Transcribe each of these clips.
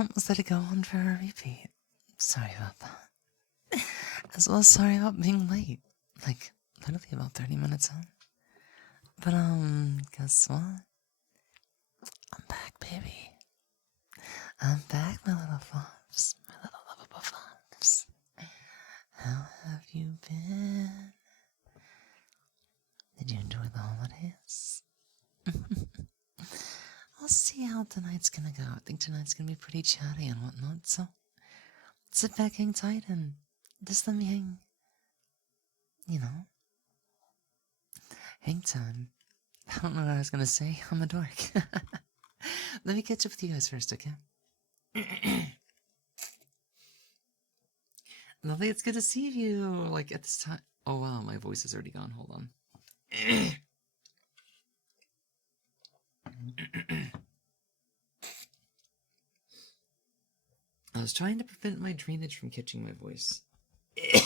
almost let it go on for a repeat. Sorry about that. As well as sorry about being late. Like, literally about 30 minutes in. But, guess what? I'm back, baby. I'm back, my little fops. My little lovable fops. How have you been? Did you enjoy the holidays? I'll see how tonight's gonna go. I think tonight's gonna be pretty chatty and whatnot, so sit back, hang tight, and just let me hang time. I don't know what I was gonna say. I'm a dork. Let me catch up with you guys first, okay? Lovely, it's good to see you, like, at this time. Oh, wow, my voice is already gone. Hold on. I was trying to prevent my drainage from catching my voice. It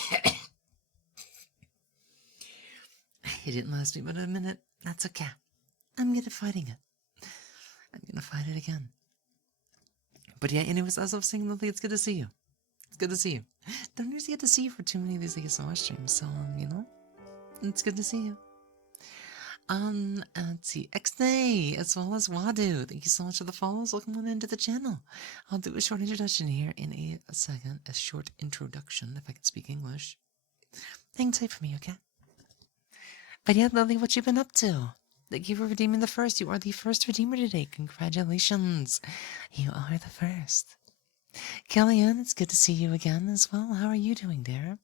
didn't last me but a minute. That's okay. I'm good at fighting it. I'm gonna fight it again. But yeah, anyways, as I was saying, Lovely, it's good to see you. It's good to see you. Don't usually get to see you for too many of these ASMR streams, so, it's good to see you. Let's see, X-Day, as well as Wadu. Thank you so much for the follows. Welcome on into the channel. I'll do a short introduction here in a second. A short introduction, if I can speak English. Hang tight for me, okay? But yeah, Lovely, what you been up to? Thank you for redeeming the first. You are the first redeemer today. Congratulations. You are the first. Kellyanne, it's good to see you again as well. How are you doing there?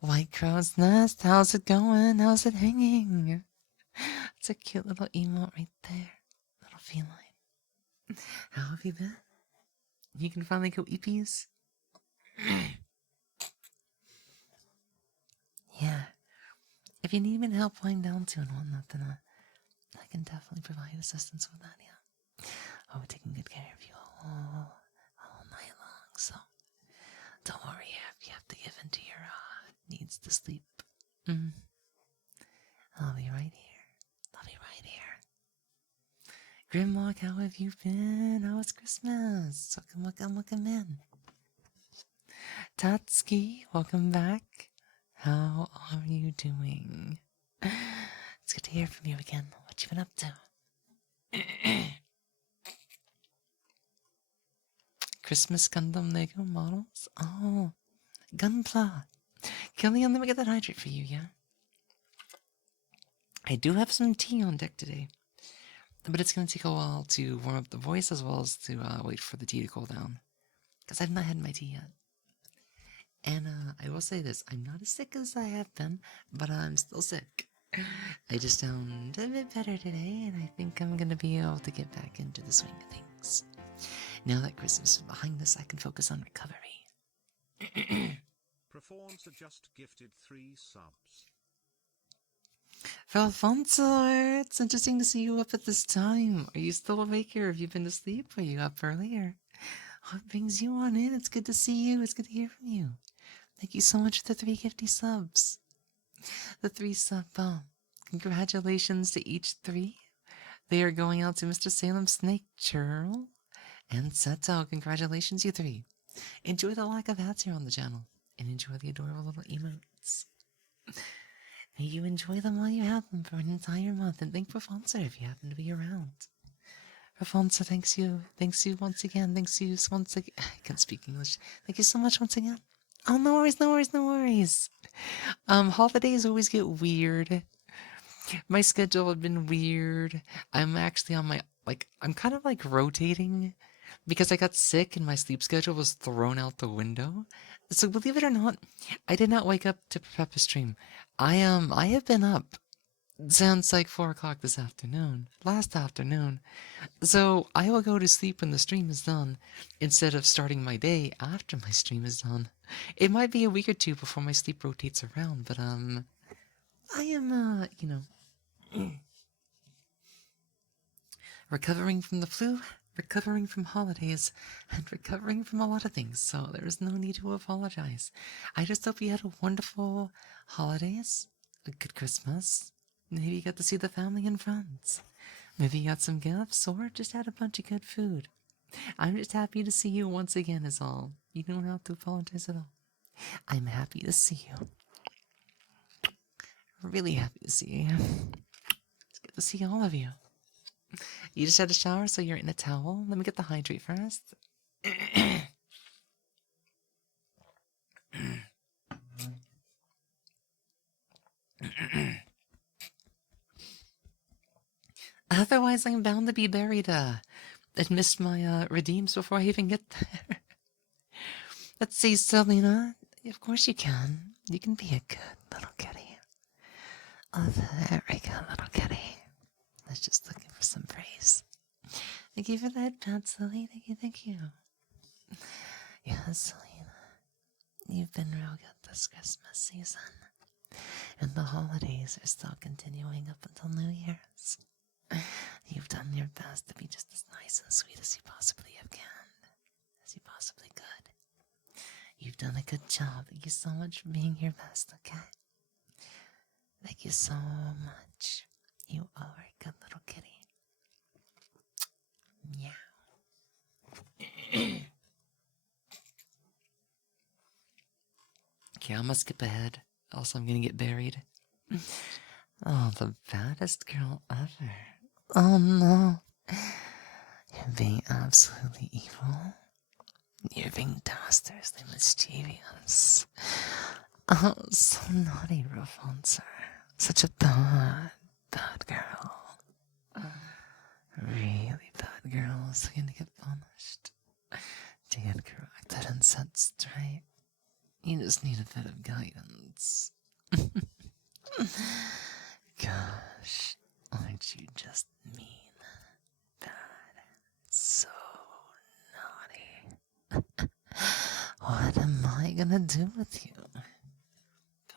White Crow's Nest, how's it going? How's it hanging? It's a cute little emote right there. Little feline. How have you been? You can finally go eepies? Yeah. If you need me to help lying down to and whatnot, then I can definitely provide assistance with that, yeah. I'll be taking good care of you all night long, so don't worry if you have to give in to your needs to sleep. I'll be right here. I'll be right here. Grimlock, how have you been? How was Christmas? Welcome in. Tatsuki, welcome back. How are you doing? It's good to hear from you again. What you been up to? Christmas Gundam Lego models? Oh, Gunpla. Killian, let me get that hydrate for you, yeah? I do have some tea on deck today, but it's going to take a while to warm up the voice as well as to wait for the tea to cool down, because I've not had my tea yet. And I will say this, I'm not as sick as I have been, but I'm still sick. I just sound a bit better today, and I think I'm going to be able to get back into the swing of things. Now that Christmas is behind us, I can focus on recovery. Performs just gifted 3 subs. Alfonso, it's interesting to see you up at this time. Are you still awake or have you been asleep? Are you up earlier? What brings you on in? It's good to see you. It's good to hear from you. Thank you so much for the 3 gifty subs. The 3 sub congratulations to each 3. They are going out to Mr. Salem Snake, Churl, and Seto. Congratulations, you 3. Enjoy the lack of hats here on the channel, and enjoy the adorable little emotes. May you enjoy them while you have them for an entire month, and thank Rafonsa if you happen to be around. Rafonsa, thanks you once again, once again. I can't speak English. Thank you so much once again. Oh, no worries. Holidays always get weird. My schedule had been weird. I'm actually on I'm kind of like rotating because I got sick and my sleep schedule was thrown out the window. So believe it or not, I did not wake up to prep a stream. I have been up since like 4 o'clock last afternoon. So I will go to sleep when the stream is done instead of starting my day after my stream is done. It might be a week or 2 before my sleep rotates around, but I am recovering from the flu, recovering from holidays, and recovering from a lot of things, so there is no need to apologize. I just hope you had a wonderful holidays, a good Christmas. Maybe you got to see the family and friends. Maybe you got some gifts, or just had a bunch of good food. I'm just happy to see you once again, is all. You don't have to apologize at all. I'm happy to see you. Really happy to see you. It's good to see all of you. You just had a shower, so you're in a towel. Let me get the hydrate first. Otherwise, I'm bound to be buried, and missed my, redeems before I even get there. Let's see, Selena. Of course you can. You can be a good little kitty. A very good little kitty. I was just looking for some praise. Thank you for that, Pat Sully. Thank you. Yes, Selena. You've been real good this Christmas season. And the holidays are still continuing up until New Year's. You've done your best to be just as nice and sweet as you possibly can. As you possibly could. You've done a good job. Thank you so much for being your best, okay? Thank you so much. You are a good little kitty. Meow. Okay, I'm gonna skip ahead. Also, I'm gonna get buried. Oh, the baddest girl ever. Oh no. You're being absolutely evil. You're being dastardously mischievous. Oh, so naughty, Rapunzel. Such a bad girl. Really bad girl is going to get punished. To get corrected and set straight, you just need a bit of guidance. Gosh, aren't you just mean, bad, so naughty? What am I gonna do with you?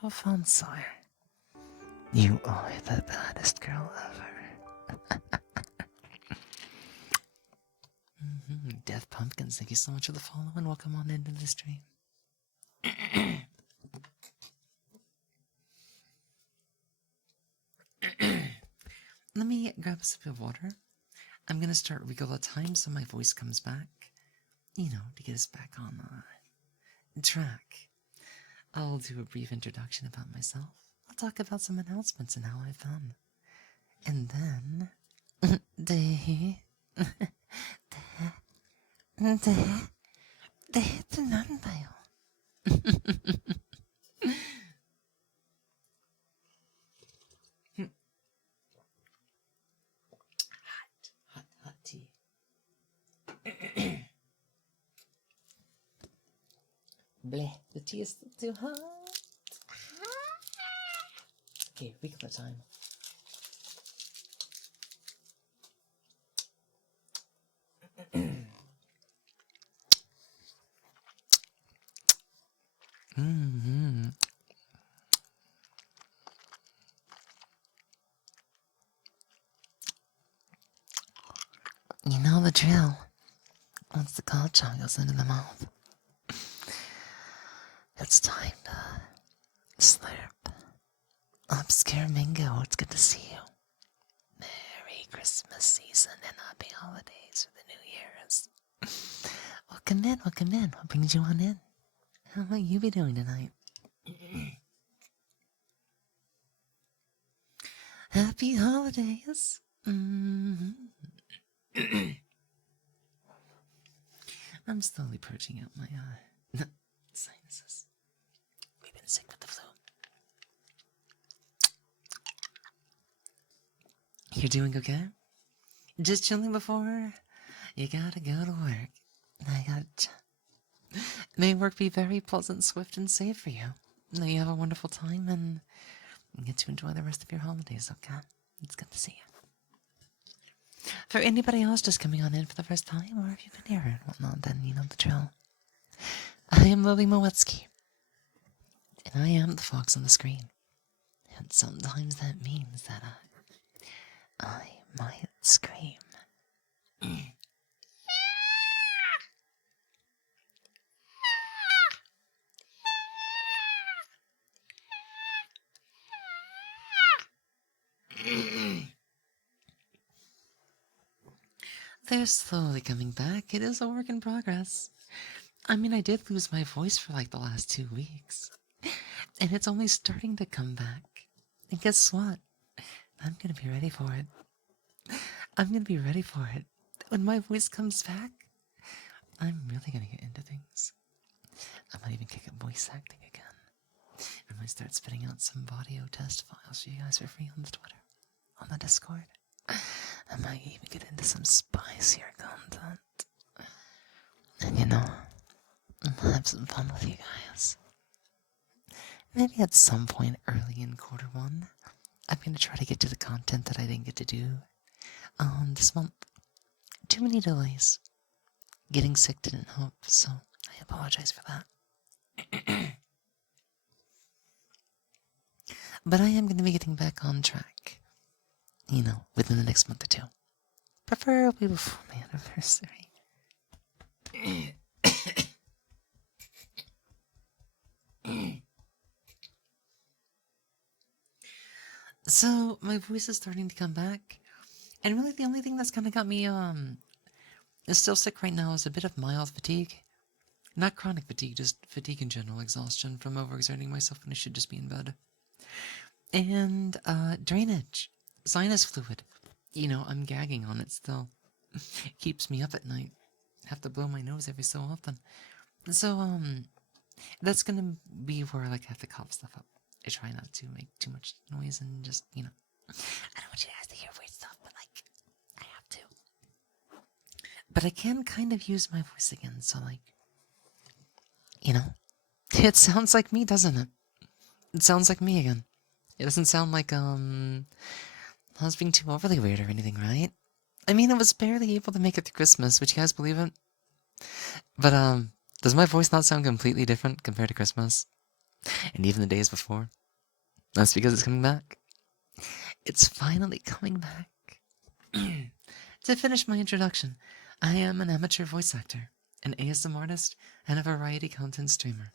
Rapunzel, you are the baddest girl ever. Death Pumpkins, thank you so much for the follow and welcome on into the stream. Let me grab a sip of water. I'm gonna start regular time so my voice comes back. You know, to get us back on track. I'll do a brief introduction about myself. I'll talk about some announcements and how I've done. And then... 난다요. Hot tea. Bleh, the tea is still too hot. Okay, regular time. Mm-hmm. You know the drill. Once the cold chunk goes into the mouth, it's time to slurp. Obscure Mingo, it's good to see you. Merry Christmas season and happy holidays for the New Year's. Welcome in, welcome in. What brings you on in? How might you be doing tonight? Happy holidays. Mm-hmm. I'm slowly purging out my sinuses. We've been sick with the flu. You're doing okay? Just chilling before you gotta go to work. May work be very pleasant, swift, and safe for you. May you have a wonderful time and get to enjoy the rest of your holidays, okay? It's good to see you. For anybody else just coming on in for the first time, or if you've been here and whatnot, then you know the drill. I am Lily Moetsuki, and I am the fox on the screen. And sometimes that means that I might scream. They're slowly coming back. It is a work in progress. I mean, I did lose my voice for like the last 2 weeks. And it's only starting to come back. And guess what? I'm gonna be ready for it. I'm gonna be ready for it. When my voice comes back, I'm really gonna get into things. I might even kick up voice acting again. I might start spitting out some audio test files for you guys for free on the Twitter, on the Discord. I might even get into some spicier content. And you know, I'll have some fun with you guys. Maybe at some point early in Q1, I'm gonna try to get to the content that I didn't get to do this month. Too many delays. Getting sick didn't help, so I apologize for that. But I am gonna be getting back on track. You know, within the next month or two. Preferably before my anniversary. So, my voice is starting to come back. And really the only thing that's kind of got me, is still sick right now is a bit of mild fatigue. Not chronic fatigue, just fatigue in general, exhaustion from overexerting myself when I should just be in bed. And, drainage. Sinus fluid. You know, I'm gagging on it still. It keeps me up at night. I have to blow my nose every so often. So, that's gonna be where, like, I have to cough stuff up. I try not to make too much noise and just, you know. I don't want you guys to hear weird stuff, but, like, I have to. But I can kind of use my voice again, so, like, you know. It sounds like me, doesn't it? It sounds like me again. It doesn't sound like, I was being too overly weird or anything, right? I mean, I was barely able to make it through Christmas. Would you guys believe it? But, does my voice not sound completely different compared to Christmas? And even the days before? That's because it's coming back. It's finally coming back. To finish my introduction, I am an amateur voice actor, an ASM artist, and a variety content streamer.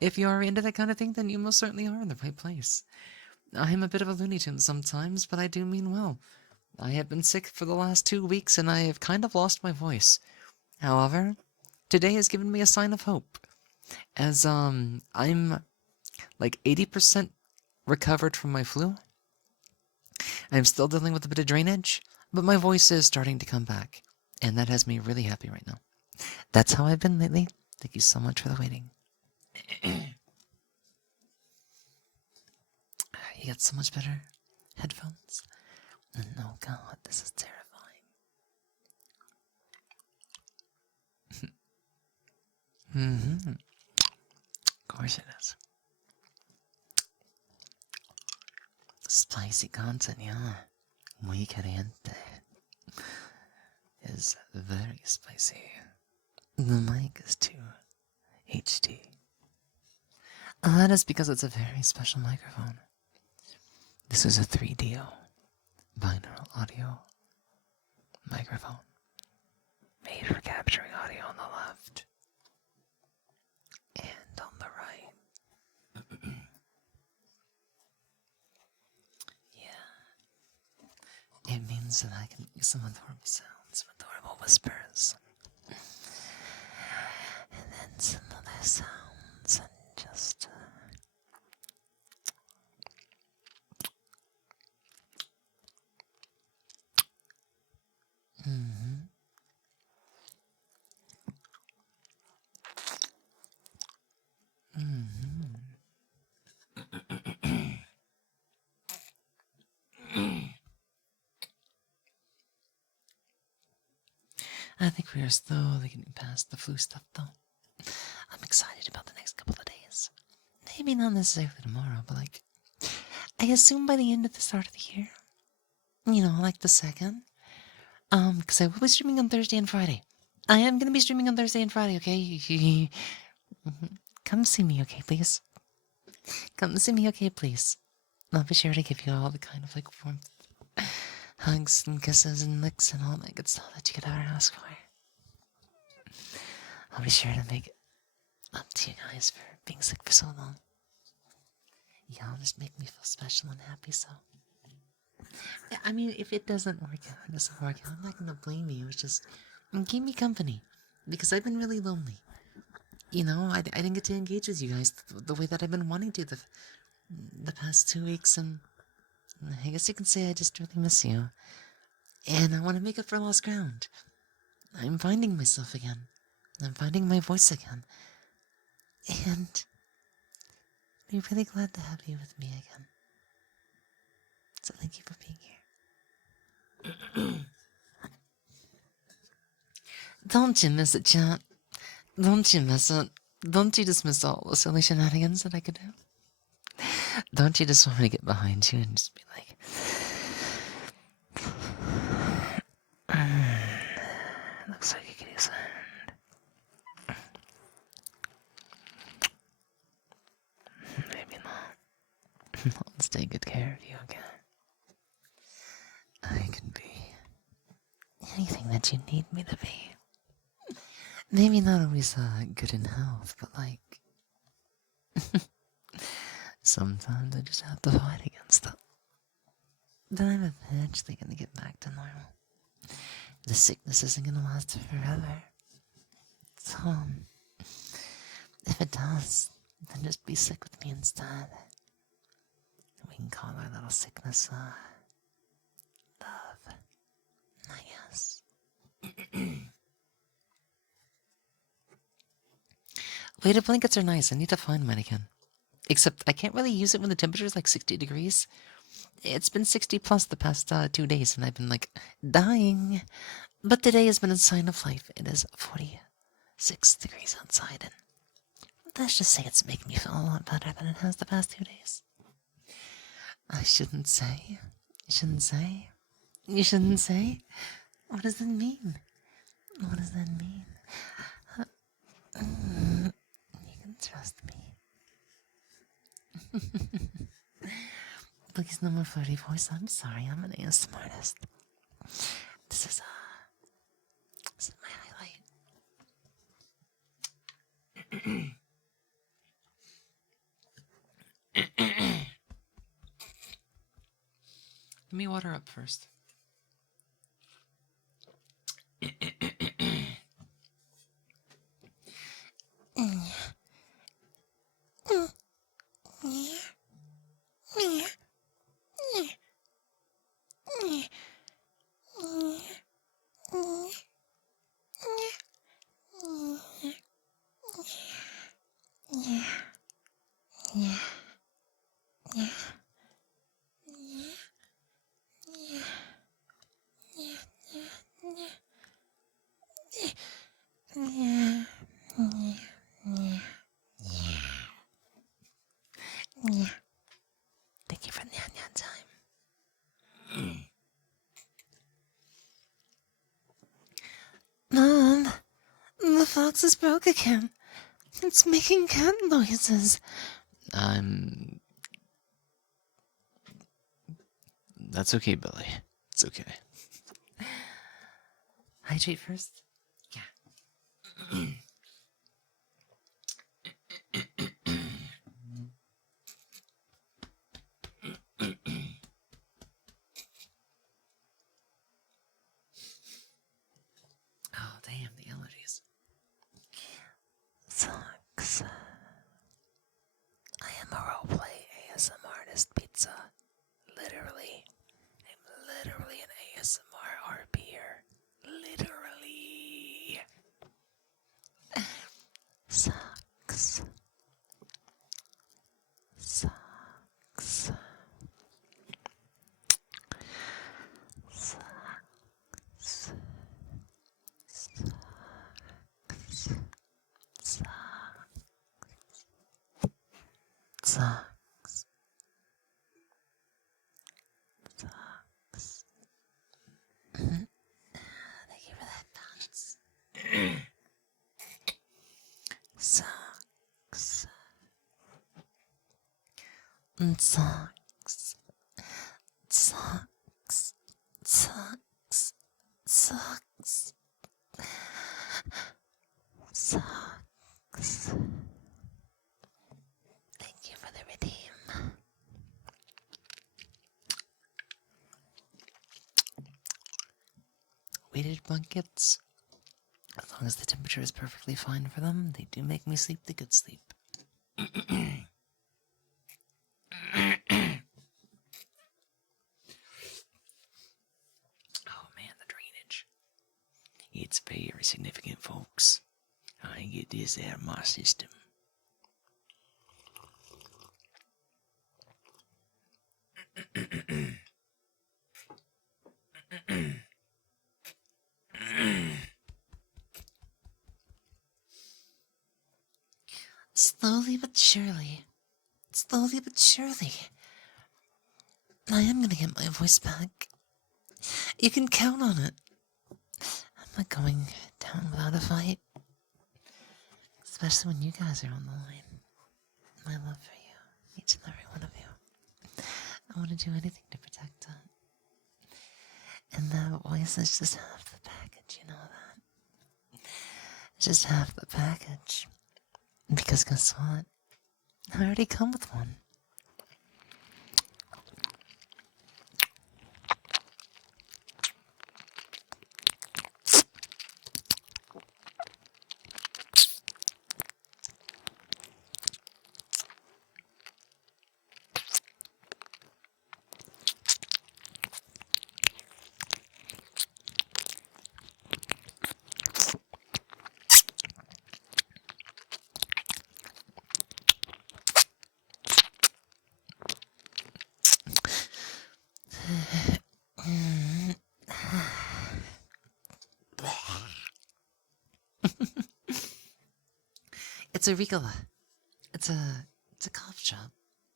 If you are into that kind of thing, then you most certainly are in the right place. I am a bit of a Looney Tune sometimes, but I do mean well. I have been sick for the last 2 weeks, and I have kind of lost my voice. However, today has given me a sign of hope, as, I'm, like, 80% recovered from my flu. I'm still dealing with a bit of drainage, but my voice is starting to come back, and that has me really happy right now. That's how I've been lately. Thank you so much for the waiting. You got so much better headphones. Oh god, this is terrifying. Of course it is. Spicy content, yeah. Muy caliente. Is very spicy. The mic is too HD. That is because it's a very special microphone. This is a 3DO binaural audio microphone made for capturing audio on the left and on the right. Yeah. It means that I can make some adorable sounds, some adorable whispers. And then some other sounds and just... I think we are slowly getting past the flu stuff, though. I'm excited about the next couple of days. Maybe not necessarily tomorrow, but like, I assume by the end of the start of the year. You know, like the 2nd. Because I will be streaming on Thursday and Friday. I am gonna be streaming on Thursday and Friday, okay? Come see me, okay, please? Come see me, okay, please? I'll be sure to give you all the kind of like warmth, hugs and kisses and licks and all that good stuff that you could ever ask for. I'll be sure to make it up to you guys for being sick for so long. Y'all just make me feel special and happy, so Yeah, I mean, if it doesn't work out, it doesn't work out. I'm not gonna blame you. It's just keep me company because I've been really lonely. You know, I didn't get to engage with you guys the way that I've been wanting to the past 2 weeks, and I guess you can say I just really miss you. And I want to make up for lost ground. I'm finding myself again. I'm finding my voice again. And I'm really glad to have you with me again. So thank you for being here. Don't you miss it, chat? Don't you miss it? Don't you just miss all the silly shenanigans that I could do? Don't you just want me to get behind you and just be like, looks like you could use it. Maybe not. Let's take good care of you again. I can be anything that you need me to be. Maybe not always good in health, but like sometimes I just have to fight against it. Then I'm eventually gonna get back to normal. The sickness isn't gonna last forever. So, if it does, then just be sick with me instead. We can call our little sickness, love, I guess. Weighted blankets are nice. I need to find mine again. Except I can't really use it when the temperature is like 60 degrees. It's been 60 plus the past 2 days, and I've been like dying. But today has been a sign of life. It is 46 degrees outside, and let's just say it's making me feel a lot better than it has the past 2 days. I shouldn't say. You shouldn't say. You shouldn't say. What does that mean? What does that mean? You can trust me. Please, no more flirty voice. I'm sorry. I'm an ASM artist. This is my highlight. Let me water up first. Thank you for the nyan time. Mom, the fox is broke again. It's making cat noises. That's okay, Billy. It's okay. Hydrate first? Yeah. Oh, damn, the allergies. Sucks. I am a roleplay ASM artist, pizza. Literally. I'm literally an ASMR RP here. Literally. Sucks. Sucks. Sucks. Sucks. Sucks. Thank you for that bounce. Sucks. Sucks. Sucks. Sucks. Sucks. Sucks. Thank you for the redeem. weighted blankets. As long as the temperature is perfectly fine for them, they do make me sleep the good sleep. Oh man, the drainage. It's very significant, folks. I get this out of my system. Slowly but surely. Slowly but surely. I am gonna get my voice back. You can count on it. I'm not going down without a fight. Especially when you guys are on the line. My love for you, each and every one of you. I want to do anything to protect it. And that voice is just half the package, you know that? It's just half the package. Because guess what? I already come with one. It's a Ricola. It's a cough shop.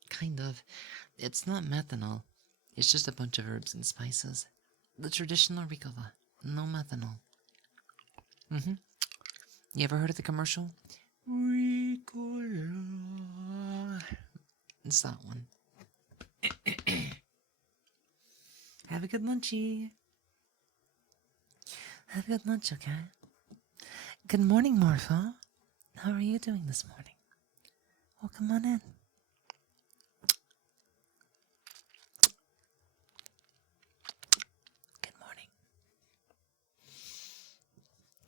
Kind of. It's not methanol. It's just a bunch of herbs and spices. The traditional Ricola. No methanol. You ever heard of the commercial? Ricola. It's that one. Have a good lunchy. Have a good lunch, okay? Good morning, Morpho. How are you doing this morning? Well, come on in. Good morning.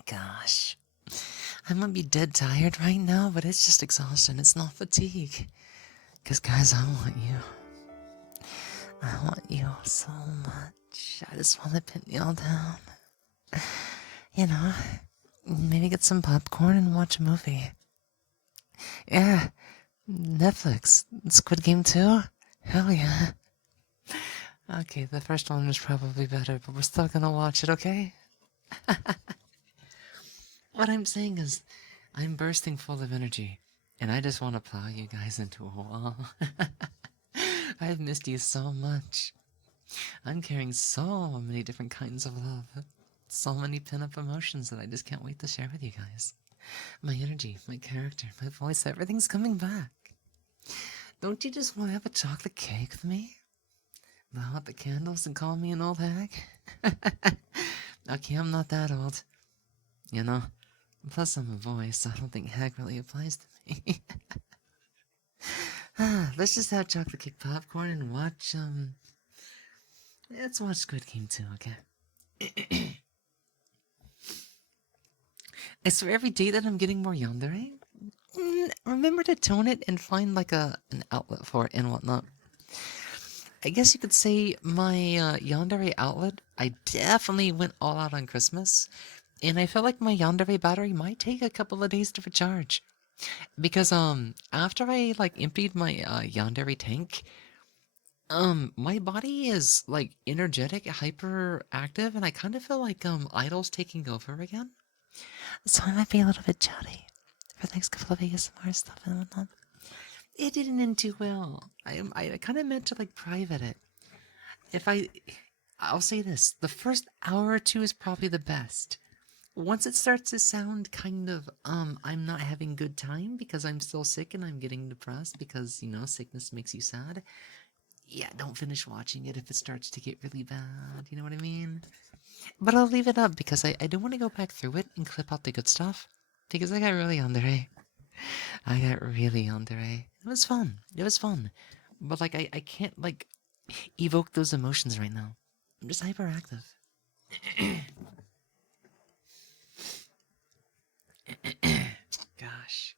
Gosh. I might be dead tired right now, but it's just exhaustion. It's not fatigue. Because, guys, I want you. I want you so much. I just want to pin y'all down. You know, maybe get some popcorn and watch a movie. Yeah, Netflix. Squid Game 2? Hell yeah. Okay, the first one was probably better, but we're still gonna watch it, okay? What I'm saying is, I'm bursting full of energy, and I just want to plow you guys into a wall. I've missed you so much. I'm carrying so many different kinds of love. So many pin-up emotions that I just can't wait to share with you guys. My energy, my character, my voice, everything's coming back. Don't you just want to have a chocolate cake with me? Blow out the candles and call me an old hag? Okay, I'm not that old. You know? Plus, I'm a voice, so I don't think hag really applies to me. Let's just have chocolate cake popcorn and watch, let's watch Squid Game 2, okay? I swear every day that I'm getting more yandere, remember to tone it and find like an outlet for it and whatnot. I guess you could say my yandere outlet, I definitely went all out on Christmas. And I feel like my yandere battery might take a couple of days to recharge. Because after I like emptied my yandere tank, my body is like energetic, hyperactive, and I kind of feel like idle's taking over again. So I might be a little bit chatty for the next couple of ASMR stuff and whatnot. It didn't end too well. I kind of meant to like private it. I'll say this: the first hour or two is probably the best. Once it starts to sound kind of I'm not having good time because I'm still sick and I'm getting depressed because, you know, sickness makes you sad. Yeah, don't finish watching it if it starts to get really bad, you know what I mean? But I'll leave it up because I do want to go back through it and clip out the good stuff. Because I got really yandere. I got really yandere. It was fun. It was fun. But like I can't like evoke those emotions right now. I'm just hyperactive. Gosh.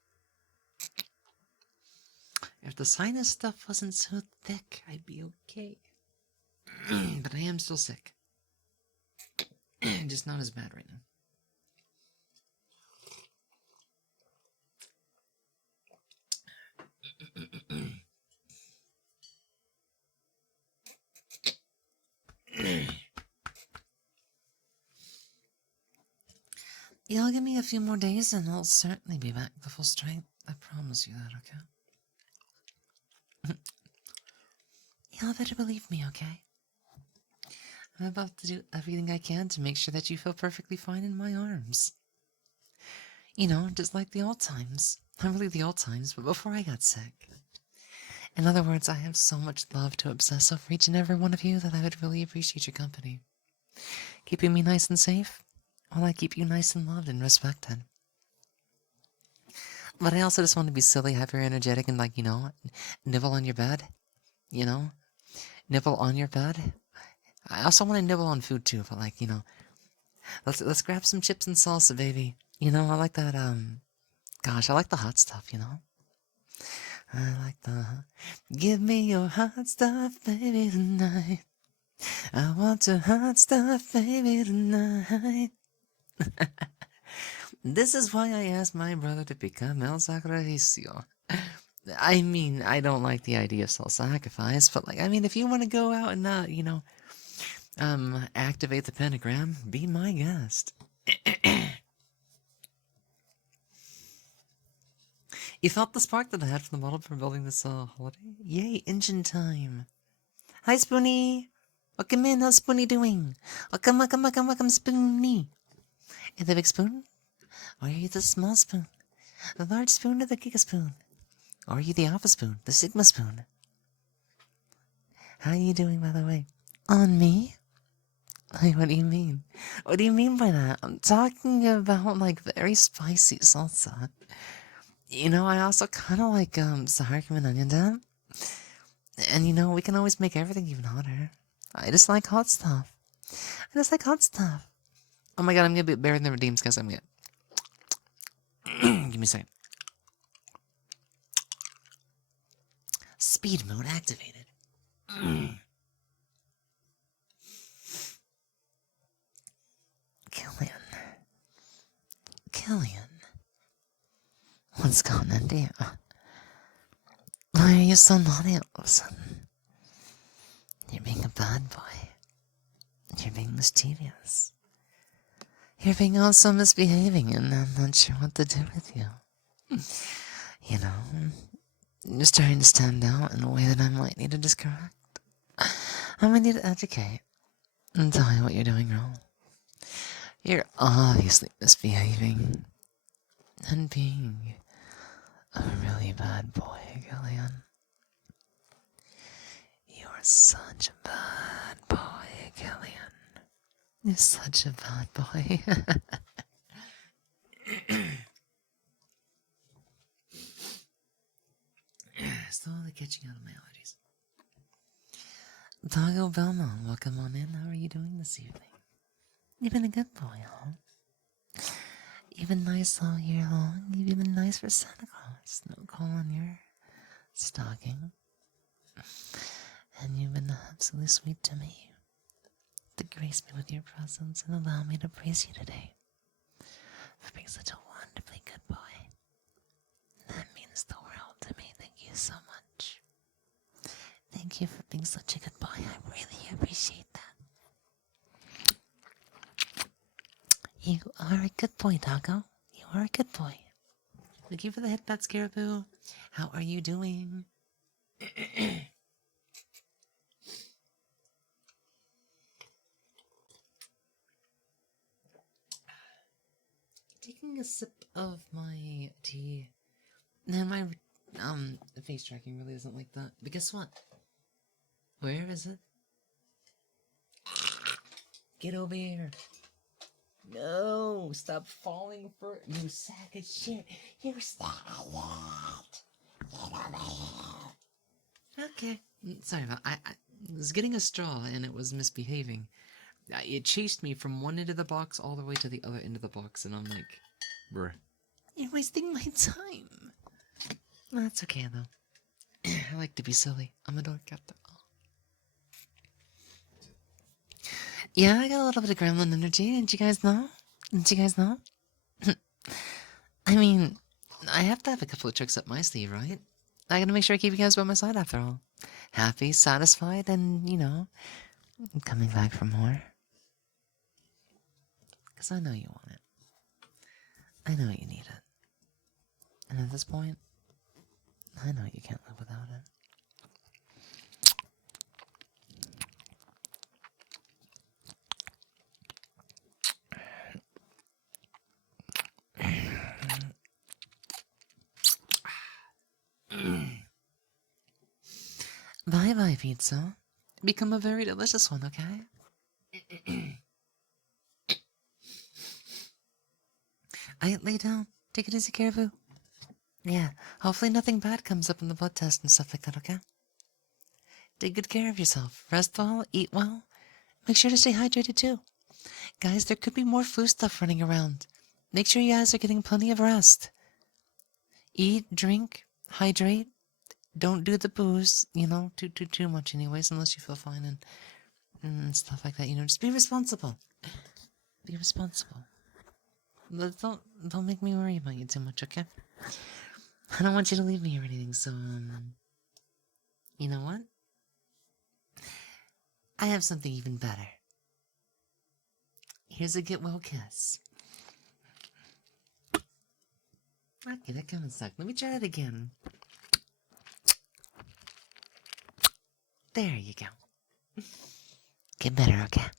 If the sinus stuff wasn't so thick, I'd be okay. But I am still sick. Just not as bad right now. You'll give me a few more days and I'll certainly be back to full strength. I promise you that, okay? You'll better believe me, okay? I'm about to do everything I can to make sure that you feel perfectly fine in my arms. You know, just like the old times. Not really the old times, but before I got sick. In other words, I have so much love to obsess over each and every one of you that I would really appreciate your company. Keeping me nice and safe, while I keep you nice and loved and respected. But I also just want to be silly, hyper energetic, and like, you know, nibble on your bed. You know? Nibble on your bed. I also want to nibble on food too, but like, you know, let's grab some chips and salsa, baby. You know, I like that, gosh, I like the hot stuff, you know? I like the, give me your hot stuff, baby, tonight. I want your hot stuff, baby, tonight. This is why I asked my brother to become El Sacrificio. I mean, I don't like the idea of self-sacrifice, but like, I mean, if you want to go out and, you know, activate the pentagram, be my guest. You felt the spark that I had from the model for building this holiday? Yay, engine time. Hi, Spoonie. Welcome in. How's Spoonie doing? Welcome, welcome, welcome, welcome, Spoonie. Are you the big spoon? Or are you the small spoon? The large spoon or the giga spoon? Or are you the alpha spoon, the sigma spoon? How are you doing, by the way? On me? Like, what do you mean? What do you mean by that? I'm talking about, like, very spicy salsa. You know, I also kind of like, sour cream and onion dip. And, you know, we can always make everything even hotter. I just like hot stuff. I just like hot stuff. Oh my god, I'm gonna be better than the redeems, guys. I'm gonna... Give me a second. Speed mode activated. Killian. What's going on, dear? Why are you so naughty all of a sudden? You're being a bad boy. You're being mischievous. You're being also misbehaving, and I'm not sure what to do with you. You know, you're starting to stand out in a way that I might need to just correct. I might need to educate and tell you what you're doing wrong. You're obviously misbehaving and being a really bad boy, Gillian. You're such a bad boy, Gillian. You're such a bad boy. Slowly catching out of my allergies. Tago Belmont, welcome on in. How are you doing this evening? You've been a good boy, huh? You've been nice all year long. You've been nice for Santa Claus. No call on your stocking. And you've been absolutely sweet to me. To grace me with your presence and allow me to praise you today. For being such a wonderfully good boy. That means the world to me. Thank you so much. Thank you for being such a good boy. I really appreciate that. You are a good boy, Taco. You are a good boy. Thank you for the headpats, Caribou. How are you doing? Taking a sip of my tea. Now my face tracking really isn't like that. But guess what? Where is it? Get over here. No, stop falling for it, you sack of shit. You sack of shit. Get over here. Okay. Sorry about I was getting a straw and it was misbehaving. It chased me from one end of the box all the way to the other end of the box and I'm like, bruh. You're wasting my time. That's okay, though. I like to be silly. I'm a dork after all. Yeah, I got a little bit of gremlin energy. Didn't you guys know? Didn't you guys know? I mean, I have to have a couple of tricks up my sleeve, right? I gotta make sure I keep you guys by my side after all. Happy, satisfied, and, coming back for more. Because I know you want it. I know you need it. And at this point, I know you can't live without it. Bye-bye, pizza. Become a very delicious one, okay? Lay down. Take it easy, Caribou. Yeah, hopefully nothing bad comes up in the blood test and stuff like that, okay? Take good care of yourself. Rest well, eat well. Make sure to stay hydrated, too. Guys, there could be more flu stuff running around. Make sure you guys are getting plenty of rest. Eat, drink, hydrate. Don't do the booze, too much anyways, unless you feel fine and stuff like that. Just be responsible. Be responsible. Don't make me worry about you too much, okay? I don't want you to leave me or anything, so, you know what? I have something even better. Here's a get well kiss. Okay, that kind of sucked. Let me try it again. There you go. Get better, okay?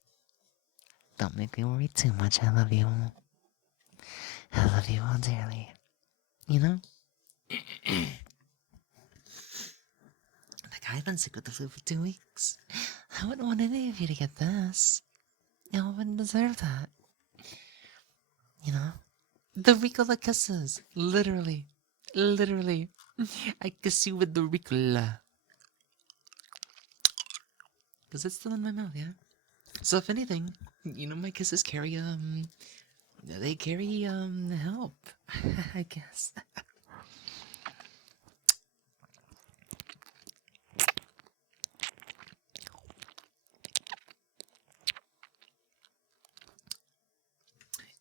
Don't make me worry too much. I love you all. I love you all dearly. Like, I've been sick with the flu for 2 weeks. I wouldn't want any of you to get this. Y'all wouldn't deserve that. The Ricola kisses. Literally. Literally. I kiss you with the Ricola. Because it's still in my mouth, yeah? So if anything, my kisses carry, they carry, help. I guess.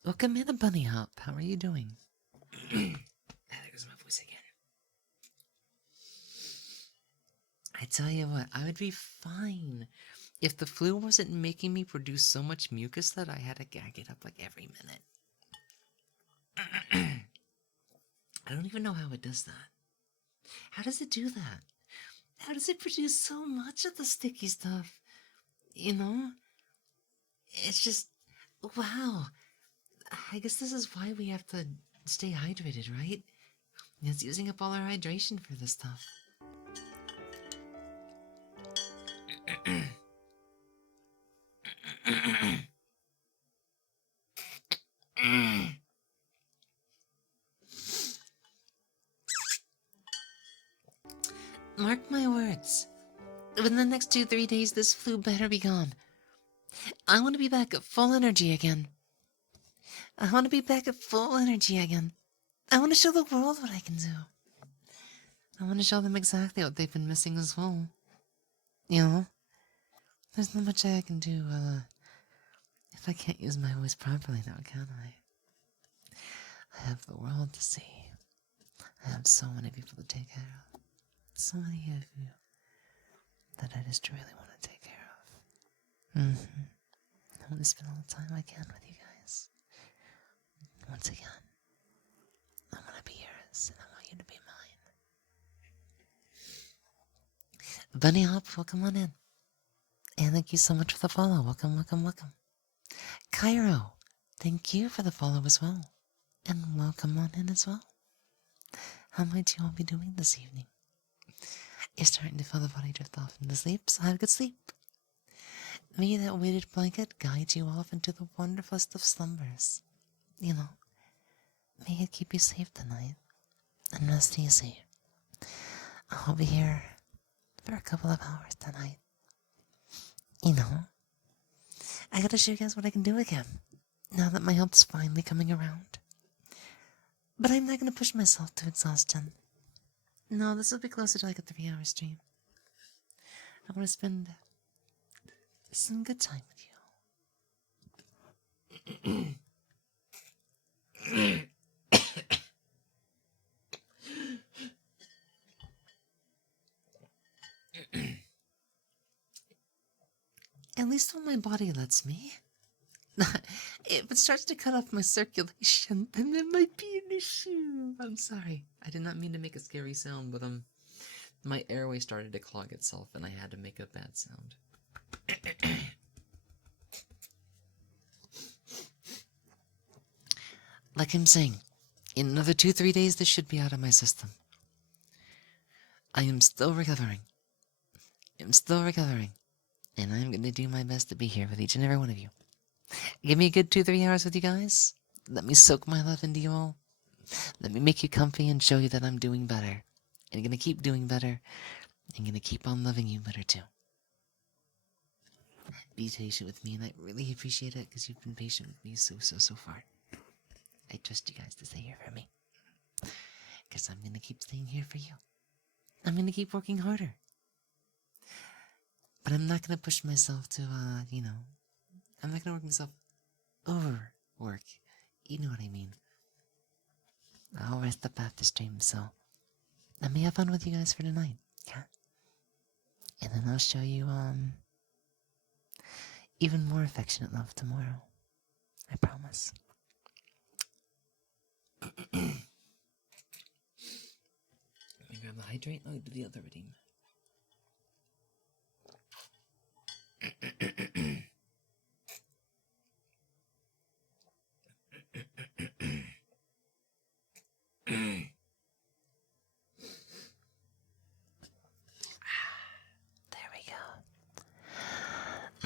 Welcome in, Bunny Hop. How are you doing? There goes my voice again. I tell you what, I would be fine if the flu wasn't making me produce so much mucus that I had to gag it up like every minute. I don't even know how it does that. How does it do that? How does it produce so much of the sticky stuff? It's just, wow. I guess this is why we have to stay hydrated, right? It's using up all our hydration for this stuff. Mark my words. Within the next 2-3 days, this flu better be gone. I want to be back at full energy again. I want to be back at full energy again. I want to show the world what I can do. I want to show them exactly what they've been missing as well. There's not much I can do, if I can't use my voice properly now, can I? I have the world to see. I have so many people to take care of. So many of you that I just really want to take care of. I want to spend all the time I can with you guys. Once again, I want to be yours, and I want you to be mine. Bunny Hop, welcome on in. And thank you so much for the follow. Welcome, welcome, welcome. Cairo, thank you for the follow as well. And welcome on in as well. How might you all be doing this evening? You're starting to feel the body drift off into sleep, so have a good sleep. May that weighted blanket guide you off into the wonderfulest of slumbers. May it keep you safe tonight. And rest easy. I'll be here for a couple of hours tonight. I gotta show you guys what I can do again. Now that my health's finally coming around. But I'm not gonna push myself to exhaustion. No, this will be closer to like a 3-hour stream. I want to spend some good time with you. At least when my body lets me. If it starts to cut off my circulation, then there might be an issue. I'm sorry. I did not mean to make a scary sound, but my airway started to clog itself and I had to make a bad sound. Like I'm saying, in another 2-3 days this should be out of my system. I am still recovering. I'm still recovering. And I'm gonna do my best to be here with each and every one of you. Give me a good 2-3 hours with you guys. Let me soak my love into you all. Let me make you comfy and show you that I'm doing better. And I'm gonna keep doing better. I'm gonna keep on loving you better too. Be patient with me, and I really appreciate it because you've been patient with me so far. I trust you guys to stay here for me. Because I'm gonna keep staying here for you. I'm gonna keep working harder. But I'm not gonna push myself to, I'm not gonna work myself overwork. You know what I mean. I'll rest up after stream, so let me have fun with you guys for tonight, yeah? And then I'll show you, even more affectionate love tomorrow. I promise. Let me grab the hydrate. I'll do the other redeem. There we go.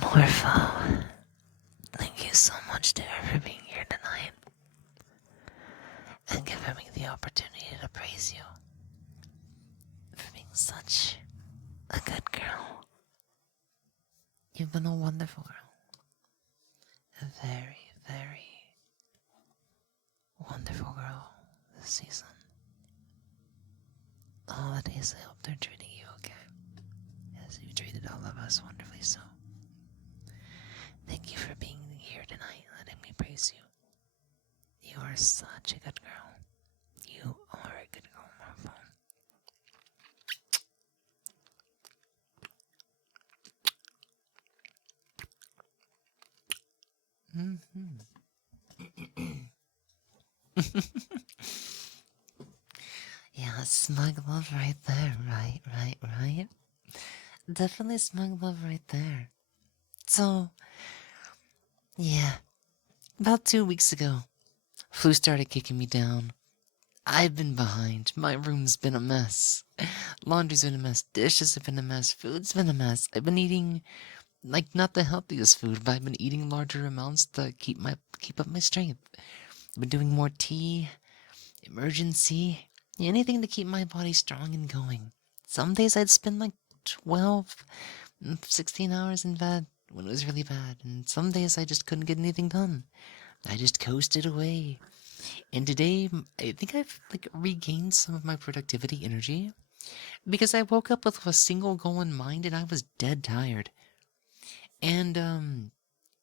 Morpho, thank you so much, dear, for being here tonight. And giving me the opportunity to praise you for being such a good girl. You've been a wonderful girl. A very, very wonderful girl this season. All the days I hope they're treating you okay, as you treated all of us wonderfully so. Thank you for being here tonight, letting me praise you. You are such a good girl. You are a good girl, Marvel. Yeah, smug love right there, right? Definitely smug love right there. So, yeah, about 2 weeks ago, flu started kicking me down. I've been behind. My room's been a mess. Laundry's been a mess. Dishes have been a mess. Food's been a mess. I've been eating, like, not the healthiest food, but I've been eating larger amounts to keep up my strength. I've been doing more tea, emergency, anything to keep my body strong and going. Some days I'd spend like 12, 16 hours in bed when it was really bad, and some days I just couldn't get anything done. I just coasted away. And today, I think I've like regained some of my productivity energy because I woke up with a single goal in mind and I was dead tired. And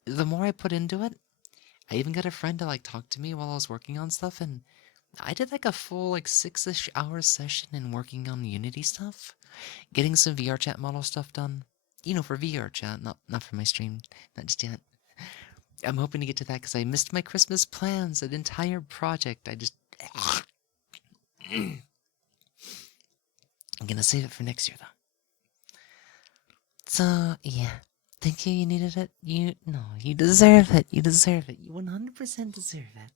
the more I put into it, I even got a friend to like talk to me while I was working on stuff, and I did like a full like 6-ish hour session in working on Unity stuff, getting some VR chat model stuff done. You know, for VR chat, not for my stream, not just yet. I'm hoping to get to that because I missed my Christmas plans, an entire project. I'm gonna save it for next year, though. So, yeah. Thank you, you needed it? You deserve it. You deserve it. You 100% deserve it.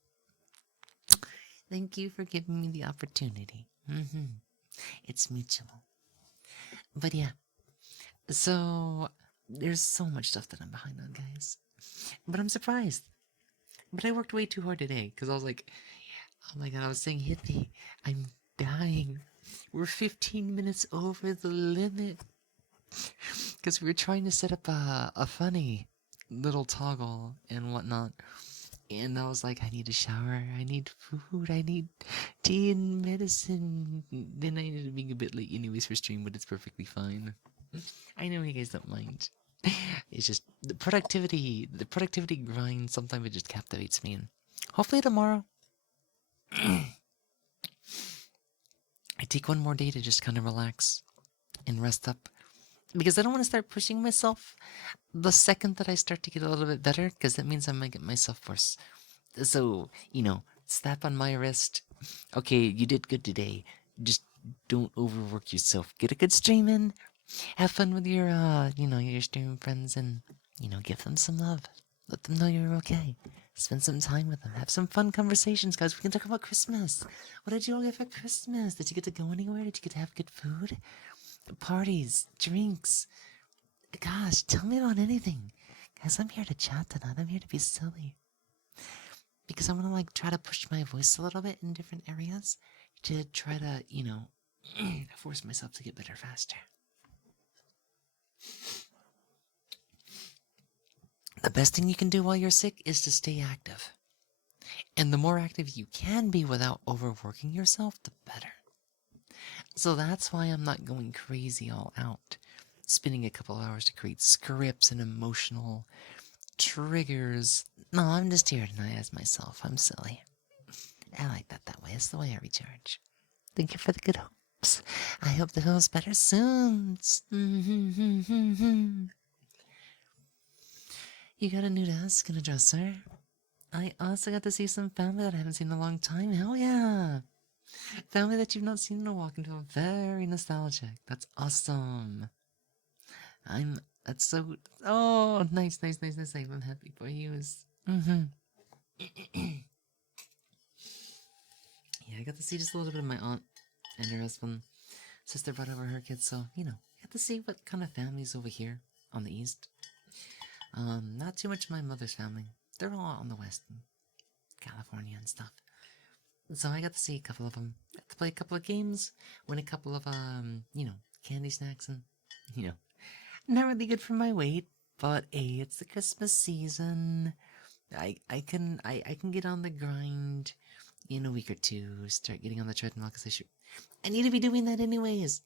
Thank you for giving me the opportunity. It's mutual. But yeah. So, there's so much stuff that I'm behind on, guys. But I'm surprised. But I worked way too hard today because I was like, oh my god, I was saying, hit me. I'm dying. We're 15 minutes over the limit. Because we were trying to set up a funny little toggle and whatnot. And I was like, I need a shower, I need food, I need tea and medicine. Then I ended up being a bit late anyways for stream, but it's perfectly fine. I know you guys don't mind. It's just the productivity grind, sometimes it just captivates me. And hopefully tomorrow, I take one more day to just kind of relax and rest up. Because I don't want to start pushing myself the second that I start to get a little bit better, because that means I might get myself worse. So, slap on my wrist. Okay, you did good today. Just don't overwork yourself. Get a good stream in. Have fun with your, your stream friends, and, give them some love. Let them know you're okay. Spend some time with them. Have some fun conversations, guys. We can talk about Christmas. What did you all get for Christmas? Did you get to go anywhere? Did you get to have good food? Parties, drinks. Gosh, tell me about anything. Guys, I'm here to chat tonight. I'm here to be silly. Because I'm gonna try to push my voice a little bit in different areas to try to, force myself to get better faster. The best thing you can do while you're sick is to stay active. And the more active you can be without overworking yourself, the better. So that's why I'm not going crazy all out, spending a couple hours to create scripts and emotional triggers. No, I'm just here tonight as myself. I'm silly. I like that way. It's the way I recharge. Thank you for the good hopes. I hope the feels better soon. You got a new desk and a dresser. I also got to see some family that I haven't seen in a long time. Hell yeah! Family that you've not seen in a while can feel very nostalgic. That's awesome. That's so, oh, nice. I'm happy for you. Yeah, I got to see just a little bit of my aunt and her husband. Sister brought over her kids, so, I got to see what kind of families over here on the east. Not too much of my mother's family. They're all out on the west, in California and stuff. So I got to see a couple of them. Got to play a couple of games, win a couple of, candy snacks, and, not really good for my weight, but hey, it's the Christmas season. I can get on the grind in a week or two. Start getting on the treadmill because I need to be doing that anyways.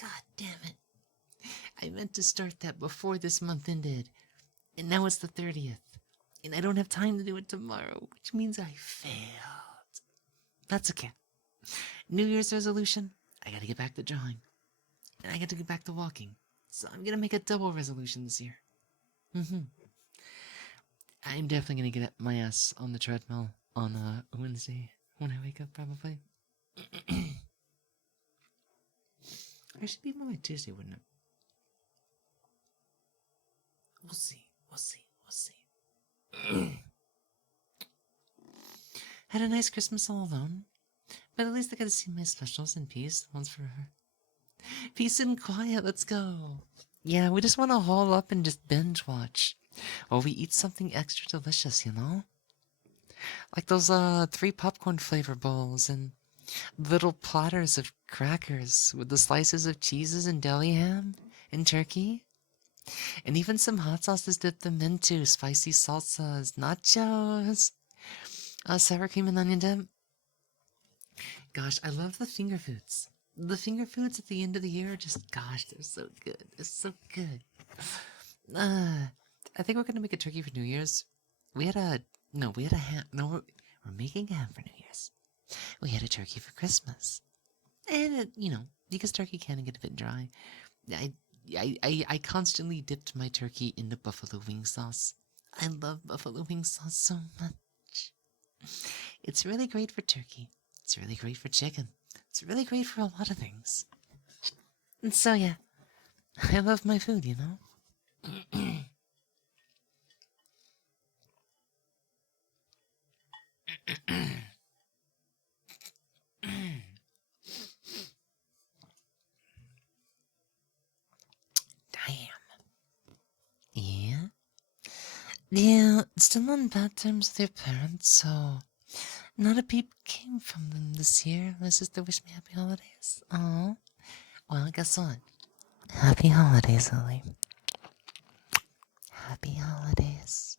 God damn it! I meant to start that before this month ended, and now it's the 30th, and I don't have time to do it tomorrow, which means I failed. That's okay. New Year's resolution: I gotta get back to drawing, and I gotta get back to walking. So I'm gonna make a double resolution this year. I'm definitely gonna get my ass on the treadmill on Wednesday when I wake up, probably. It should be more like Tuesday, wouldn't it? We'll see. Had a nice Christmas all alone, but at least I got to see my specials in peace once for her. Peace and quiet, let's go. Yeah, we just want to haul up and just binge watch. Or we eat something extra delicious, Like those 3 popcorn flavor bowls and little platters of crackers with the slices of cheeses and deli ham and turkey. And even some hot sauce to dip them into, spicy salsas, nachos, sour cream and onion dip. Gosh, I love the finger foods. The finger foods at the end of the year are just, gosh, they're so good. They're so good. I think we're gonna make a turkey for New Year's. We had a ham. No, we're making a ham for New Year's. We had a turkey for Christmas. And, because turkey can get a bit dry, I constantly dipped my turkey into buffalo wing sauce. I love buffalo wing sauce so much. It's really great for turkey. It's really great for chicken. It's really great for a lot of things. And so, yeah, I love my food, Damn. Yeah? Yeah, still on bad terms with your parents, so not a peep came from them this year. My sister wished me happy holidays. Oh, well, guess what? Happy holidays, Lily. Happy holidays.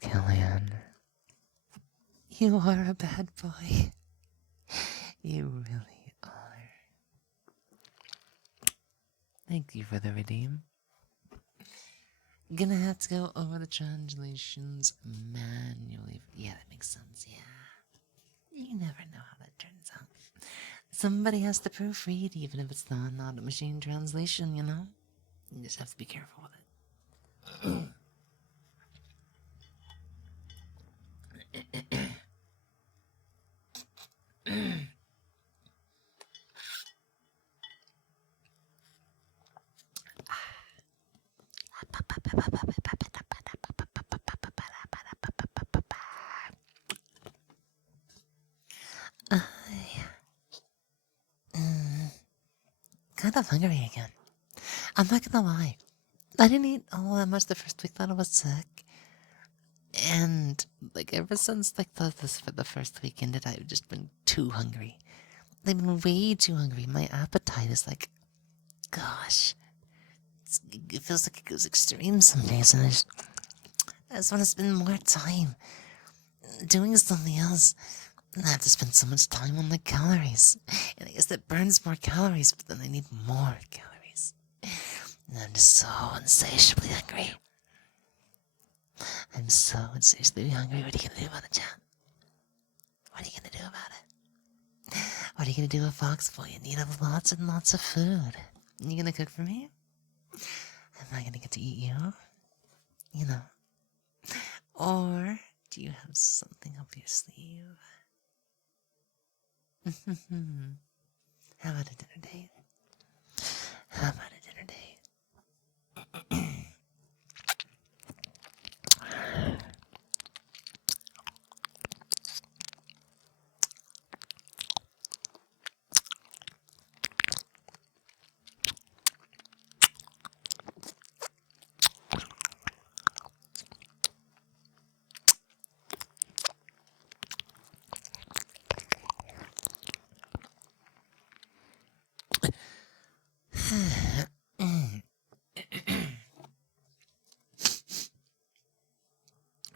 Kellyanne, you are a bad boy. You really are. Thank you for the redeem. Gonna have to go over the translations manually. Yeah, that makes sense, yeah. You never know how that turns out. Somebody has to proofread, even if it's not a machine translation, you know? You just have to be careful with it. Kind of hungry again. I'm not gonna lie. I didn't eat all that much the first week that I was sick. And like ever since like the first week ended, I've just been too hungry. I've been way too hungry. My appetite is like, gosh, it feels like it goes extreme some days, and I just want to spend more time doing something else. And I have to spend so much time on the calories, and I guess that burns more calories, but then I need more calories. And I'm just so insatiably hungry. I'm so insatiably hungry. What are you gonna do about it, chat? What are you gonna do about it? What are you gonna do with Foxboy? You need lots and lots of food. You gonna cook for me? Am I gonna get to eat you? You know. Or do you have something up your sleeve? How about a dinner date? How about a dinner date?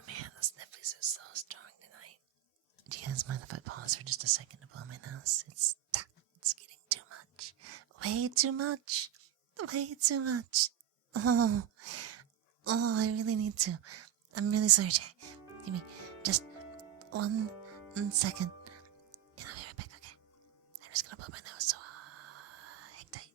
Man, the sniffles are so strong tonight. Do you guys mind if I pause for just a second to blow my nose? It's getting too much. Way too much. Way too much. Oh, I really need to. I'm really sorry, Jay. Give me just one second. And I'll be right back, okay? I'm just gonna blow my nose, so hang tight.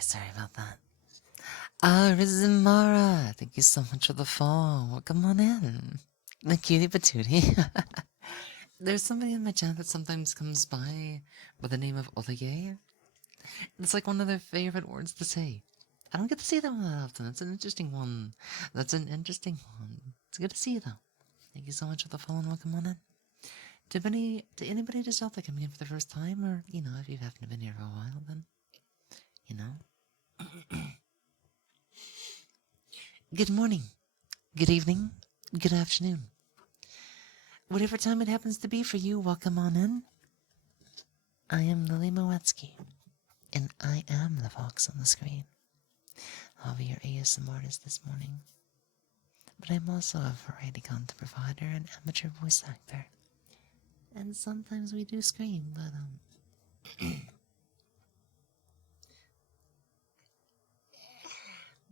Sorry about that. Rizimara, thank you so much for the follow. Come on in. The cutie patootie. There's somebody in my chat that sometimes comes by with the name of Olige. It's like one of their favorite words to say. I don't get to see them that often. It's an interesting one. That's an interesting one. It's good to see you though. Thank you so much for the follow and welcome on in. To anybody just out there coming in for the first time, or you know, if you haven't been here for a while, then you know. Good morning, good evening, good afternoon. Whatever time it happens to be for you, welcome on in. I am Lily Moetsuki, and I am the fox on the screen. I'll be your ASMR artist this morning. But I'm also a variety content provider and amateur voice actor. And sometimes we do scream, but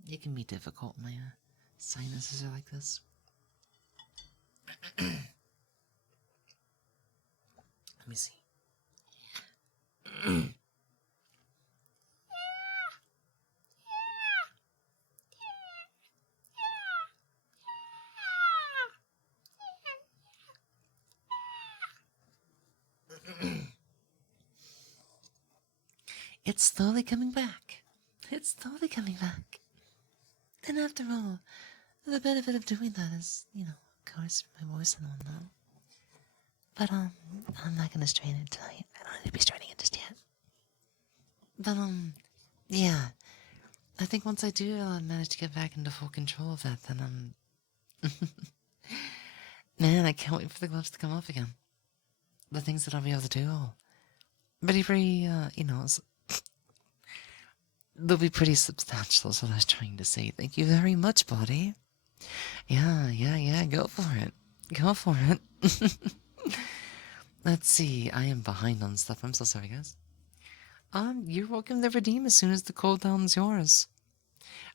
it can be difficult. My sinuses are like this. Let me see. It's slowly coming back. It's slowly coming back. And after all, the benefit of doing that is, of course, my voice and whatnot. But, I'm not gonna strain it tonight. I don't need to be straining it just yet. But, yeah. I think once I do manage to get back into full control of that, then, man, I can't wait for the gloves to come off again. The things that I'll be able to do, very, they'll be pretty substantial, is what I was trying to say. Thank you very much, buddy. Yeah, go for it. Go for it. Let's see, I am behind on stuff. I'm so sorry, guys. You're welcome to redeem as soon as the cooldown's yours.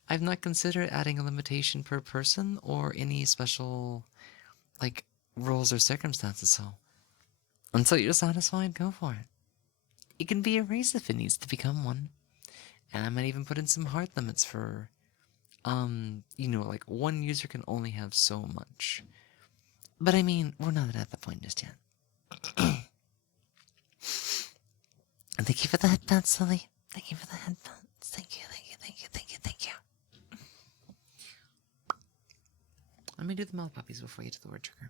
I've not considered adding a limitation per person or any special, rules or circumstances, so until you're satisfied, go for it. It can be erased if it needs to become one. And I might even put in some hard limits for, one user can only have so much. But I mean, we're not at the point just yet. And thank you for the headbands, Sully. Thank you for the headbands. Thank you. Let me do the mouth puppies before you do the word trigger.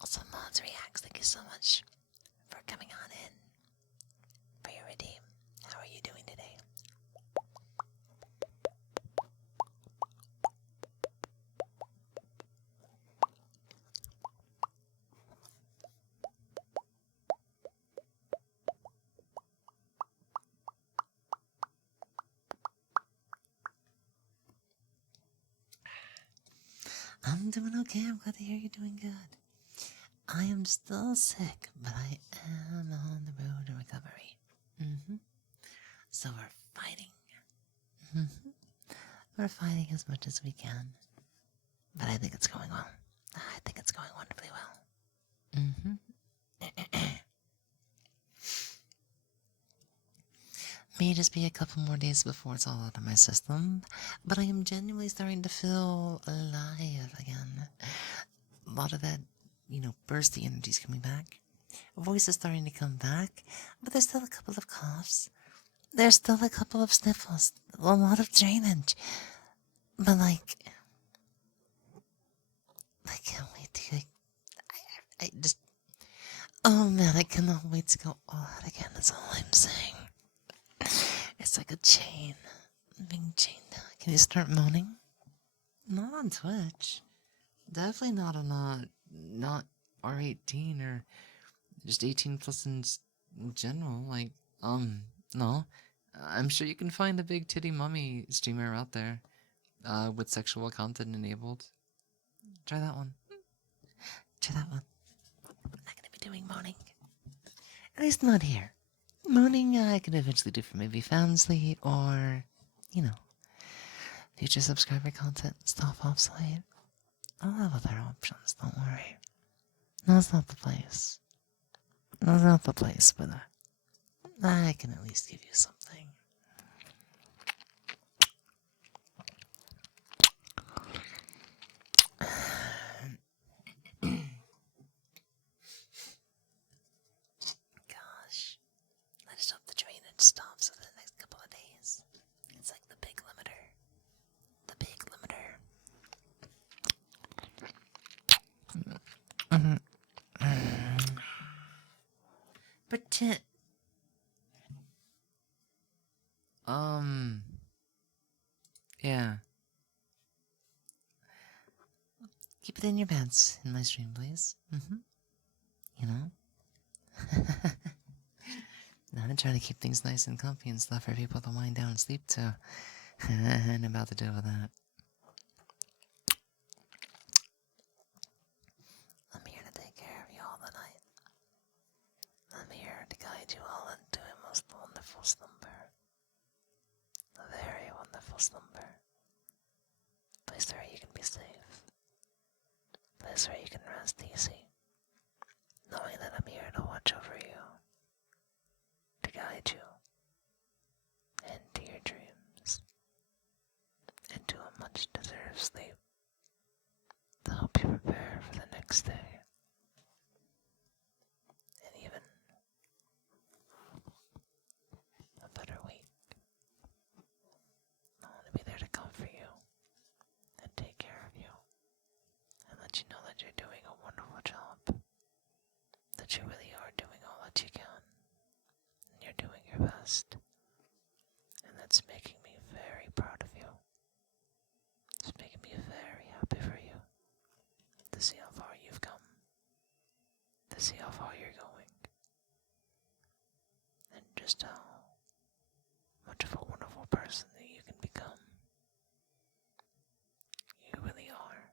Also, Mods Reacts, thank you so much for coming on in. For your redeem. How are you doing today? I'm doing okay. I'm glad to hear you're doing good. I am still sick, but I am on the road to recovery. So we're fighting. We're fighting as much as we can. But I think it's going well. I think it's going wonderfully well. May just be a couple more days before it's all out of my system, but I am genuinely starting to feel alive again. A lot of that, bursty energy's coming back. Voice is starting to come back, but there's still a couple of coughs. There's still a couple of sniffles, a lot of drainage. But I can't wait to, I just, oh man, I cannot wait to go all out again, that's all I'm saying. It's like a chain, being chained down. Can you start moaning? Not on Twitch. Definitely not on, not R18 or just 18 plus in general. No. I'm sure you can find a big titty mummy streamer out there, with sexual content enabled. Try that one. I'm not gonna be doing moaning. At least not here. Moaning I could eventually do for maybe Fansly or, future subscriber content stuff offsite. I'll have other options, don't worry. That's not the place. But I can at least give you something. Gosh. I just hope the drainage stops over the next couple of days. Pretend. Yeah. Keep it in your pants in my stream, please. You know? Now I'm trying to keep things nice and comfy and stuff for people to wind down and sleep to. And about to deal with that. I'm here to take care of you all the night. I'm here to guide you all into a most wonderful slumber. A very wonderful slumber. A place where you can be safe. A place where you can rest easy. Knowing that I'm here to watch over you. To guide you. Into your dreams. Into a much deserved sleep. To help you prepare for the next day. And even a better week. I want to be there to comfort you and take care of you and let you know that you're doing a wonderful job. That you really are doing all that you can. And you're doing your best. And that's making me very proud of you. It's making me very happy for you. To see how far you've come. To see how far you're going. And just how much of a wonderful person that you can become. You really are.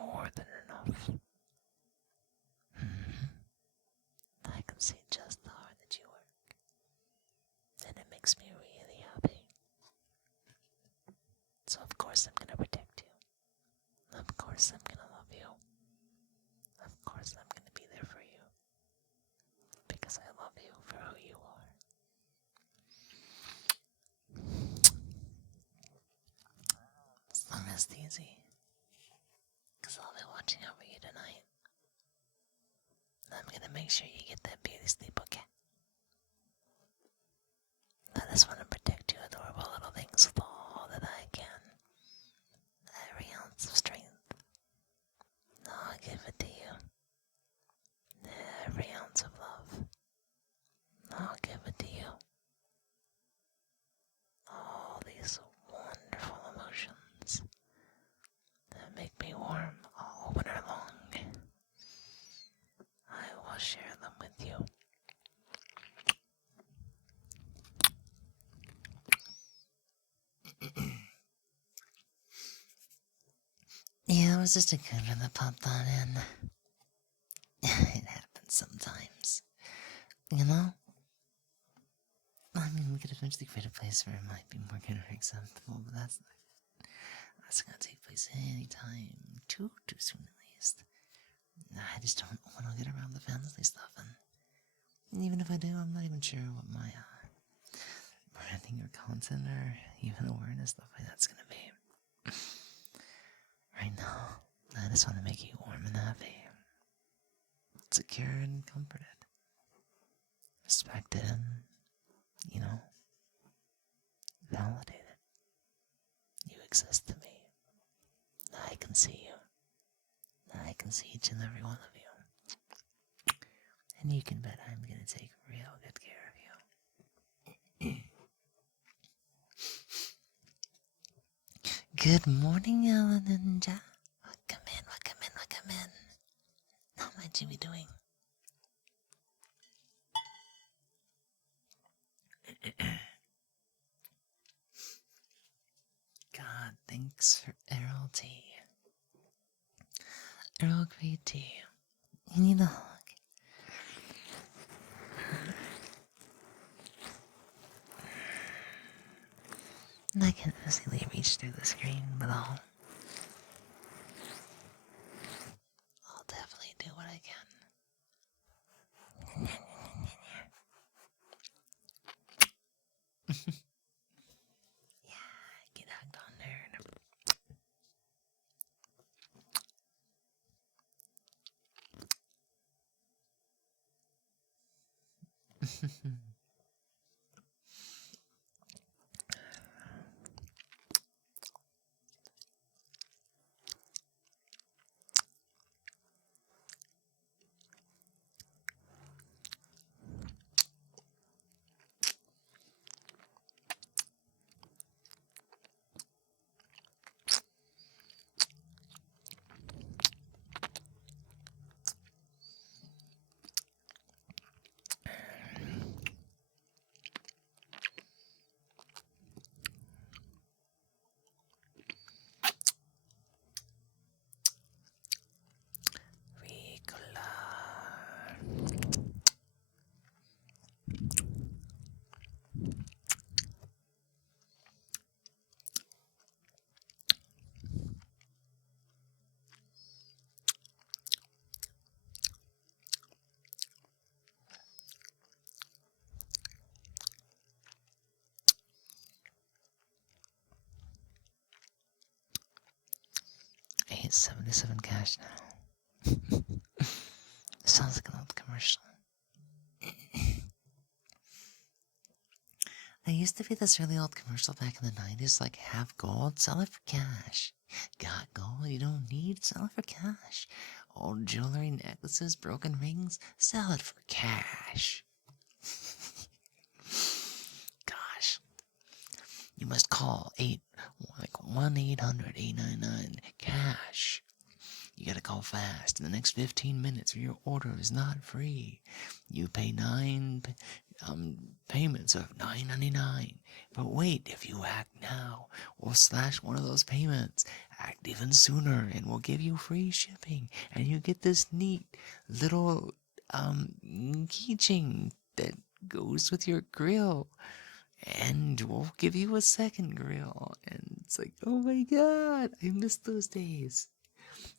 More than enough. I can see just how hard that you work. And it makes me really happy. So of course I'm gonna protect you. Of course I'm gonna love you. Of course I'm gonna be there for you. Because I love you for who you are. So rest easy. Because I'll be watching over you tonight. I'm gonna make sure you get that beauty sleep, okay? I just want to protect you, adorable little things, with all that I can. Every ounce of strength. I'll give it to you. Every ounce of love. I'll give it to you. All these wonderful emotions that make me warm all winter long. I will share them with you. Yeah, it was just a good one that popped on in. It happens sometimes. You know? I mean, we could eventually create a place where it might be more kind of acceptable, but that's gonna take place anytime too soon at least. I just don't know when I'll get around the family stuff, and even if I do, I'm not even sure what my branding or content or even awareness stuff like that's gonna be. Right now, I just want to make you warm and happy, secure and comforted, respected and, you know, validated. You exist to me. I can see you. I can see each and every one of you. And you can bet I'm gonna take real good care of you. Good morning, Ellen and Jack. Welcome in, welcome in, welcome in. How might you be doing? God, thanks for Errol T. Errol Grey T. You need a hug. I can't physically reach through the screen, but I'll definitely do what I can. Yeah, get hugged on there. hate 77 cash now. Sounds like an old commercial. There used to be this really old commercial back in the 90s, like, have gold, sell it for cash. Got gold you don't need, sell it for cash. Old jewelry, necklaces, broken rings, sell it for cash. Gosh. You must call 1-800-899-CASH. You gotta call fast in the next 15 minutes or your order is not free. You pay 9 payments of $9.99. But wait, if you act now, we'll slash one of those payments. Act even sooner and we'll give you free shipping. And you get this neat little keychain that goes with your grill. And we'll give you a second grill. And it's like, oh my god, I miss those days.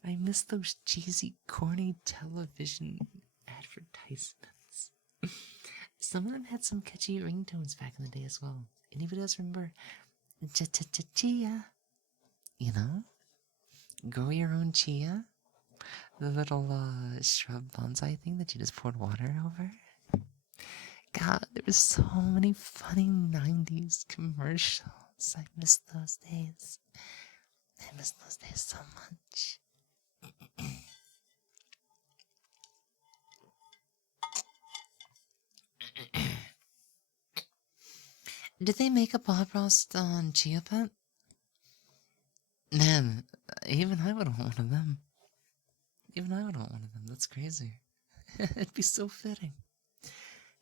I miss those cheesy, corny television advertisements. Some of them had some catchy ringtones back in the day as well. Anybody else remember Chia? You know? Grow your own chia? The little shrub bonsai thing that you just poured water over? God, there were so many funny 90s commercials. I miss those days. I miss those days so much. Did they make a Bob Ross on Chia Pet? Man, even I would want one of them. Even I would want one of them. That's crazy. It'd be so fitting.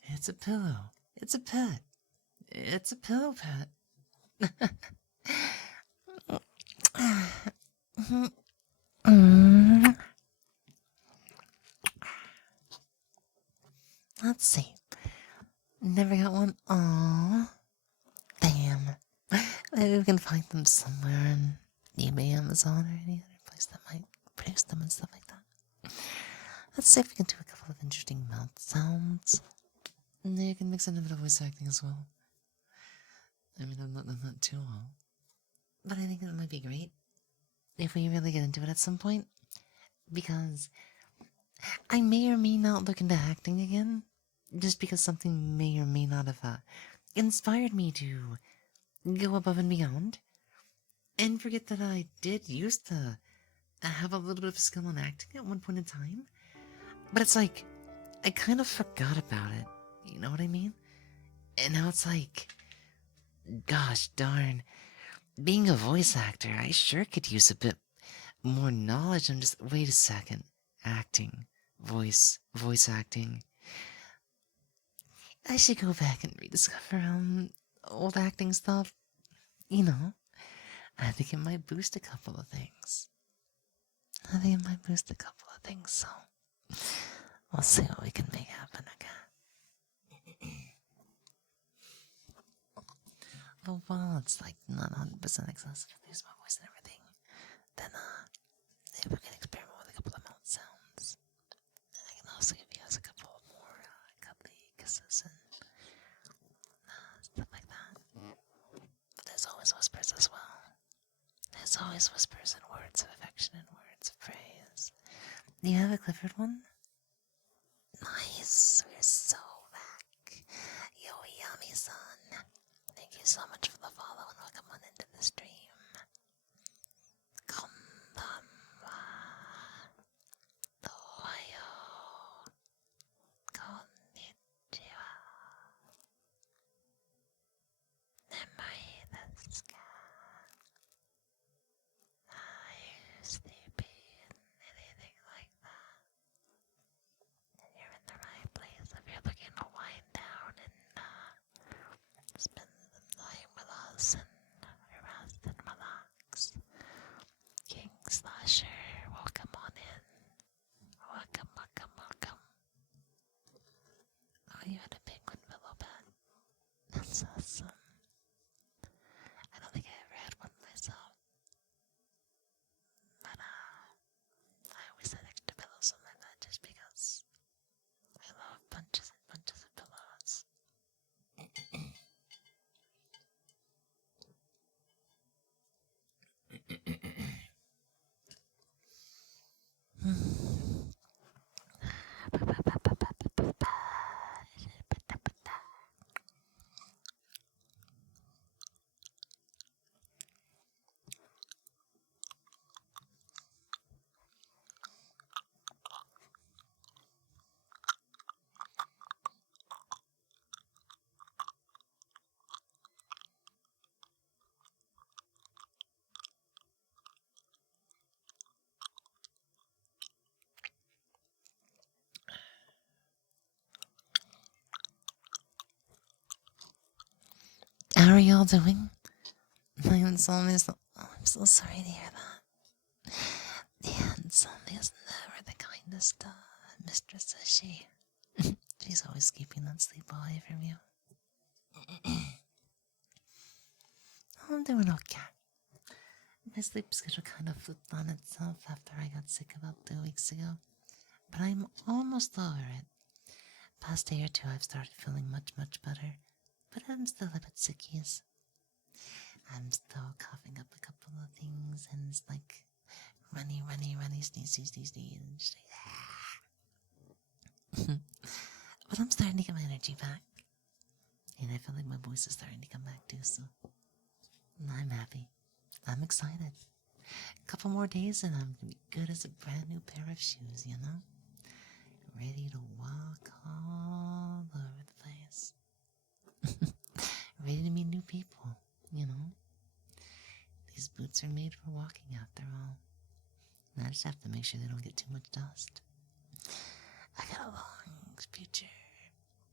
It's a pillow. It's a pet. It's a pillow pet. Let's see. Never got one. Aww. Damn. Maybe we can find them somewhere on eBay, Amazon, or any other place that might produce them and stuff like that. Let's see if we can do a couple of interesting mouth sounds. And then you can mix in a bit of voice acting as well. I mean, I'm not too well. But I think it might be great if we really get into it at some point. Because I may or may not look into acting again. Just because something may or may not have inspired me to go above and beyond. And forget that I did used to have a little bit of skill in acting at one point in time. But it's like, I kind of forgot about it. You know what I mean? And now it's like, gosh darn, being a voice actor, I sure could use a bit more knowledge on just, wait a second, acting, voice acting. I should go back and rediscover old acting stuff. You know, I think it might boost a couple of things. So we'll see what we can make happen again. But while it's like not 100% accessible to use my voice and everything, then maybe we can experiment with a couple of mouth sounds. And I can also give you guys a couple more cuddly kisses and stuff like that. But there's always whispers as well. There's always whispers and words of affection and words of praise. Do you have a Clifford one? Nice. We're so back. Yo, Yami-san. Thank you so much for the follow and welcome on into the stream. Konbanwa. Ohayo. Konnichiwa. Nemai desu ka? Are you sleeping? Anything like that? And you're in the right place if you're looking to wind down and spend some time with us and relax the all doing? My insomnia is... Oh, I'm so sorry to hear that. The insomnia is never the kindest mistress, is she? She's always keeping that sleep away from you. I'm doing okay. My sleep schedule kind of flipped on itself after I got sick about 2 weeks ago, but I'm almost over it. Past day or two, I've started feeling much better, but I'm still a bit sickies. I'm still coughing up a couple of things, and it's like runny, sneeze, and just like, but I'm starting to get my energy back, and I feel like my voice is starting to come back too, so I'm happy. I'm excited. A couple more days and I'm gonna be good as a brand new pair of shoes, you know? Ready to walk all over the place. Ready to meet new people, you know? These boots are made for walking after all. And I just have to make sure they don't get too much dust. I got a long future.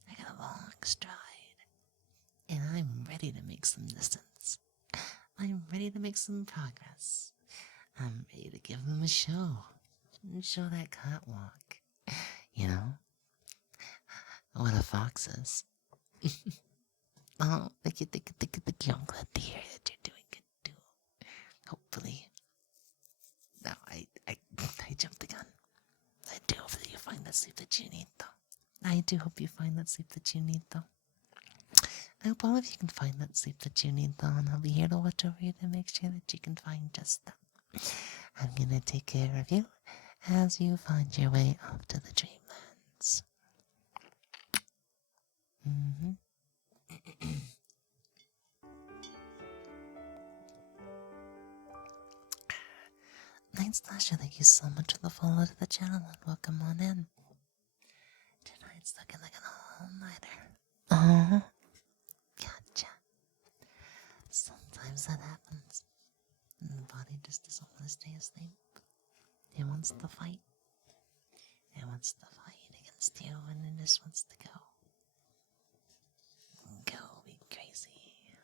I got a long stride. And I'm ready to make some distance. I'm ready to make some progress. I'm ready to give them a show. And show that catwalk. You know? What a fox is. Oh, thank you. I'm glad to hear that you're doing good too. Hopefully. No, I jumped the gun. I do hope that you find that sleep that you need, though. I do hope you find that sleep that you need, though. I hope all of you can find that sleep that you need, though, and I'll be here to watch over you to make sure that you can find just that. I'm gonna take care of you as you find your way off to the dreamlands. Night Slasher, thank you so much for the follow to the channel and welcome on in. Tonight's looking like an all-nighter. Gotcha. Sometimes that happens. And the body just doesn't want to stay asleep. It wants to fight. It wants to fight against you and it just wants to go. Go be crazy.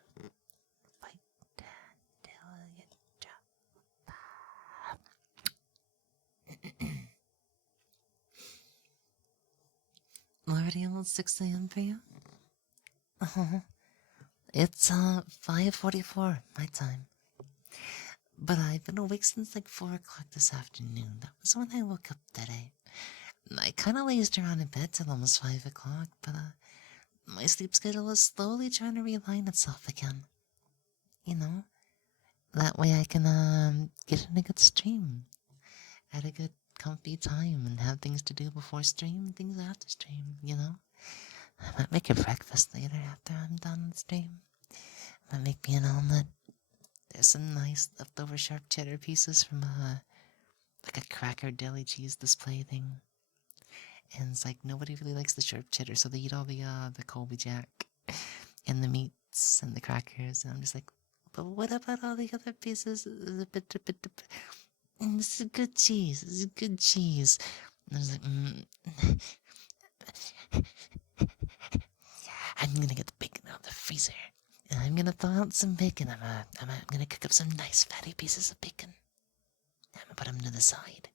Fight till you drop. Already almost 6 a.m. for you? It's 5:44 my time. But I've been awake since like 4 o'clock this afternoon. That was when I woke up today. I kind of lazed around in bed till almost 5 o'clock, but my sleep schedule is slowly trying to realign itself again. You know? That way I can get in a good stream at a good comfy time and have things to do before stream and things after stream, you know? I might make a breakfast later after I'm done with stream. I might make me an omelet. There's some nice leftover sharp cheddar pieces from like a cracker deli cheese display thing. And it's like nobody really likes the sharp cheddar, so they eat all the Colby Jack and the meats and the crackers. And I'm just like, but what about all the other pieces? This is good cheese. This is good cheese. And I was like, I'm gonna get the bacon out of the freezer. And I'm gonna thaw out some bacon. I'm gonna cook up some nice fatty pieces of bacon. I'm gonna put them to the side.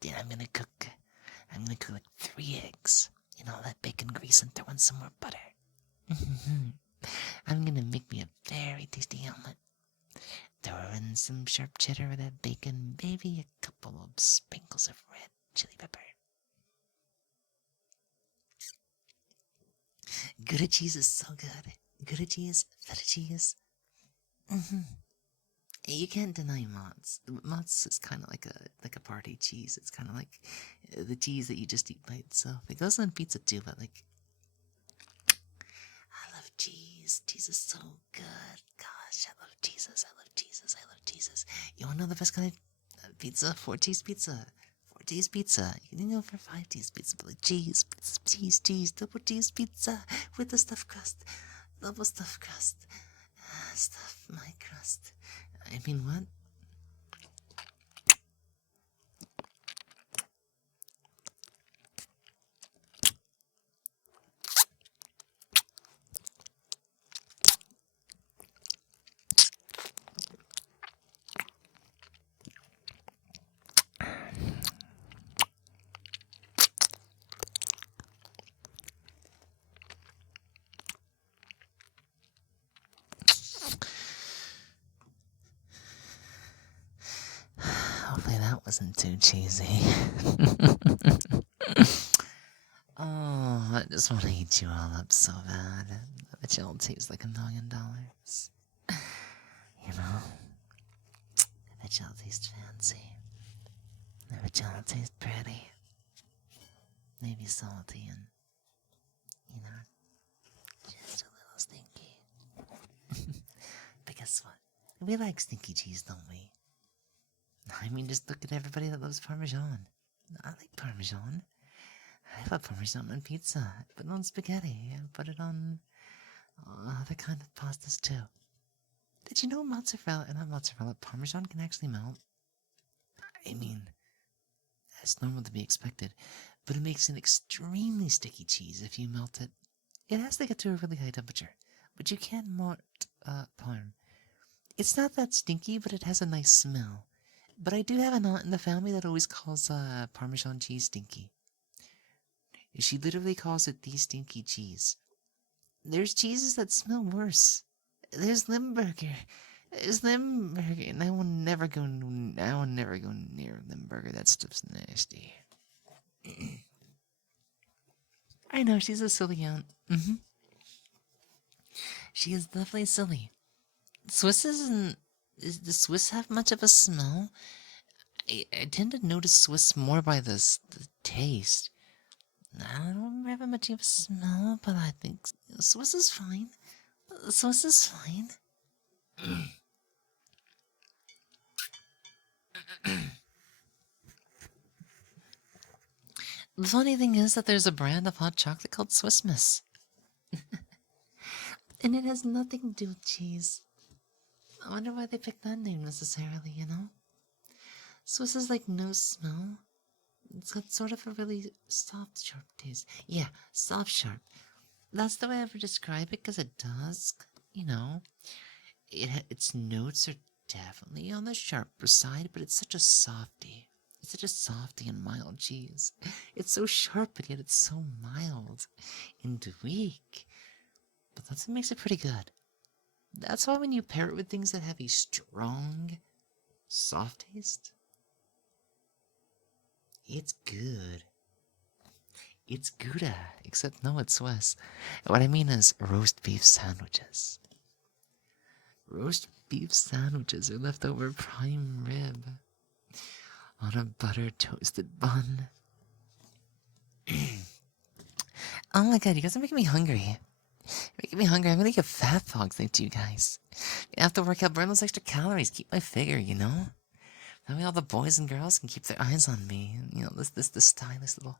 Then I'm gonna cook like 3 eggs in all that bacon grease and throw in some more butter. I'm gonna make me a very tasty omelet. Throw in some sharp cheddar with that bacon, maybe a couple of sprinkles of red chili pepper. Gouda cheese is so good. Gouda cheese, feta cheese. You can't deny Mott's. Mott's is kind of like a party cheese. It's kind of like the cheese that you just eat by itself. It goes on pizza too, but like, I love cheese. Cheese is so good. Gosh, I love Jesus. I love Jesus. I love Jesus. You wanna know the best kind of pizza? 4-cheese pizza. 4-cheese pizza. You can go for 5-cheese pizza, but like cheese, double cheese pizza with the stuffed crust, double stuffed crust, stuff my crust. I mean, what? Hopefully that wasn't too cheesy. Oh, I just want to eat you all up so bad. I bet you all taste like $1 million. You know? I bet you all taste fancy. I bet you all taste pretty. Maybe salty and, you know, just a little stinky. But guess what? We like stinky cheese, don't we? I mean, just look at everybody that loves Parmesan. I like Parmesan. I love Parmesan on pizza. I put it on spaghetti. I put it on other kind of pastas too. Did you know Parmesan can actually melt? I mean, that's normal to be expected, but it makes an extremely sticky cheese if you melt it. It has to get to a really high temperature, but you can melt parm. It's not that stinky, but it has a nice smell. But I do have an aunt in the family that always calls Parmesan cheese stinky. She literally calls it the stinky cheese. There's cheeses that smell worse. There's Limburger. There's Limburger, and I will never go near Limburger. That stuff's nasty. I know, she's a silly aunt. She is definitely silly. Does the Swiss have much of a smell? I tend to notice Swiss more by the taste. I don't have much of a smell, but I think Swiss is fine. Swiss is fine. The funny thing is that there's a brand of hot chocolate called Swiss Miss. And it has nothing to do with cheese. I wonder why they picked that name necessarily, you know? Swiss is like no smell. It's got sort of a really soft, sharp taste. Yeah, soft, sharp. That's the way I would describe it, because it does, you know. Its notes are definitely on the sharper side, but it's such a softie. It's such a softy and mild cheese. It's so sharp, but yet it's so mild and weak. But that's what makes it pretty good. That's why when you pair it with things that have a strong, soft taste, it's good. It's Gouda, except no, it's Swiss. What I mean is roast beef sandwiches. Roast beef sandwiches are leftover prime rib on a buttered toasted bun. Oh my god, you guys are making me hungry. You're making me hungry. I'm gonna get fat fogs thanks to you guys. I have to work out, burn those extra calories, keep my figure, you know? That way all the boys and girls can keep their eyes on me. You know, this stylish little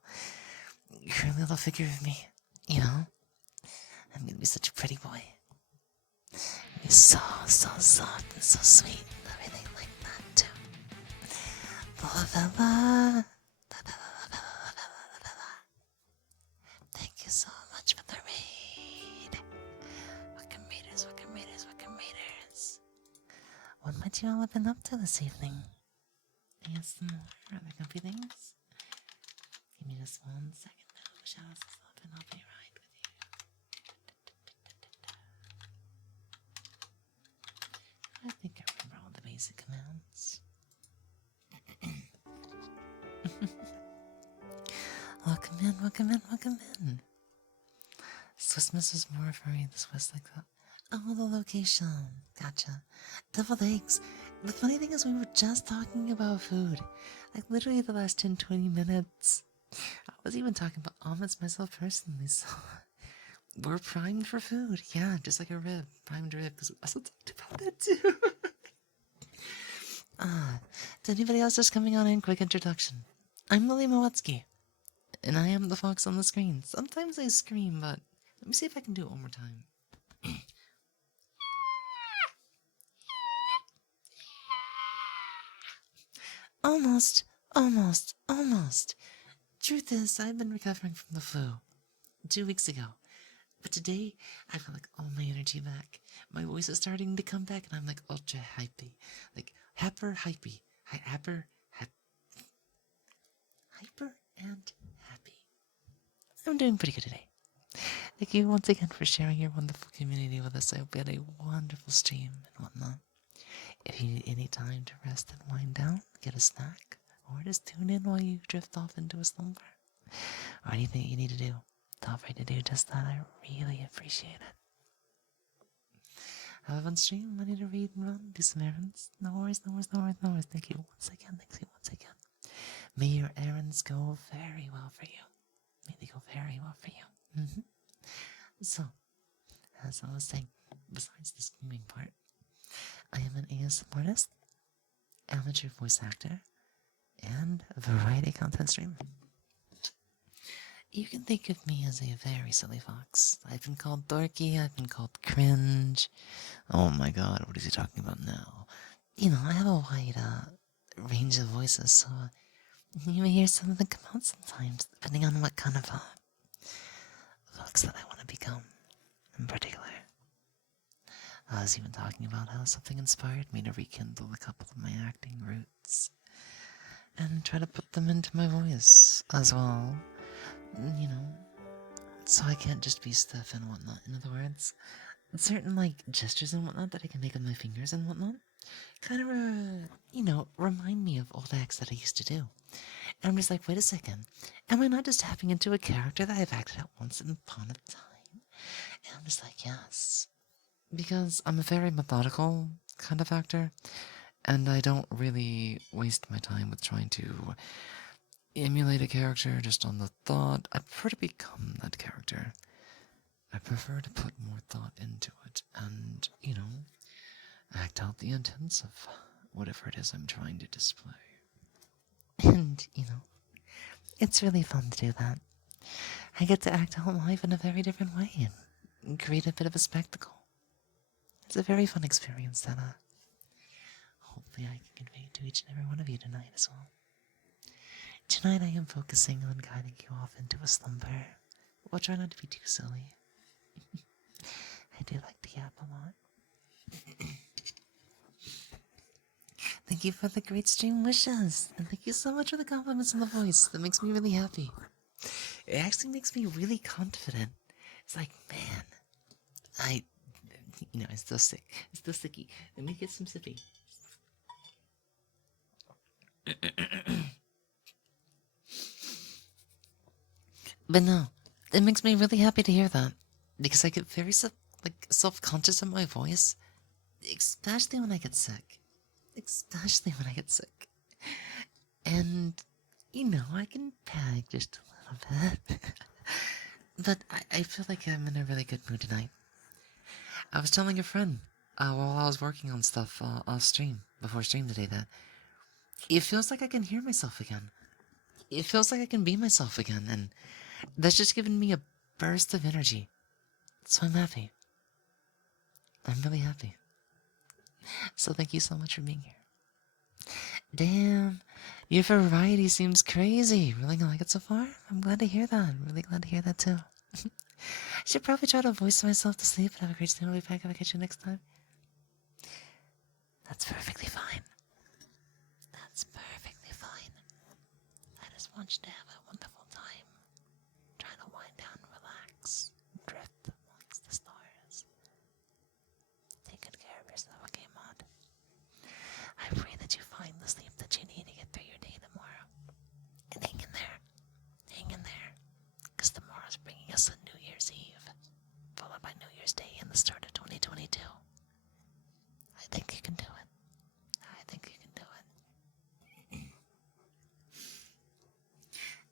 curly little figure of me. You know? I'm gonna be such a pretty boy. He's so soft and so sweet. Everything like that too. Thank you so much for the raid. Welcome raiders. What might you all have been up to this evening? Yes, some more other comfy things. Give me just 1 second now. Shout us up and I'll be right with you. I think I remember all the basic commands. Welcome in. Swiss Miss is more referring to Swiss like that. Oh, the location. Gotcha. Deviled eggs. The funny thing is we were just talking about food. Like literally the last 10-20 minutes. I was even talking about omelets myself personally, so we're primed for food. Yeah, just like a rib. Primed rib, because we also talked about that too. To anybody else just coming on in, quick introduction. I'm Lily Moetsuki, and I am the fox on the screen. Sometimes I scream, but let me see if I can do it one more time. Almost. Truth is, I've been recovering from the flu 2 weeks ago. But today, I feel like all my energy back. My voice is starting to come back, and I'm like ultra hypey. Like, hyper and happy. I'm doing pretty good today. Thank you once again for sharing your wonderful community with us. I hope you had a wonderful stream and whatnot. If you need any time to rest and wind down, get a snack, or just tune in while you drift off into a slumber, or anything you need to do. Feel free to do just that. I really appreciate it. Have a fun stream. I need to read and run, do some errands. No worries, no worries, no worries, no worries. Thank you once again. Thank you once again. May your errands go very well for you. May they go very well for you. So, as I was saying, besides the screaming part, I am an ASMR artist, amateur voice actor, and variety content streamer. You can think of me as a very silly fox. I've been called dorky, I've been called cringe. Oh my god, what is he talking about now? You know, I have a wide range of voices, so you may hear some of them come out sometimes, depending on what kind of fox that I want to become in particular. I was even talking about how something inspired me to rekindle a couple of my acting roots and try to put them into my voice as well. You know, so I can't just be stiff and whatnot. In other words, certain like gestures and whatnot that I can make with my fingers and whatnot kind of, remind me of old acts that I used to do. And I'm just like, wait a second, am I not just tapping into a character that I've acted out once upon a time? And I'm just like, yes. Because I'm a very methodical kind of actor, and I don't really waste my time with trying to emulate a character just on the thought. I prefer to become that character. I prefer to put more thought into it and, act out the intents of whatever it is I'm trying to display. And, it's really fun to do that. I get to act out life in a very different way and create a bit of a spectacle. It's a very fun experience that hopefully I can convey to each and every one of you tonight as well. Tonight I am focusing on guiding you off into a slumber. We'll try not to be too silly. I do like to yap a lot. Thank you for the great stream wishes. And thank you so much for the compliments on the voice. That makes me really happy. It actually makes me really confident. It's like, man, it's still sick. It's still sicky. Let me get some sippy. But no, it makes me really happy to hear that. Because I get very self-conscious of my voice. Especially when I get sick. And, I can panic just a little bit. But I feel like I'm in a really good mood tonight. I was telling a friend while I was working on stuff off stream, before stream today, that it feels like I can hear myself again. It feels like I can be myself again, and that's just given me a burst of energy. So I'm happy. I'm really happy. So thank you so much for being here. Damn, your variety seems crazy. Really gonna like it so far? I'm glad to hear that. I'm really glad to hear that too. I should probably try to voice myself to sleep and have a great stream. I'll be back if I catch you next time. That's perfectly fine. That's perfectly fine. I just want you to have a wonderful time. Try to wind down, relax, drift amongst the stars. Take good care of yourself, okay, Mod? I pray that you find the sleep that you need to get through your day tomorrow. And hang in there. Hang in there. Because tomorrow's bringing us a New Year's Eve, followed by New Year's Day and the start of 2022. I think you can do it. I think you can do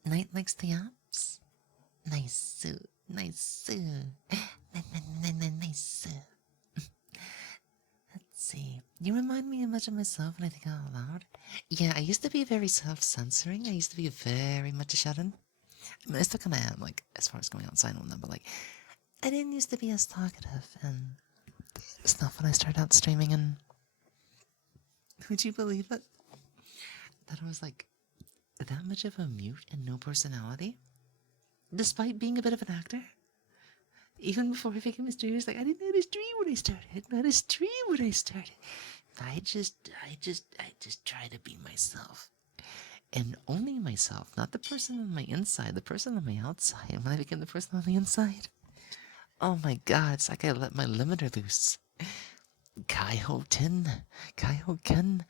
it. Night likes the apps? Nice. Nice. Nice. Let's see. You remind me much of myself when I think out loud. Yeah, I used to be very self-censoring. I used to be very much a shut-in. I mean, I still kind of am, as far as going outside and them, but, I didn't used to be as talkative and stuff when I started out streaming, and would you believe it? That I was, that much of a mute and no personality? Despite being a bit of an actor? Even before I became a streamer, I didn't know how to stream when I started. I just try to be myself. And only myself, not the person on my inside, the person on my outside. And when I became the person on the inside, oh my god, it's like I let my limiter loose. Kaiho Ken.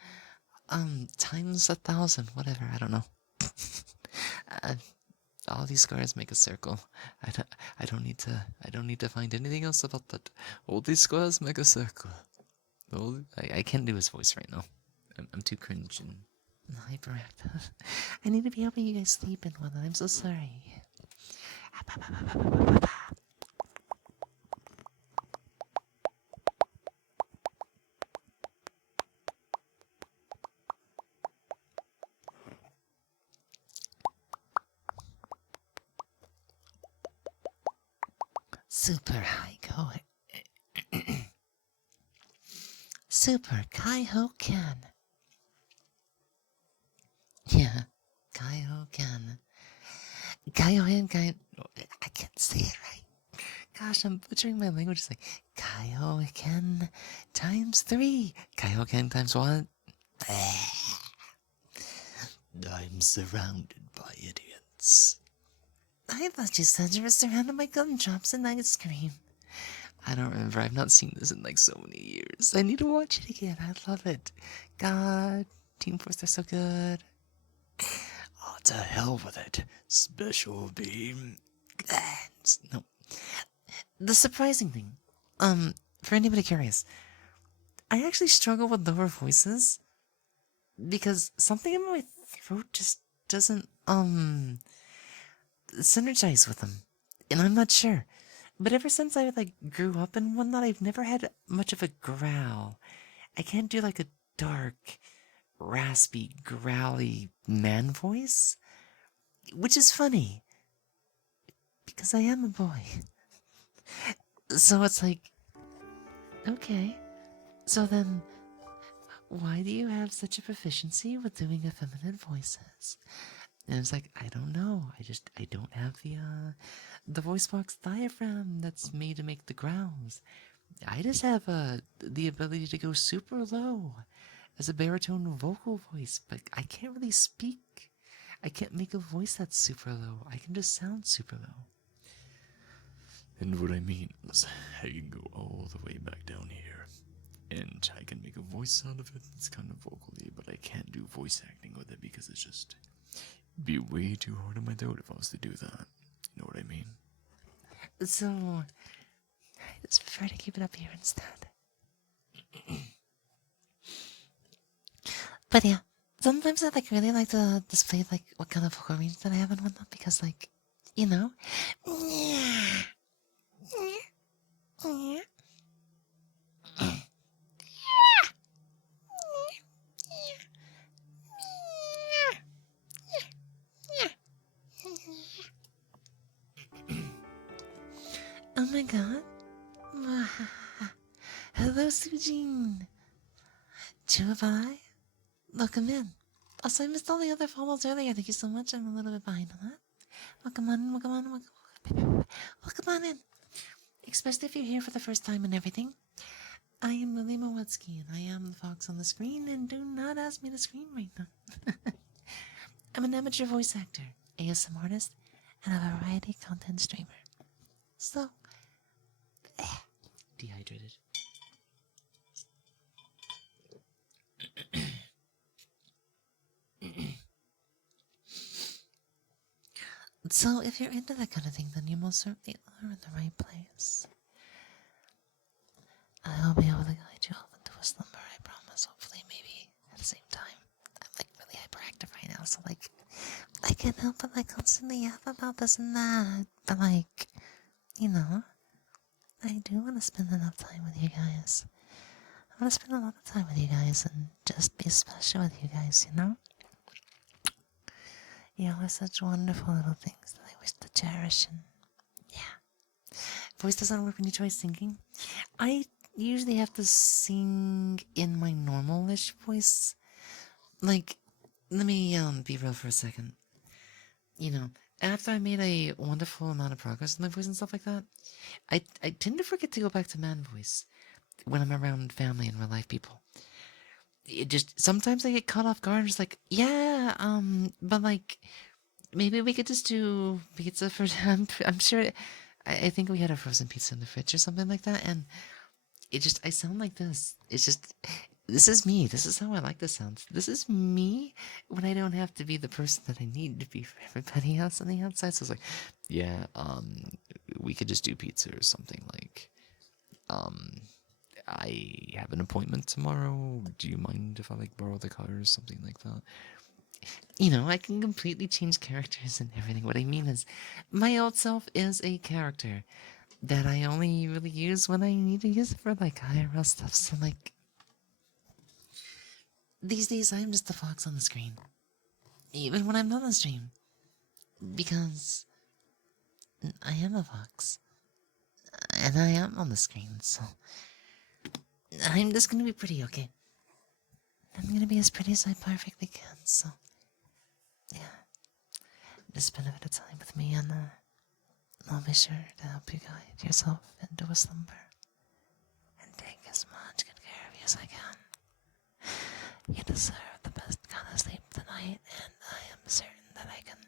Times 1,000, whatever, I don't know. uh, all these squares make a circle. I don't need to find anything else about that. All these squares make a circle. I can't do his voice right now. I'm too cringe and hyperactive. I need to be helping you guys sleep and whatnot. I'm so sorry. Super high going. Super Kai-Ho-Ken. Yeah, Kai-Ho-Ken. Kai-Ho-Ken, I can't say it right. Gosh, I'm butchering my language. It's like Kai-Ho-Ken times 3. Kai-Ho-Ken times 1. I'm surrounded by idiots. I thought you said you were surrounded by gumdrops and ice cream. I don't remember. I've not seen this in like so many years. I need to watch it again. I love it. God, Team Force, they're so good. Oh, to hell with it. Special beam. No. The surprising thing, for anybody curious, I actually struggle with lower voices because something in my throat just doesn't, synergize with them. And I'm not sure. But ever since I like grew up and whatnot, I've never had much of a growl. I can't do like a dark, raspy, growly man voice, which is funny because I am a boy. So it's like, okay, so then why do you have such a proficiency with doing effeminate voices? And it's like, I don't know. I don't have the voice box diaphragm that's made to make the growls. I just have the ability to go super low as a baritone vocal voice, but I can't really speak. I can't make a voice that's super low. I can just sound super low. And what I mean is, I can go all the way back down here, and I can make a voice out of it that's kind of vocally, but I can't do voice acting with it because it's just be way too hard on my throat if I was to do that. You know what I mean? So, I just prefer to keep it up here instead. But yeah, sometimes I like really like to display like what kind of vocal range that I have and whatnot because like, you know. Oh my god. Hello, Sujin. Chuabai. Welcome in. Also, I missed all the other follows earlier. Thank you so much. I'm a little bit behind on that. Welcome on in. Especially if you're here for the first time and everything. I am Lily Moetsuki, and I am the fox on the screen, and do not ask me to scream right now. I'm an amateur voice actor, ASM artist, and a variety content streamer. So, dehydrated. So, if you're into that kind of thing, then you most certainly are in the right place. I'll be able to guide you off into a slumber, I promise. Hopefully, maybe at the same time. I'm like really hyperactive right now, so like, I can't help but like constantly yap about this and that. But like, you know, I do want to spend enough time with you guys. I want to spend a lot of time with you guys and just be special with you guys, you know? You all are such wonderful little things that I wish to cherish, and yeah. Voice doesn't work when you try singing. I usually have to sing in my normal-ish voice. Like, let me be real for a second. You know, after I made a wonderful amount of progress in my voice and stuff like that, I tend to forget to go back to man voice when I'm around family and real life people. It just sometimes I get caught off guard and just like, yeah, but like maybe we could just do pizza for I'm sure I think we had a frozen pizza in the fridge or something like that, and I sound like this. It's just This is me. This is how I like the sounds. This is me when I don't have to be the person that I need to be for everybody else on the outside. So it's like, yeah, we could just do pizza or something like, um, I have an appointment tomorrow. Do you mind if I like borrow the car or something like that? You know, I can completely change characters and everything. What I mean is, my old self is a character that I only really use when I need to use it for like IRL stuff. So like, these days I'm just the fox on the screen, even when I'm not on stream, because I am a fox and I am on the screen. So I'm just gonna be pretty, okay? I'm gonna be as pretty as I perfectly can. So yeah, just spend a bit of time with me, and I'll be sure to help you guide yourself into a slumber and take as much good care of you as I can. You deserve the best kind of sleep tonight, and I am certain that I can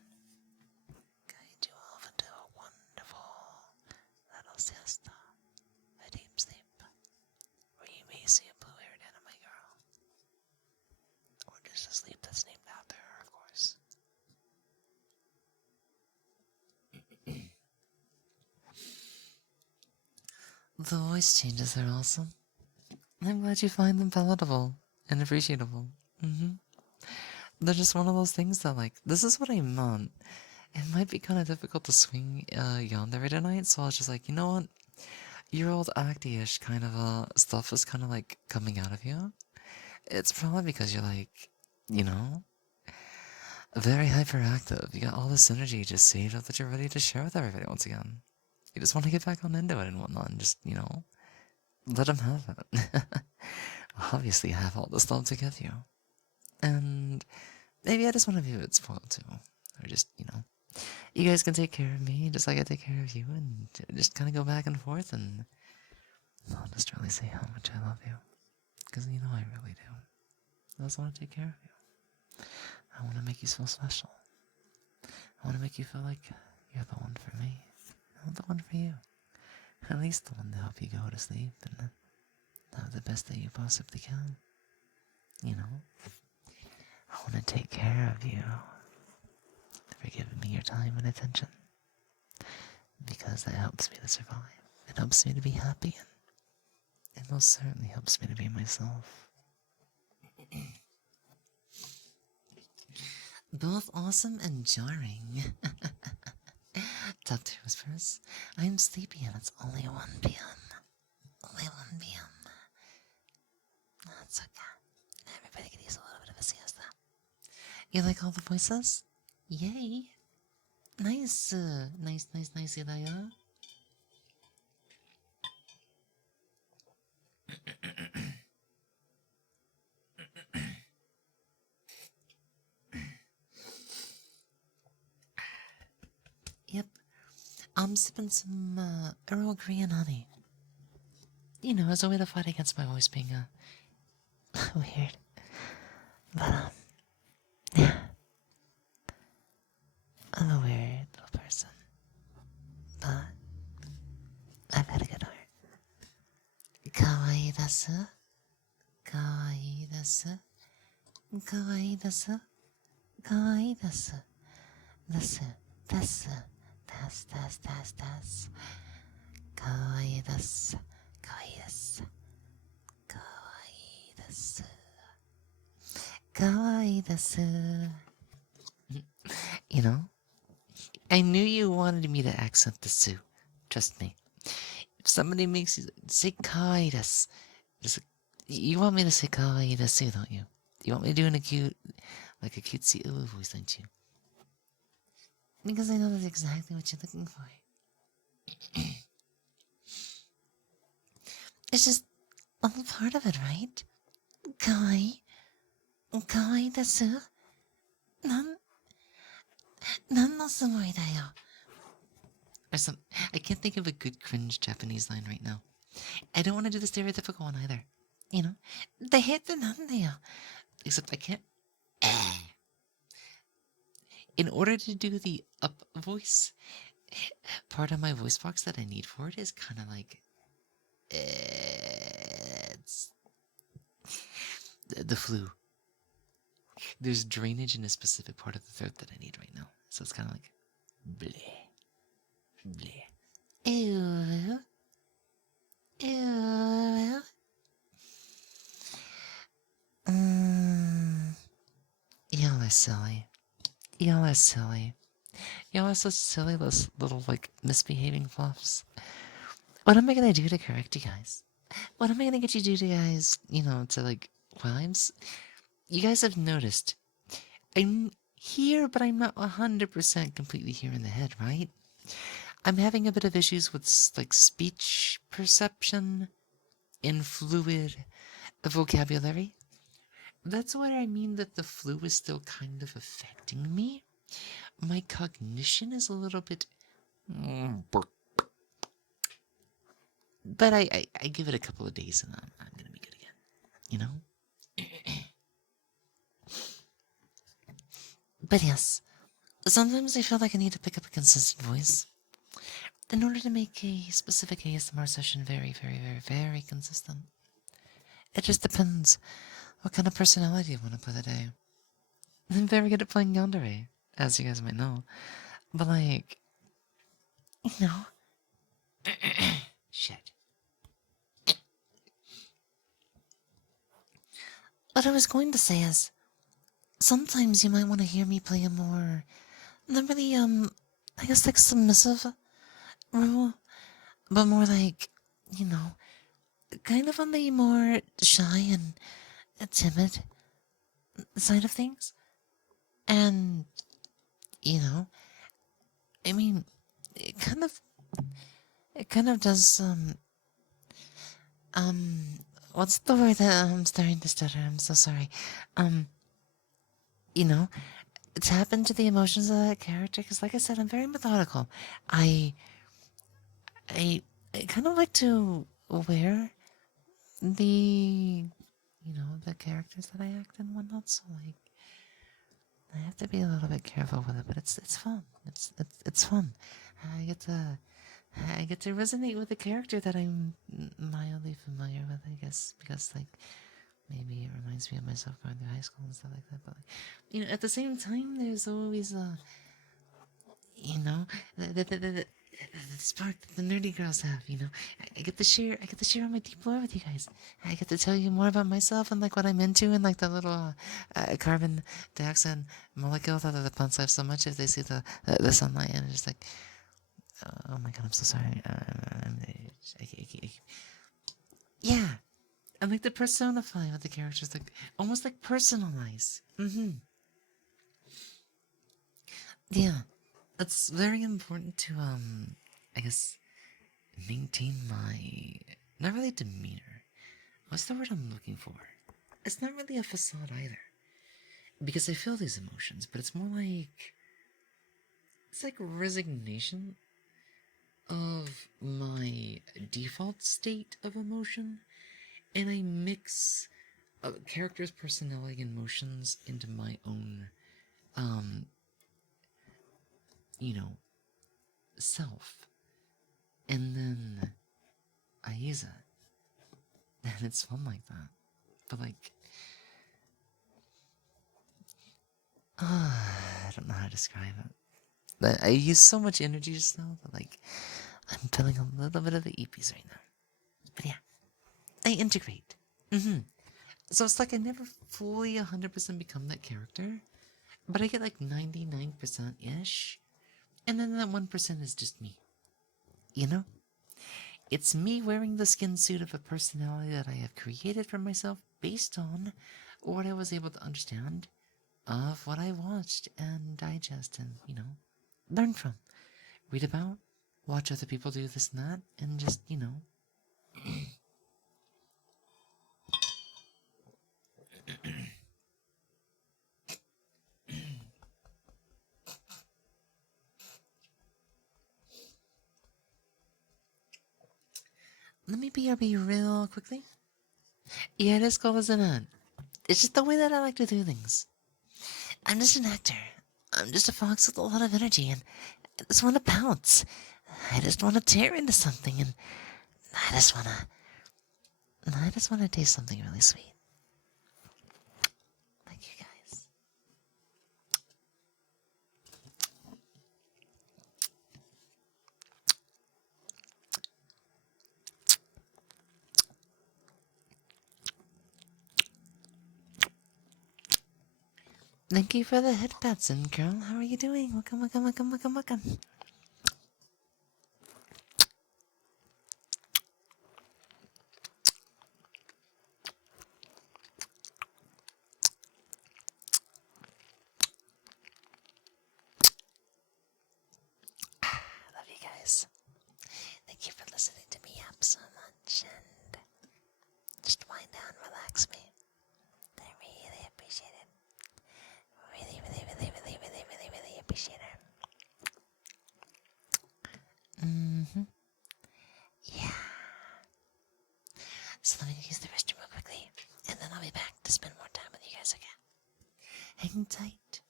guide you off into a wonderful little siesta, a deep sleep, where you may see a blue-haired anime girl, or just a sleep that's named after her, of course. The voice changes are awesome. I'm glad you find them palatable and appreciable. They're just one of those things that, like, this is what I meant. It might be kind of difficult to swing yonder every night, so I was just like, you know what? Your old acty-ish kind of stuff is kind of like coming out of you. It's probably because you're like, you know, very hyperactive. You got all this energy just saved up that you're ready to share with everybody once again. You just want to get back on into it and whatnot, and just, you know, let them have it. Obviously, I have all this love to give you. And maybe I just want to be a bit spoiled too. Or just, you know, you guys can take care of me just like I take care of you, and just kind of go back and forth, and I'll just really say how much I love you. Because, you know, I really do. I just want to take care of you. I want to make you feel special. I want to make you feel like you're the one for me. I'm the one for you. At least the one to help you go to sleep and have the best day you possibly can. You know? I want to take care of you for giving me your time and attention. Because that helps me to survive. It helps me to be happy, and it most certainly helps me to be myself. Both awesome and jarring. Top tier whispers. I'm sleepy and it's only 1 p.m. Only 1 p.m. That's okay. Everybody can use a little bit of a siesta. You like all the voices? Yay! Nice, nice, Ilaya. Yep, I'm sipping some Earl Grey and honey. You know, as a way to fight against my voice being weird. But yeah, I'm a weird little person, but I've had a good heart. Kawaii desu, kawaii desu, kawaii desu, kawaii desu, desu, desu, desu, kawaii desu, kawaii desu, kawaii desu, kawaii desu. You know, I knew you wanted me to accent the Sue. Trust me. If somebody makes you say kawaii desu, just, you want me to say kawaii desu, don't you? You want me doing a cute, like a cutesy ooh voice, don't you? Because I know that's exactly what you're looking for. It's just all part of it, right? Kawaii, kawaii desu. Nan no sumoi da yo. Or some, I can't think of a good cringe Japanese line right now. I don't want to do the stereotypical one either. You know, they hate the nandeyo. Except I can't. In order to do the up voice, part of my voice box that I need for it is kind of like, it's the flu. There's drainage in a specific part of the throat that I need right now. So it's kind of like, bleh, bleh. Ew. Ew. Mm. Y'all are silly. Y'all are silly. Y'all are so silly, those little, like, misbehaving fluffs. What am I gonna do to correct you guys? What am I gonna get you to do, guys? You know, to, like, well, you guys have noticed. I'm here, but I'm not 100% completely here in the head, right? I'm having a bit of issues with, like, speech perception and fluid vocabulary. That's what I mean that the flu is still kind of affecting me. My cognition is a little bit... But I give it a couple of days and I'm gonna be good again. You know? But yes, sometimes I feel like I need to pick up a consistent voice in order to make a specific ASMR session very, very, very, very consistent. It just depends what kind of personality I want to play that day. I'm very good at playing yandere, as you guys might know. But like, you know... Shit. What I was going to say is, sometimes you might want to hear me play a more, not really, I guess like submissive role, but more like, you know, kind of on the more shy and timid side of things. And, you know, I mean, it kind of does, what's the word that I'm starting to stutter? I'm so sorry. You know, tap into the emotions of that character, because like I said, I'm very methodical. I I kind of like to wear the, you know, the characters that I act and whatnot. So like, I have to be a little bit careful with it, but it's fun. It's fun. I get to resonate with the character that I'm mildly familiar with, I guess, because like maybe it reminds me of myself going through high school and stuff like that. But like, you know, at the same time, there's always you know, the spark that the nerdy girls have, you know. I get to share on my deep lore with you guys. I get to tell you more about myself and like what I'm into and like the little carbon dioxide molecule that the plants have so much if they see the sunlight, and it's just like, oh my god, I'm so sorry. Yeah, I like to personify with the characters, like almost like personalize. Yeah, it's very important to I guess maintain my, not really demeanor. What's the word I'm looking for? It's not really a facade either, because I feel these emotions, but it's more like, it's like resignation of my default state of emotion, and I mix a character's personality and emotions into my own, you know, self, and then I use it, and it's fun like that. But like, I don't know how to describe it. But I use so much energy just now that like, I'm feeling a little bit of the EPs right now. But yeah, I integrate. So it's like I never fully 100% become that character, but I get like 99%-ish, and then that 1% is just me. You know? It's me wearing the skin suit of a personality that I have created for myself based on what I was able to understand of what I watched and digest and, you know, learn from. Read about, watch other people do this and that, and just, you know. Let me be real quickly. Yeah, it is cool, isn't it? It's just the way that I like to do things. I'm just an actor. I'm just a fox with a lot of energy, and I just want to pounce. I just want to tear into something, and I just want to taste something really sweet. Thank you for the head pats in, girl. How are you doing? Welcome, welcome, welcome, welcome, welcome. Love you guys. Thank you for listening to me up so much, and just wind down, relax me. I really appreciate it. Really, really, really, really, really, really, really appreciate it. Yeah. So let me use the restroom real quickly, and then I'll be back to spend more time with you guys again. Hang tight.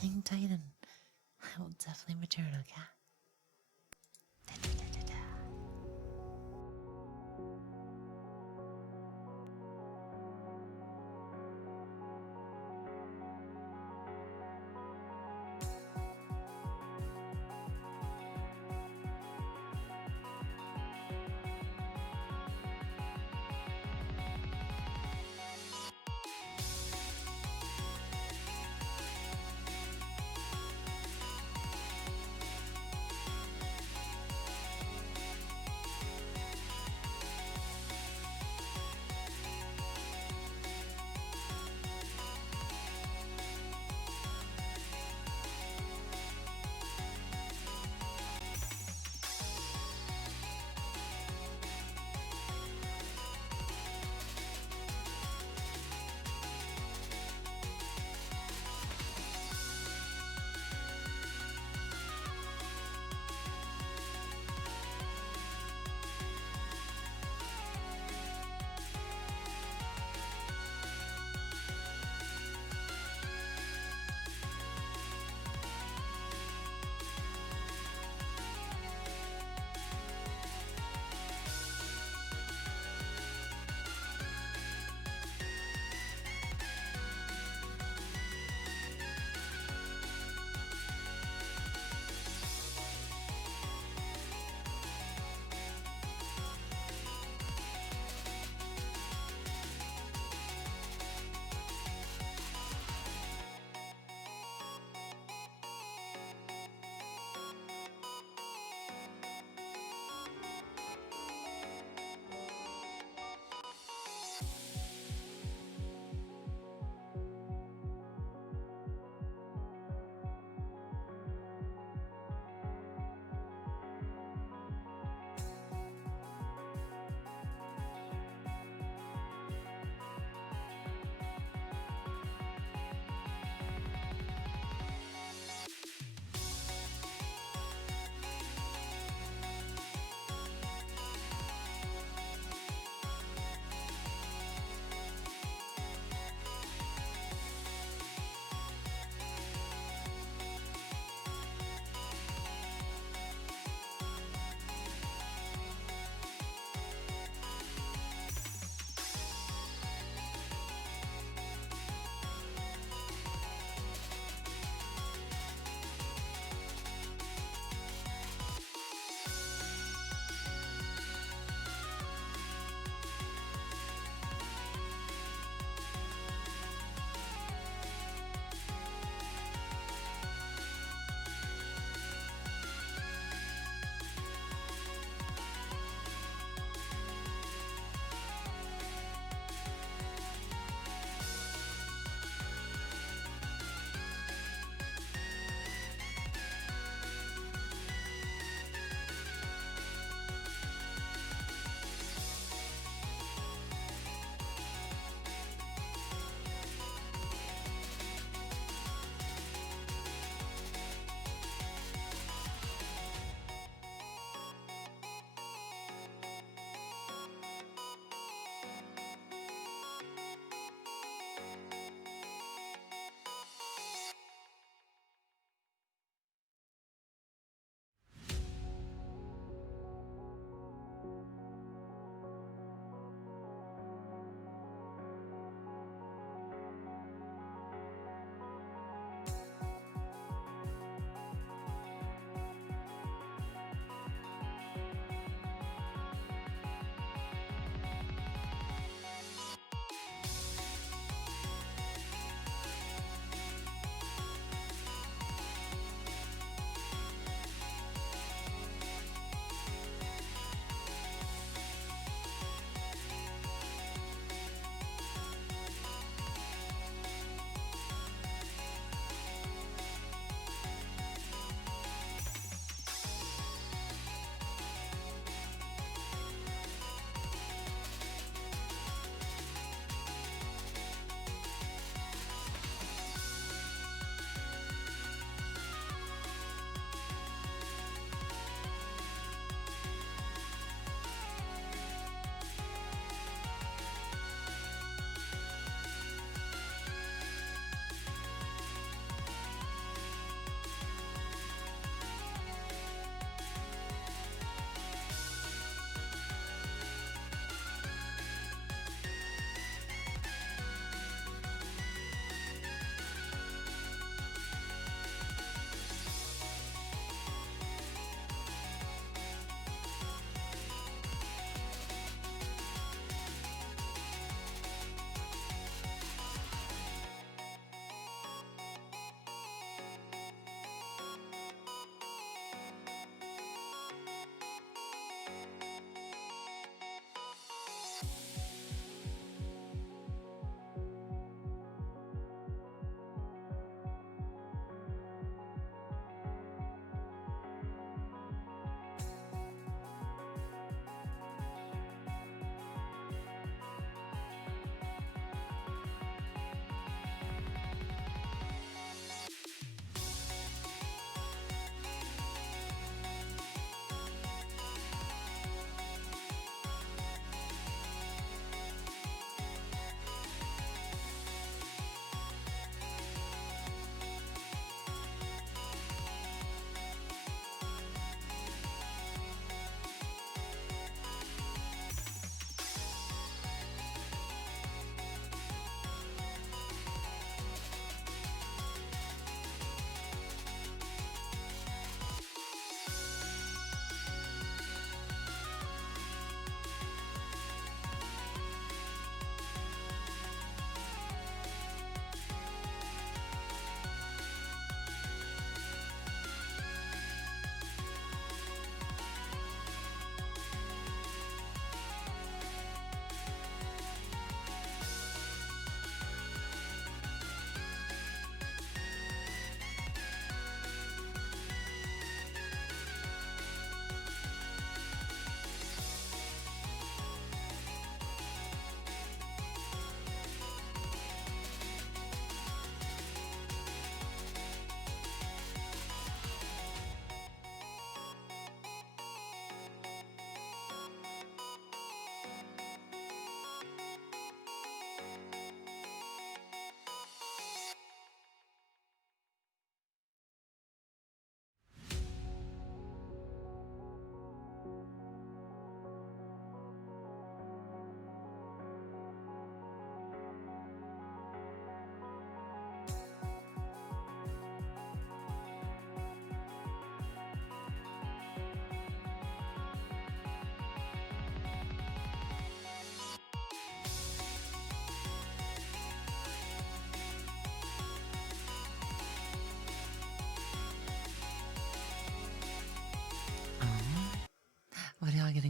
Hang tight, and I will definitely return, okay?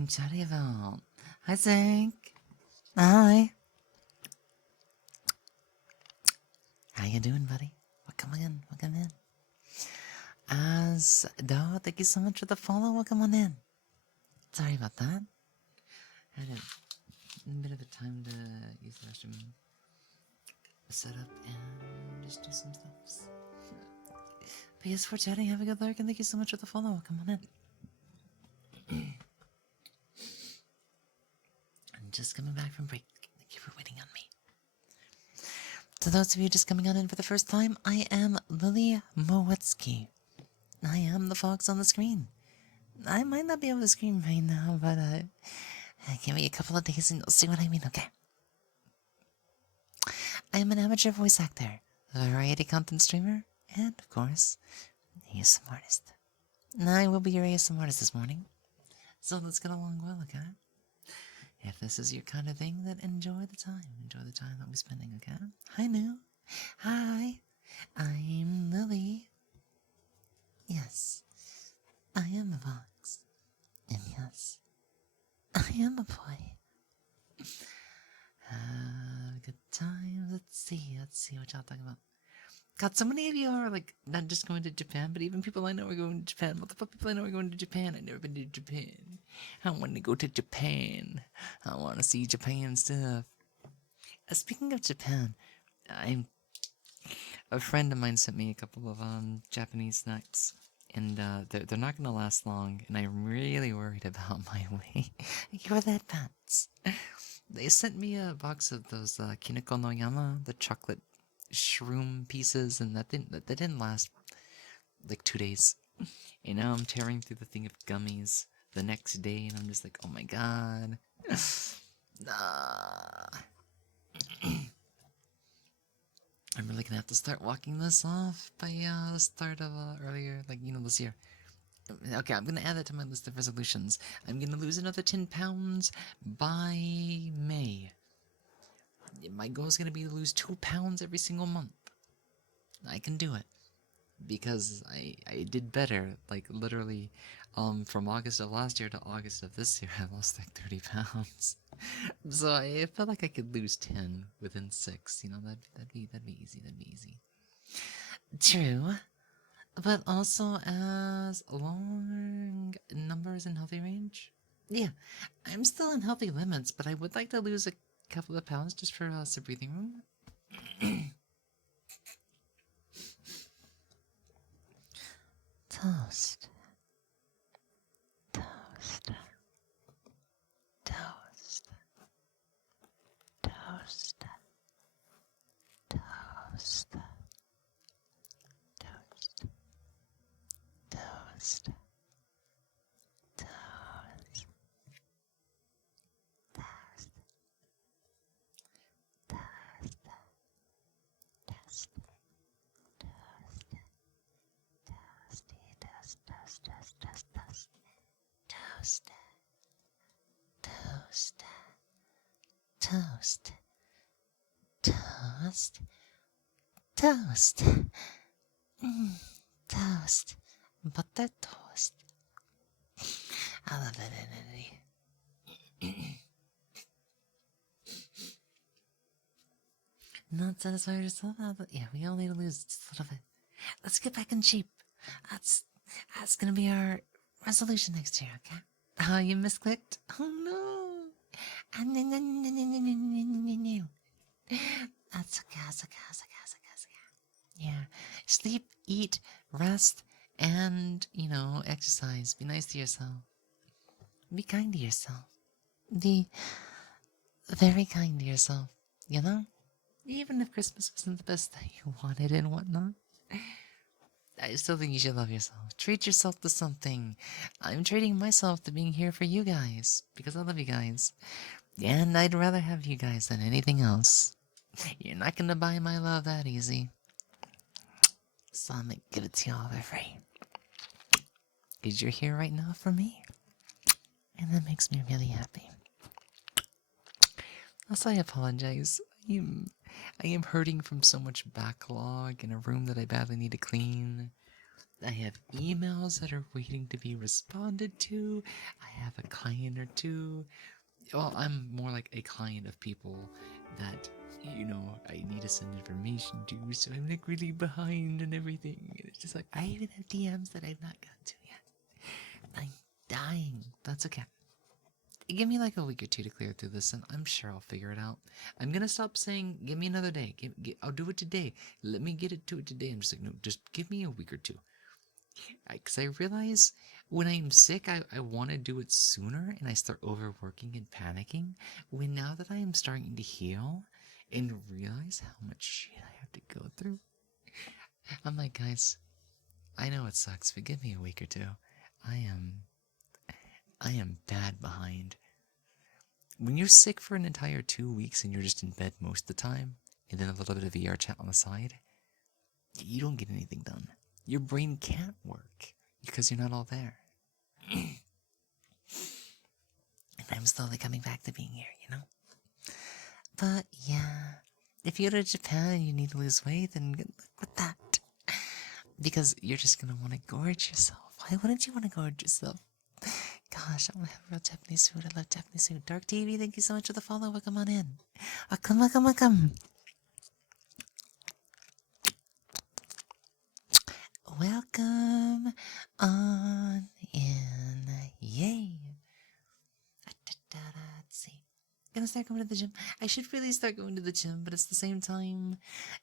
being chatty about? Hi, Zink. Hi. How you doing, buddy? Welcome in. Welcome in. As Do, thank you so much for the follow. Welcome on in. Sorry about that. I had a bit of a time to use the restroom, set up, and just do some stuff. But yes, for chatting, have a good lurk, and thank you so much for the follow. Welcome on in. I'm just coming back from break. Thank you for waiting on me. To those of you just coming on in for the first time, I am Lily Moetsuki. I am the fox on the screen. I might not be able to scream right now, but give me a couple of days and you'll see what I mean, okay? I am an amateur voice actor, a variety content streamer, and, of course, an ASMR artist. I will be your ASMR artist this morning, so let's get along well, okay? If this is your kind of thing, then enjoy the time. Enjoy the time that we're spending, okay? Hi, New. Hi. I'm Lily. Yes, I am a fox. And yes, I am a boy. Have a good time. Let's see what y'all talking about. God, so many of you are like not just going to Japan, but even people I know are going to Japan. What the fuck, people I know are going to Japan? I've never been to Japan. I want to go to Japan. I want to see Japan stuff. Speaking of Japan, a friend of mine sent me a couple of Japanese snacks, and they're not gonna last long, and I'm really worried about my weight. Thank you for that, Pats. They sent me a box of those Kineko no Yama, the chocolate shroom pieces, and that didn't last like 2 days. And now I'm tearing through the thing of gummies the next day, and I'm just like, oh my god. Nah. I'm really gonna have to start walking this off by the start of earlier, like, this year. Okay, I'm gonna add that to my list of resolutions. I'm gonna lose another 10 pounds by May. My goal is gonna be to lose 2 pounds every single month. I can do it. Because I did better, like literally, from August of last year to August of this year, I lost like 30 pounds. So I felt like I could lose 10 within 6. That'd be easy. True, but also as long numbers in healthy range. Yeah, I'm still in healthy limits, but I would like to lose a couple of pounds just for some breathing room. Toast. Toast. Toast. Toast. Toast. Toast. Toast. Toast. Toast. Toast. Toast. Toast. Butter toast. I love that energy. Not satisfied with yourself? Yeah, we all need to lose just a little bit. Let's get back in shape. That's gonna be our resolution next year, okay? Oh, you misclicked? Oh no! That's okay. Yeah. Sleep, eat, rest, and, exercise. Be nice to yourself. Be kind to yourself. Be very kind to yourself, Even if Christmas wasn't the best that you wanted and whatnot. I still think you should love yourself. Treat yourself to something. I'm treating myself to being here for you guys. Because I love you guys. And I'd rather have you guys than anything else. You're not gonna buy my love that easy. So I'm gonna give it to y'all for free. Because you're here right now for me. And that makes me really happy. Also, I apologize. I am hurting from so much backlog in a room that I badly need to clean. I have emails that are waiting to be responded to. I have a client or two. Well, I'm more like a client of people that, I need to send information to, so I'm like really behind and everything. And it's just like, I even have DMs that I've not gotten to yet. I'm dying. That's okay. Give me like a week or two to clear through this, and I'm sure I'll figure it out. I'm gonna stop saying, give me another day. I'll do it today. Let me get it to it today. I'm just like, no, just give me a week or two. Because I realize when I'm sick, I want to do it sooner, and I start overworking and panicking. When now that I am starting to heal and realize how much shit I have to go through, I'm like, guys, I know it sucks, but give me a week or two. I am bad behind. When you're sick for an entire 2 weeks and you're just in bed most of the time, and then a little bit of VR chat on the side, you don't get anything done. Your brain can't work because you're not all there. And I'm slowly coming back to being here. But yeah, if you go to Japan and you need to lose weight, then good luck with that. Because you're just gonna want to gorge yourself. Why wouldn't you want to gorge yourself? Gosh, I want to have real Japanese food. I love Japanese food. Dark TV, thank you so much for the follow. Welcome on in. Welcome, welcome, welcome. Welcome on in. Yay. Let's see. Gonna start going to the gym. I should really start going to the gym, but it's the same time.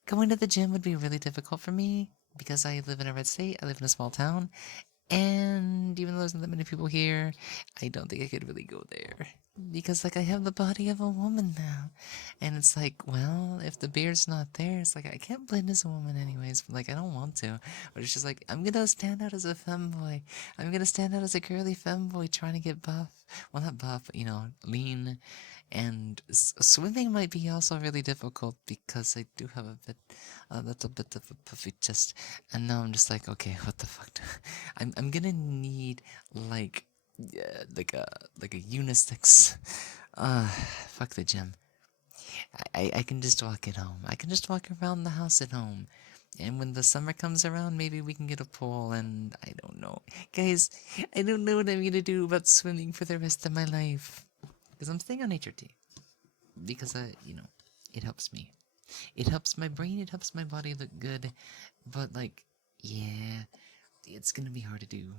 Going to the gym would be really difficult for me because I live in a red state. I live in a small town. And even though there's not that many people here, I don't think I could really go there. Because, I have the body of a woman now. And it's like, well, if the beard's not there, it's like, I can't blend as a woman anyways. But, I don't want to. But it's just like, I'm gonna stand out as a femboy. I'm gonna stand out as a girly femboy trying to get buff. Well, not buff, but, lean. And swimming might be also really difficult because I do have a little bit of a puffy chest. And now I'm just like, okay, what the fuck? I'm gonna need like a unisex. Fuck the gym. I can just walk at home. I can just walk around the house at home. And when the summer comes around, maybe we can get a pool. And I don't know, guys. I don't know what I'm gonna do about swimming for the rest of my life. Because I'm staying on HRT. Because it helps me. It helps my brain. It helps my body look good. But yeah, it's gonna be hard to do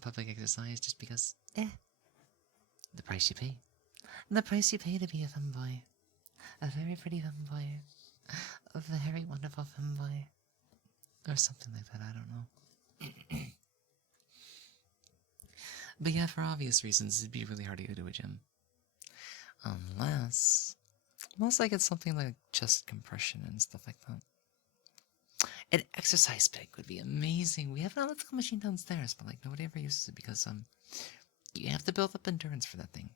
public exercise just because, the price you pay. The price you pay to be a femboy. A very pretty femboy. A very wonderful femboy. Or something like that, I don't know. But yeah, for obvious reasons, it'd be really hard to go to a gym. Unless I get something like chest compression and stuff like that. An exercise bag would be amazing. We have an elliptical machine downstairs, but nobody ever uses it because you have to build up endurance for that thing.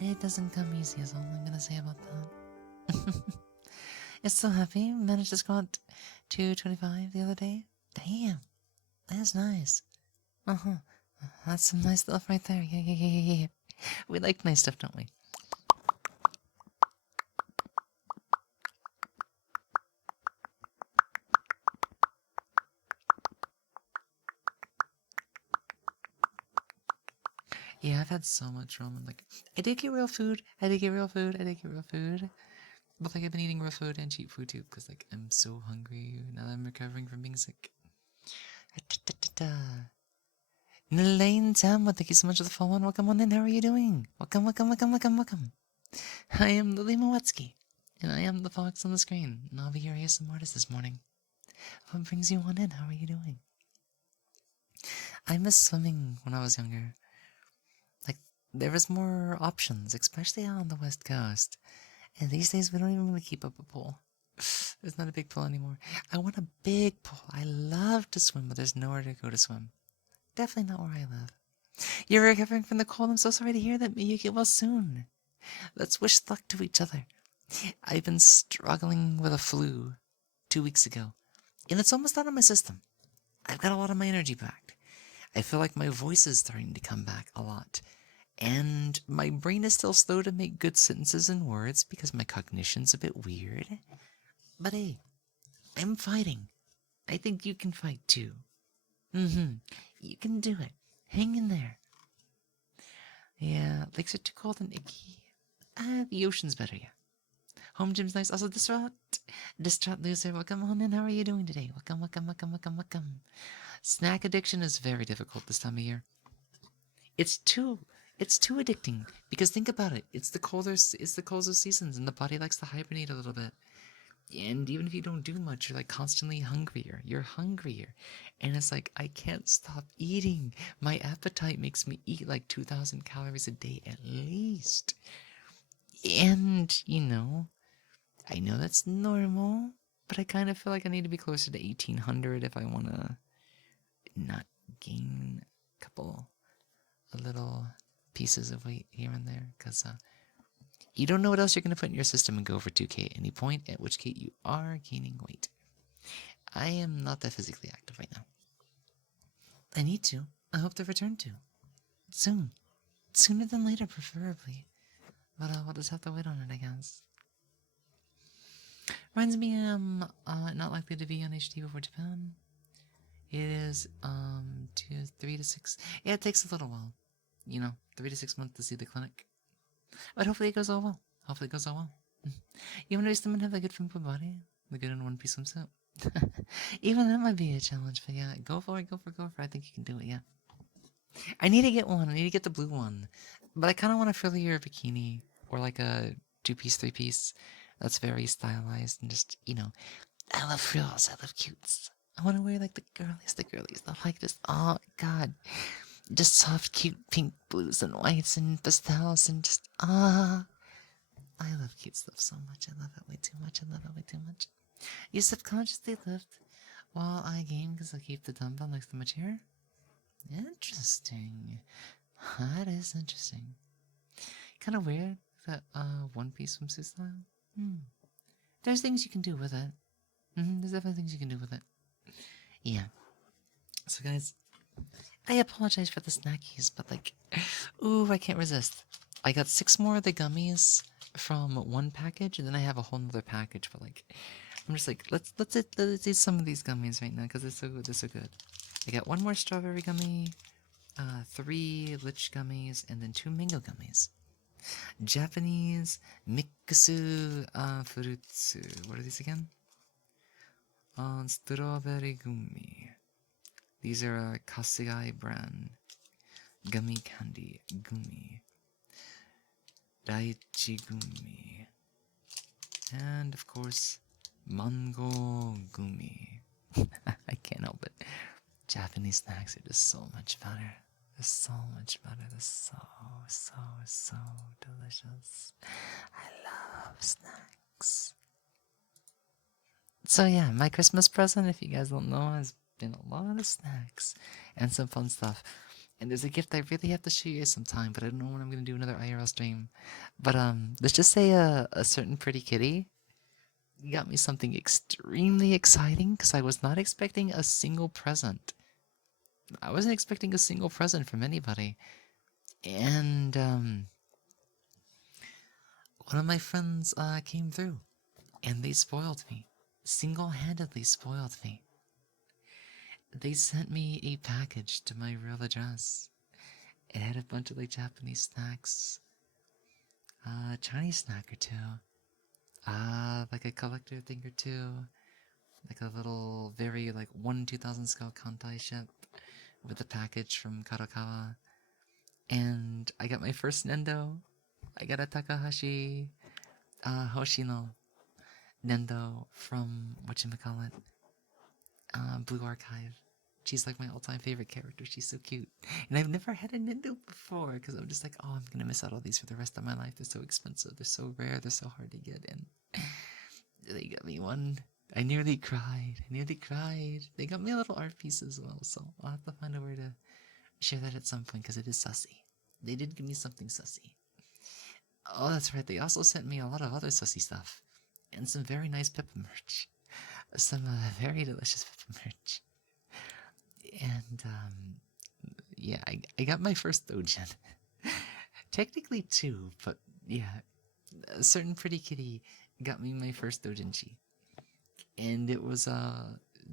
It doesn't come easy, is all I'm gonna say about that. It's so happy. Managed to squat 225 the other day. Damn, that's nice. That's some nice stuff right there. Yeah. We like nice stuff, don't we? Yeah, I've had so much ramen. I did get real food. I did get real food. But I've been eating real food and cheap food too, because I'm so hungry now that I'm recovering from being sick. Nalaine Tam, thank you so much for the follow and welcome on in. How are you doing? Welcome. I am Lily Moetsuki, and I am the fox on the screen, and I'll be your ASMR artist this morning. What brings you on in? How are you doing? I miss swimming when I was younger. There was more options, especially out on the West Coast. And these days, we don't even really keep up a pool. There's not a big pool anymore. I want a big pool. I love to swim, but there's nowhere to go to swim. Definitely not where I live. You're recovering from the cold. I'm so sorry to hear that. May you get well soon. Let's wish luck to each other. I've been struggling with a flu 2 weeks ago, and it's almost out of my system. I've got a lot of my energy back. I feel like my voice is starting to come back a lot. And my brain is still slow to make good sentences and words because my cognition's a bit weird. But hey, I'm fighting. I think you can fight too. Mm-hmm. You can do it. Hang in there. Yeah, lakes are too cold and icky. The ocean's better, yeah. Home gym's nice. Also, Distraught loser, welcome on in. How are you doing today? Welcome, welcome, welcome, welcome, welcome. Snack addiction is very difficult this time of year. It's too addicting because think about it. It's the colder seasons and the body likes to hibernate a little bit. And even if you don't do much, you're like constantly hungrier. You're hungrier. And it's like I can't stop eating. My appetite makes me eat like 2,000 calories a day at least. And, I know that's normal, but I kind of feel like I need to be closer to 1,800 if I want to not gain a little pieces of weight here and there. Because you don't know what else you're going to put in your system and go over 2K at any point, at which case you are gaining weight. I am not that physically active right now. I need to. I hope to return to. Soon. Sooner than later, preferably. But we'll just have to wait on it, I guess. Reminds me I'm not likely to be on HD before Japan. It is 3 to 6. Yeah, it takes a little while. 3 to 6 months to see the clinic. But hopefully it goes all well. You want to raise them and have a good Femboy body? The good in one piece swimsuit? Even that might be a challenge, but yeah, go for it. I think you can do it, yeah. I need to get one. I need to get the blue one. But I kind of want a frillier bikini or like a 2-piece, 3-piece that's very stylized and just, I love frills. I love cutes. I want to wear like the girlies. Like just, oh god. Just soft, cute pink blues and whites and pastels and just, I love cute stuff so much. I love it way too much. You subconsciously lift while I game because I keep the dumbbell next to my chair? Interesting. That is interesting. Kind of weird, that one-piece swimsuit style. There's things you can do with it. There's definitely things you can do with it. Yeah. So guys, I apologize for the snackies, but I can't resist. I got 6 more of the gummies from one package, and then I have a whole nother package, but I'm just let's eat some of these gummies right now, because they're so good. I got 1 more strawberry gummy, 3 lich gummies, and then 2 mango gummies. Japanese mixu fruits. What are these again? Strawberry gummy. These are a Kasugai brand gummy candy gummy. Daichi gummy. And of course, mango gummy. I can't help it. Japanese snacks are just so much better. They're so much better. They're so delicious. I love snacks. So yeah, my Christmas present, if you guys don't know, has been a lot of snacks and some fun stuff. And there's a gift I really have to show you sometime, but I don't know when I'm going to do another IRL stream. But let's just say a certain pretty kitty got me something extremely exciting because I was not expecting a single present. I wasn't expecting a single present from anybody. And one of my friends came through and they spoiled me. Single-handedly spoiled me. They sent me a package to my real address. It had a bunch of Japanese snacks, Chinese snack or 2, like a collector thing or 2, like a little very 1/2000 scale Kantai ship with a package from Kadokawa. And I got my first Nendo. I got a Takahashi Hoshino Nendo from whatchamacallit, Blue Archive. She's like my all-time favorite character. She's so cute. And I've never had a Nendo before because I'm just I'm going to miss out on these for the rest of my life. They're so expensive. They're so rare. They're so hard to get. And they got me one. I nearly cried. They got me a little art piece as well. So I'll have to find a way to share that at some point because it is sussy. They did give me something sussy. Oh, that's right. They also sent me a lot of other sussy stuff. And some very nice Pippa merch. Some very delicious Pippa merch. And, yeah, I got my first Dojin. Technically 2, but yeah. A certain pretty kitty got me my first Dojinshi. And it was,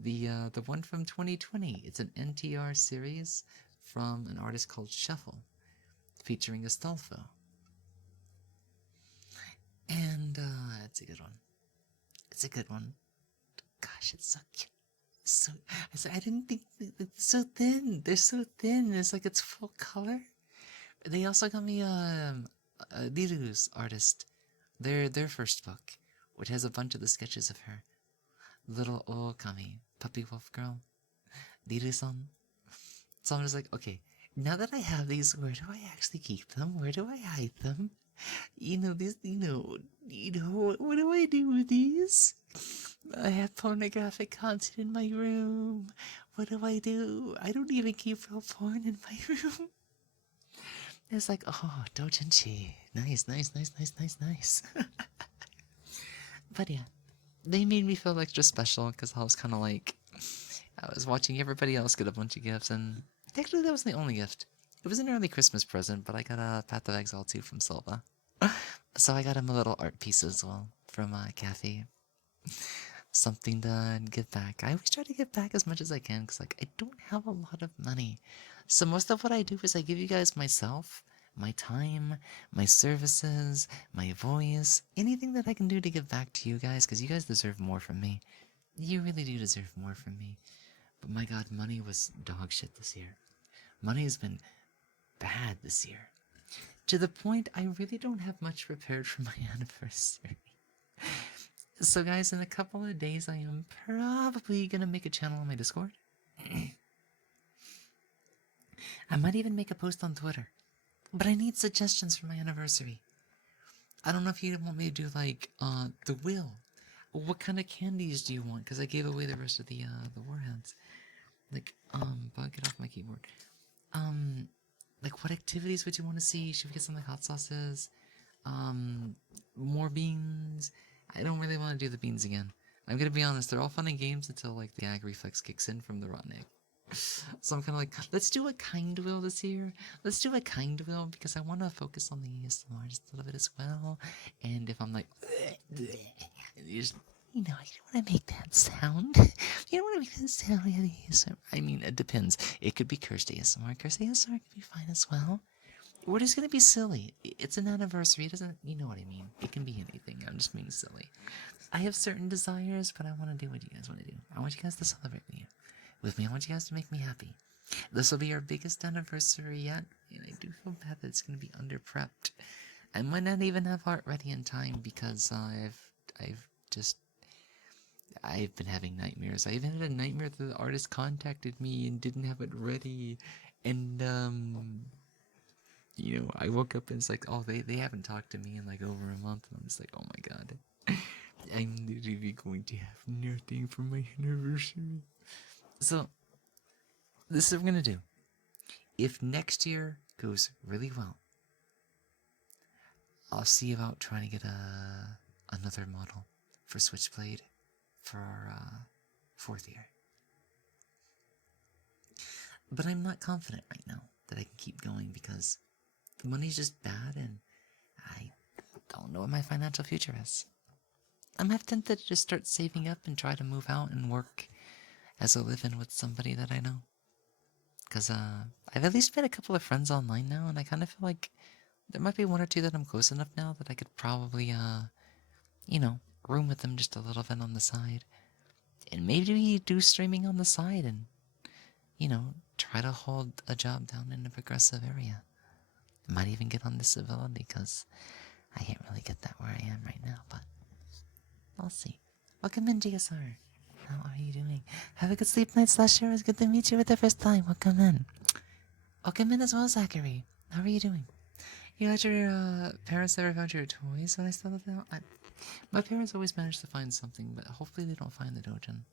the one from 2020. It's an NTR series from an artist called Shuffle, featuring Astolfo. And it's a good one. It's a good one. Gosh, it's so cute. I didn't think it's so thin. They're so thin. It's like it's full color. They also got me Diru's artist. Their first book, which has a bunch of the sketches of her. Little Okami, puppy wolf girl, Diru-san. So I'm just like, okay, now that I have these, where do I actually keep them? Where do I hide them? These, what do I do with these? I have pornographic content in my room. What do? I don't even keep real porn in my room. It's like, oh, doujinshi. Nice. But yeah, they made me feel extra special because I was kind of like, I was watching everybody else get a bunch of gifts, and actually that wasn't the only gift. It was an early Christmas present, but I got a Path of Exile 2 from Silva. So I got him a little art piece as well from Kathy. Something to give back. I always try to give back as much as I can because like I don't have a lot of money. So most of what I do is I give you guys myself, my time, my services, my voice, anything that I can do to give back to you guys because you guys deserve more from me. You really do deserve more from me. But my god, money was dog shit this year. Money has been bad this year. To the point I really don't have much prepared for my anniversary. So guys, in a couple of days I am probably gonna make a channel on my Discord. I might even make a post on Twitter. But I need suggestions for my anniversary. I don't know if you want me to do like the wheel. What kind of candies do you want? Because I gave away the rest of the warheads. Like, bug, get off my keyboard. Like, what activities would you want to see? Should we get some, like, hot sauces? More beans? I don't really want to do the beans again. I'm gonna be honest, they're all fun and games until, like, the gag reflex kicks in from the rotten egg. So I'm kind of like, let's do a kind wheel this year. Let's do a kind wheel because I want to focus on the ASMR just a little bit as well. And if I'm like, just, you don't want to make that sound. You don't want to make that sound. I mean, it depends. It could be cursed ASMR. Cursed ASMR could be fine as well. We're just gonna be silly. It's an anniversary. It doesn't, you know what I mean. It can be anything. I'm just being silly. I have certain desires, but I want to do what you guys want to do. I want you guys to celebrate me. With me, I want you guys to make me happy. This will be our biggest anniversary yet, and I do feel bad that it's going to be under-prepped. I might not even have art ready in time because I've been having nightmares. I even had a nightmare that the artist contacted me and didn't have it ready, and I woke up and it's like, oh, they haven't talked to me in like over a month, and I'm just like, oh my god, I'm literally going to have nothing for my anniversary. So, this is what we're going to do. If next year goes really well, I'll see about trying to get another model for Switchblade for our 4th year. But I'm not confident right now that I can keep going because the money's just bad and I don't know what my financial future is. I'm half tempted to just start saving up and try to move out and work as a live-in with somebody that I know. Because I've at least made a couple of friends online now, and I kind of feel like there might be one or two that I'm close enough now that I could probably, room with them just a little bit on the side. And maybe do streaming on the side and, try to hold a job down in a progressive area. I might even get on disability because I can't really get that where I am right now, but I'll see. Welcome in, GSR. How are you doing? Have a good sleep night, Slasher. It's good to meet you for the first time. Welcome in. Welcome in as well, Zachary. How are you doing? You got your parents ever found your toys when I still lived out? My parents always manage to find something, but hopefully they don't find the dojin.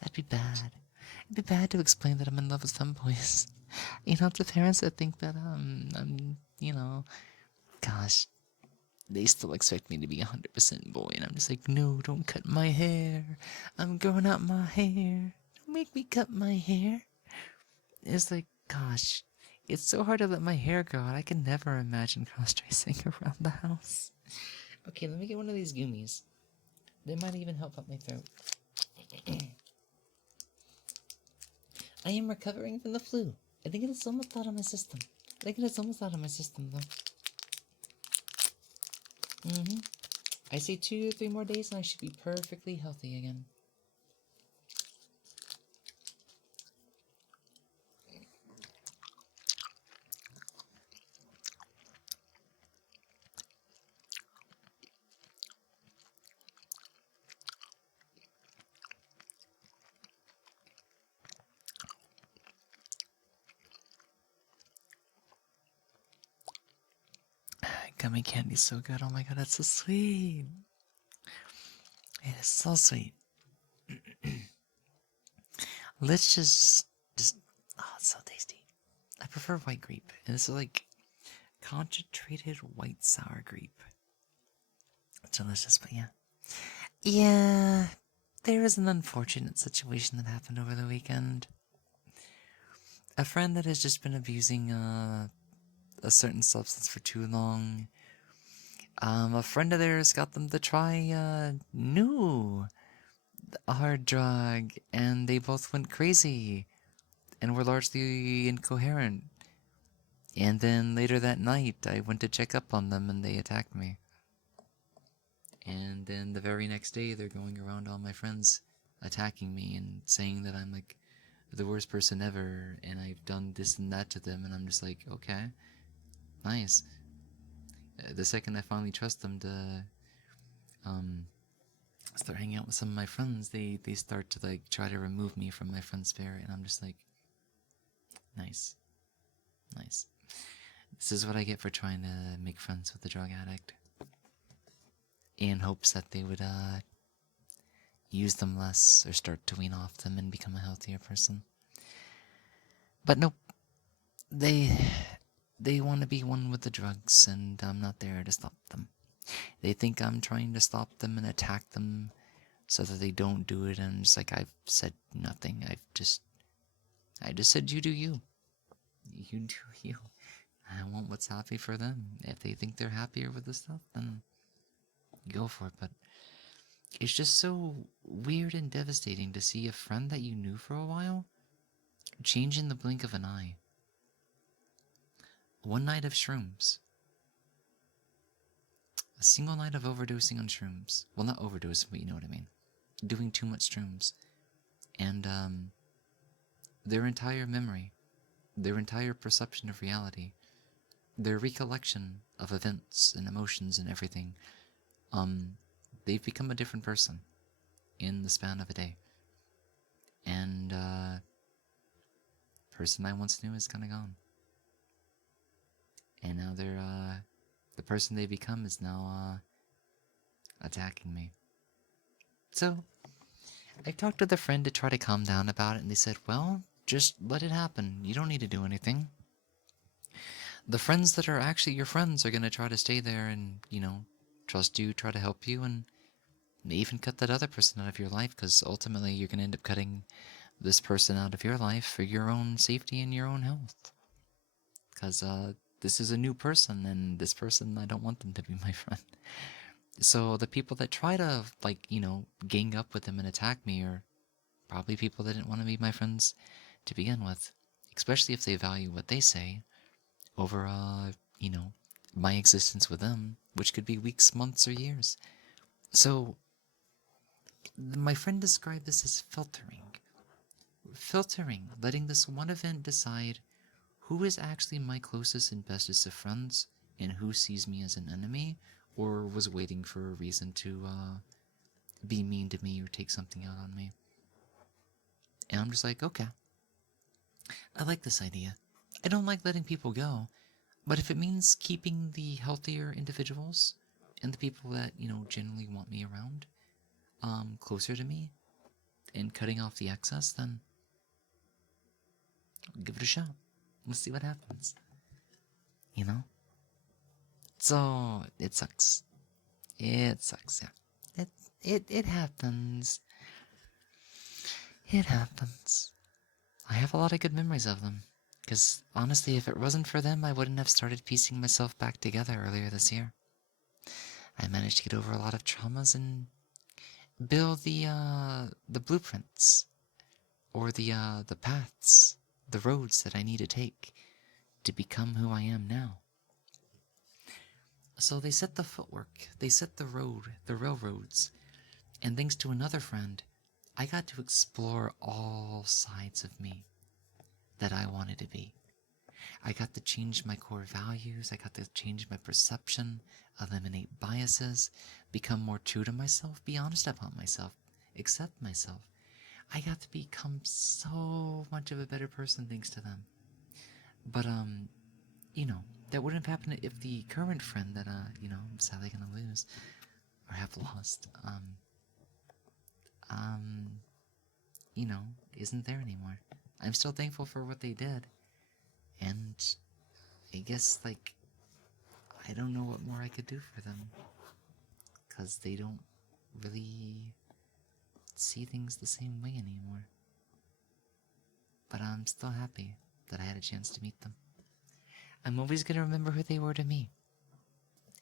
That'd be bad. It'd be bad to explain that I'm in love with femboys. To parents that think that I'm, gosh, they still expect me to be 100% boy, and I'm just like, no, don't cut my hair. I'm growing out my hair. Don't make me cut my hair. It's like, gosh, it's so hard to let my hair grow out. I can never imagine cross-dressing around the house. Okay, let me get one of these gummies. They might even help out my throat. I am recovering from the flu. I think it is almost out of my system. Though. I say 2 or 3 more days and I should be perfectly healthy again. Gummy candy's so good. Oh my god, it's so sweet. It is so sweet. Let's just, oh, it's so tasty. I prefer white grape. And this is like concentrated white sour grape. It's delicious, but yeah. Yeah, there is an unfortunate situation that happened over the weekend. A friend that has just been abusing a certain substance for too long. A friend of theirs got them to try a new hard drug, and they both went crazy and were largely incoherent. And then later that night, I went to check up on them, and they attacked me. And then the very next day, they're going around all my friends attacking me and saying that I'm like the worst person ever, and I've done this and that to them, and I'm just like, okay, nice. The second I finally trust them to start hanging out with some of my friends, they start to like try to remove me from my friend spirit, and I'm just like, nice. This is what I get for trying to make friends with a drug addict, in hopes that they would use them less or start to wean off them and become a healthier person. But nope, they want to be one with the drugs, and I'm not there to stop them. They think I'm trying to stop them and attack them so that they don't do it, and it's like, I've said nothing. I just said, you do you. You do you. I want what's happy for them. If they think they're happier with the stuff, then go for it. But it's just so weird and devastating to see a friend that you knew for a while change in the blink of an eye. One night of shrooms. A single night of overdosing on shrooms. Well, not overdosing, but you know what I mean. Doing too much shrooms. And their entire memory, their entire perception of reality, their recollection of events and emotions and everything, they've become a different person in the span of a day. And person I once knew is kind of gone. And now they're the person they become is now attacking me. So I talked to the friend to try to calm down about it, and they said, well, just let it happen. You don't need to do anything. The friends that are actually your friends are going to try to stay there and, trust you, try to help you, and even cut that other person out of your life, because ultimately you're going to end up cutting this person out of your life for your own safety and your own health. Because this is a new person, and this person, I don't want them to be my friend. So the people that try to, gang up with them and attack me are probably people that didn't want to be my friends to begin with. Especially if they value what they say over, my existence with them, which could be weeks, months, or years. So my friend described this as filtering. Filtering, letting this one event decide who is actually my closest and bestest of friends, and who sees me as an enemy, or was waiting for a reason to be mean to me or take something out on me. And I'm just like, okay, I like this idea. I don't like letting people go, but if it means keeping the healthier individuals and the people that, generally want me around closer to me and cutting off the excess, then I'll give it a shot. Let's see what happens. So it sucks. It sucks, yeah. It happens. It happens. I have a lot of good memories of them. Because honestly, if it wasn't for them, I wouldn't have started piecing myself back together earlier this year. I managed to get over a lot of traumas and build the blueprints, or the paths, the roads that I need to take to become who I am now. So they set the footwork, they set the road, the railroads, and thanks to another friend, I got to explore all sides of me that I wanted to be. I got to change my core values, I got to change my perception, eliminate biases, become more true to myself, be honest about myself, accept myself. I got to become so much of a better person thanks to them. But, you know, that wouldn't have happened if the current friend that, you know, I'm sadly gonna lose, or have lost, you know, isn't there anymore. I'm still thankful for what they did. And I guess, like, I don't know what more I could do for them. Because they don't really see things the same way anymore. But I'm still happy that I had a chance to meet them. I'm always gonna remember who they were to me.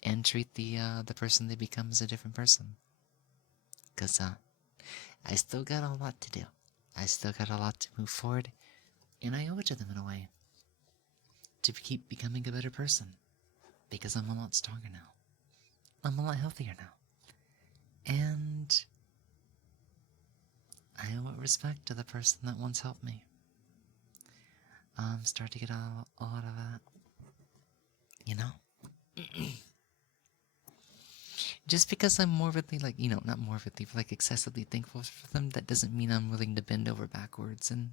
And treat the person they become as a different person. Because, I still got a lot to do. I still got a lot to move forward. And I owe it to them in a way. To keep becoming a better person. Because I'm a lot stronger now. I'm a lot healthier now. And I owe respect to the person that once helped me. I'm starting to get a lot of that. You know? Just because I'm morbidly, like, you know, not morbidly, but like excessively thankful for them, that doesn't mean I'm willing to bend over backwards and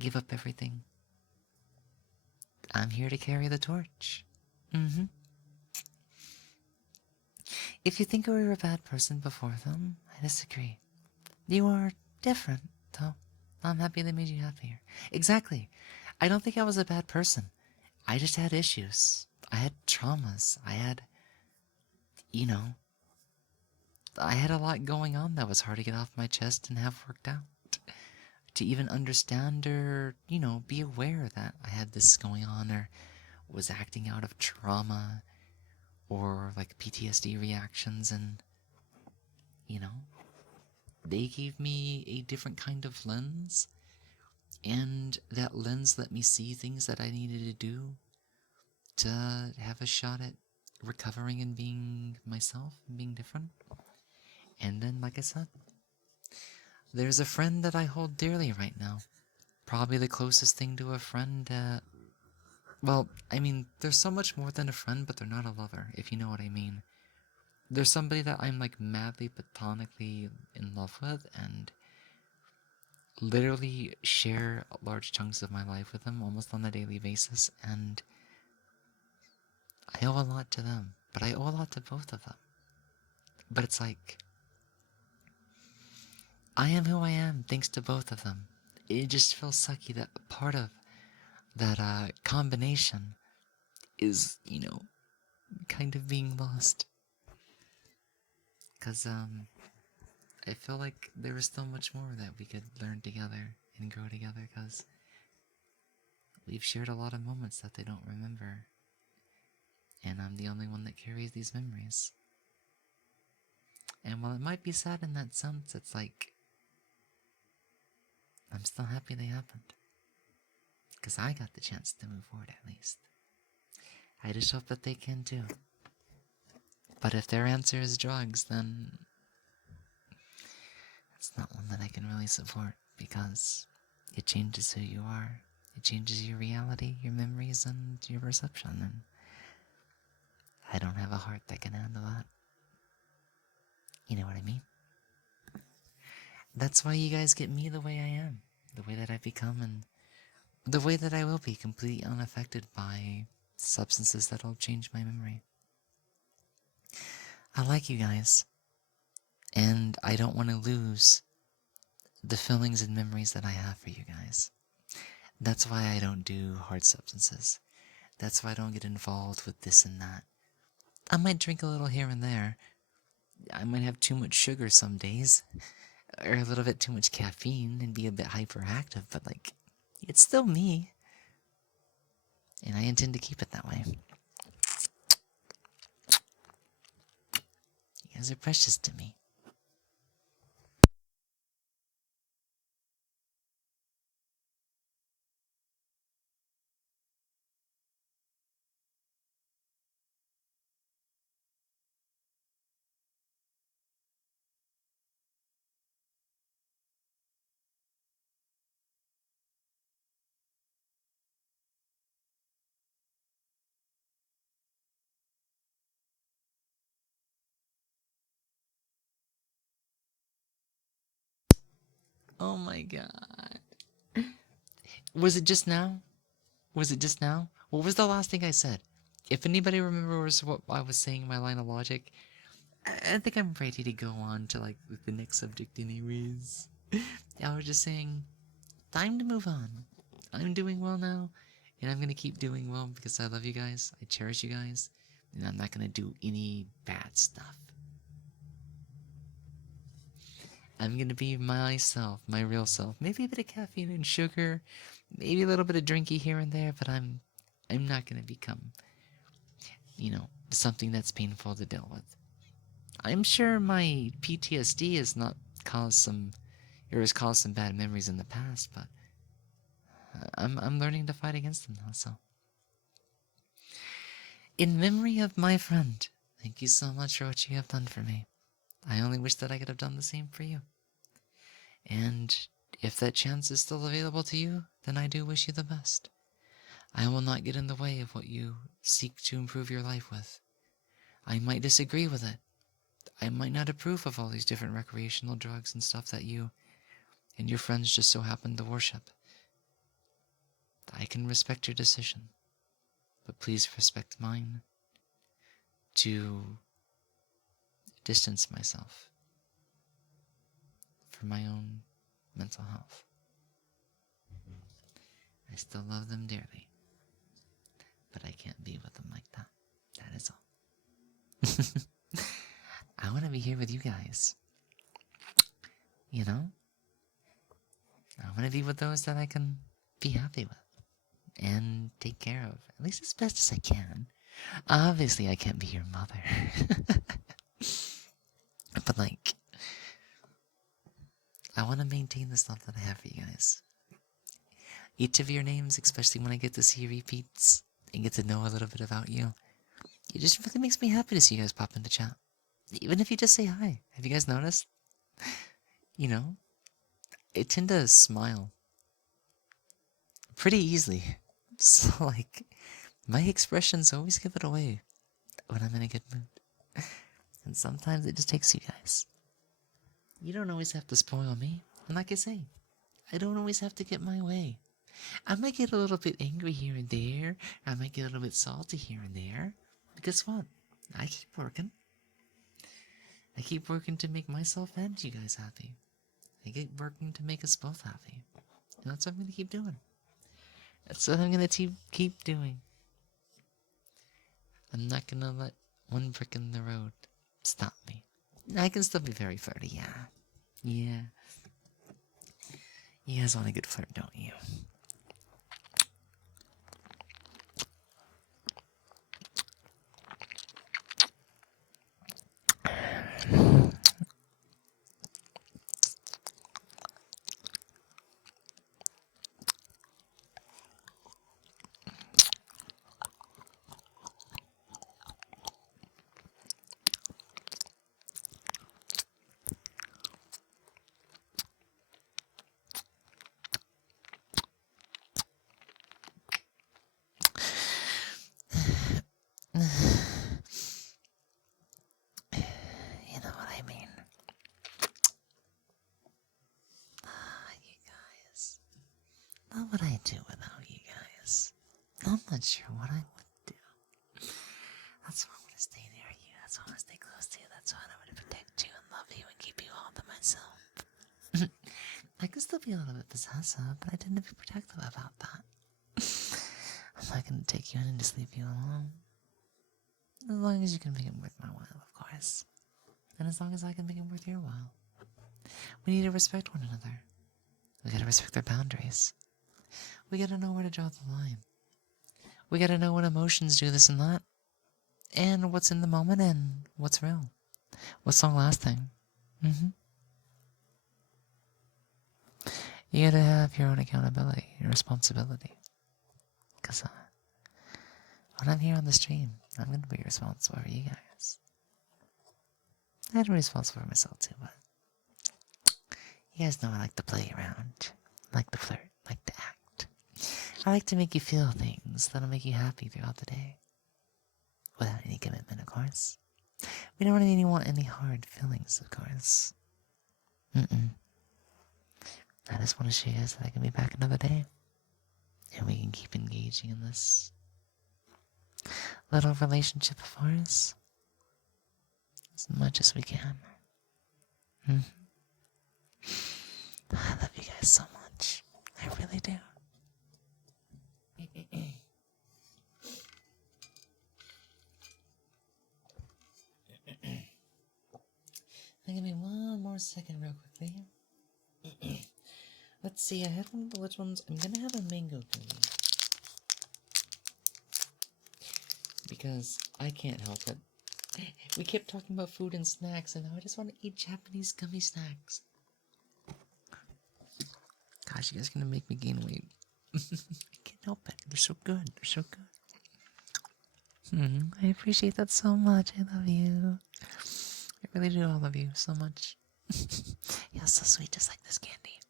give up everything. I'm here to carry the torch. If you think we were a bad person before them, I disagree. You are different, though. I'm happy they made you happier. Exactly. I don't think I was a bad person. I just had issues. I had traumas. I had, you know, I had a lot going on that was hard to get off my chest and have worked out. To even understand or, you know, be aware that I had this going on or was acting out of trauma or like PTSD reactions, and, you know, they gave me a different kind of lens, and that lens let me see things that I needed to do to have a shot at recovering and being myself and being different. And then, like I said, there's a friend that I hold dearly right now. Probably the closest thing to a friend. Well, I mean, they're so much more than a friend, but they're not a lover, if you know what I mean. There's somebody that I'm like madly, platonically in love with, and literally share large chunks of my life with them almost on a daily basis, and I owe a lot to them, but I owe a lot to both of them. But it's like, I am who I am thanks to both of them. It just feels sucky that part of that combination is, you know, kind of being lost. Because, I feel like there was still much more that we could learn together and grow together, because we've shared a lot of moments that they don't remember. And I'm the only one that carries these memories. And while it might be sad in that sense, it's like, I'm still happy they happened. Because I got the chance to move forward at least. I just hope that they can too. But if their answer is drugs, then it's not one that I can really support, because it changes who you are. It changes your reality, your memories, and your perception, and I don't have a heart that can handle that. You know what I mean? That's why you guys get me the way I am, the way that I've become, and the way that I will be, completely unaffected by substances that'll change my memory. I like you guys, and I don't want to lose the feelings and memories that I have for you guys. That's why I don't do hard substances. That's why I don't get involved with this and that. I might drink a little here and there. I might have too much sugar some days, or a little bit too much caffeine and be a bit hyperactive, but like, it's still me. And I intend to keep it that way. You guys are precious to me. Oh my god. Was it just now? Was it just now? What was the last thing I said? If anybody remembers what I was saying in my line of logic, I think I'm ready to go on to like the next subject anyways. I was just saying, time to move on. I'm doing well now, and I'm gonna keep doing well because I love you guys, I cherish you guys, and I'm not gonna do any bad stuff. I'm gonna be myself, my real self. Maybe a bit of caffeine and sugar, maybe a little bit of drinky here and there, but I'm not gonna become, something that's painful to deal with. I'm sure my PTSD has not caused some, or has caused some bad memories in the past, but I'm learning to fight against them now. So, in memory of my friend, thank you so much for what you have done for me. I only wish that I could have done the same for you. And if that chance is still available to you, then I do wish you the best. I will not get in the way of what you seek to improve your life with. I might disagree with it. I might not approve of all these different recreational drugs and stuff that you and your friends just so happen to worship. I can respect your decision, but please respect mine to distance myself for my own mental health. I still love them dearly, but I can't be with them like that. That is all. I want to be here with you guys. You know? I want to be with those that I can be happy with and take care of, at least as best as I can. Obviously, I can't be your mother. But, like, I want to maintain the stuff that I have for you guys. Each of your names, especially when I get to see repeats and get to know a little bit about you, it just really makes me happy to see you guys pop into chat. Even if you just say hi. Have you guys noticed? You know, I tend to smile pretty easily. So, like, my expressions always give it away when I'm in a good mood. And sometimes it just takes you guys. You don't always have to spoil me. And like I say, I don't always have to get my way. I might get a little bit angry here and there. I might get a little bit salty here and there. But guess what? I keep working. I keep working to make myself and you guys happy. I keep working to make us both happy. And that's what I'm going to keep doing. That's what I'm going to keep doing. I'm not going to let one brick in the road stop me. I can still be very flirty, yeah. Yeah. You guys want a good flirt, don't you? You know what I mean? You guys. What would I do without you guys? I'm not sure what I would do. That's why I want to stay near you. That's why I want to stay close to you. That's why I want to protect you and love you and keep you all to myself. I can still be a little bit possessive, but I tend to be protective about that. I'm not going to take you in and just leave you alone. As long as you can make it worth my while, of course. And as long as I can make it worth your while. We need to respect one another. We gotta respect our boundaries. We gotta know where to draw the line. We gotta know when emotions do this and that. And what's in the moment and what's real. What's long lasting. You gotta have your own accountability, your responsibility. Because when I'm here on the stream, I'm gonna be responsible for you guys. I'm responsible for myself too, but you guys know I like to play around, like to flirt, like to act. I like to make you feel things that'll make you happy throughout the day. Without any commitment, of course. We don't really want any hard feelings, of course. I just want to show you guys that I can be back another day. And we can keep engaging in this little relationship of ours as much as we can. I love you guys so much. I really do. Give me one more second real quickly. Let's see, I have which ones. I'm gonna have a mango gummy. Because I can't help it. We kept talking about food and snacks, and now I just want to eat Japanese gummy snacks. Gosh, you guys are gonna make me gain weight. I can't help it. They're so good. They're so good. I appreciate that so much. I love you. I really do. I love you so much. You're so sweet, just like this candy.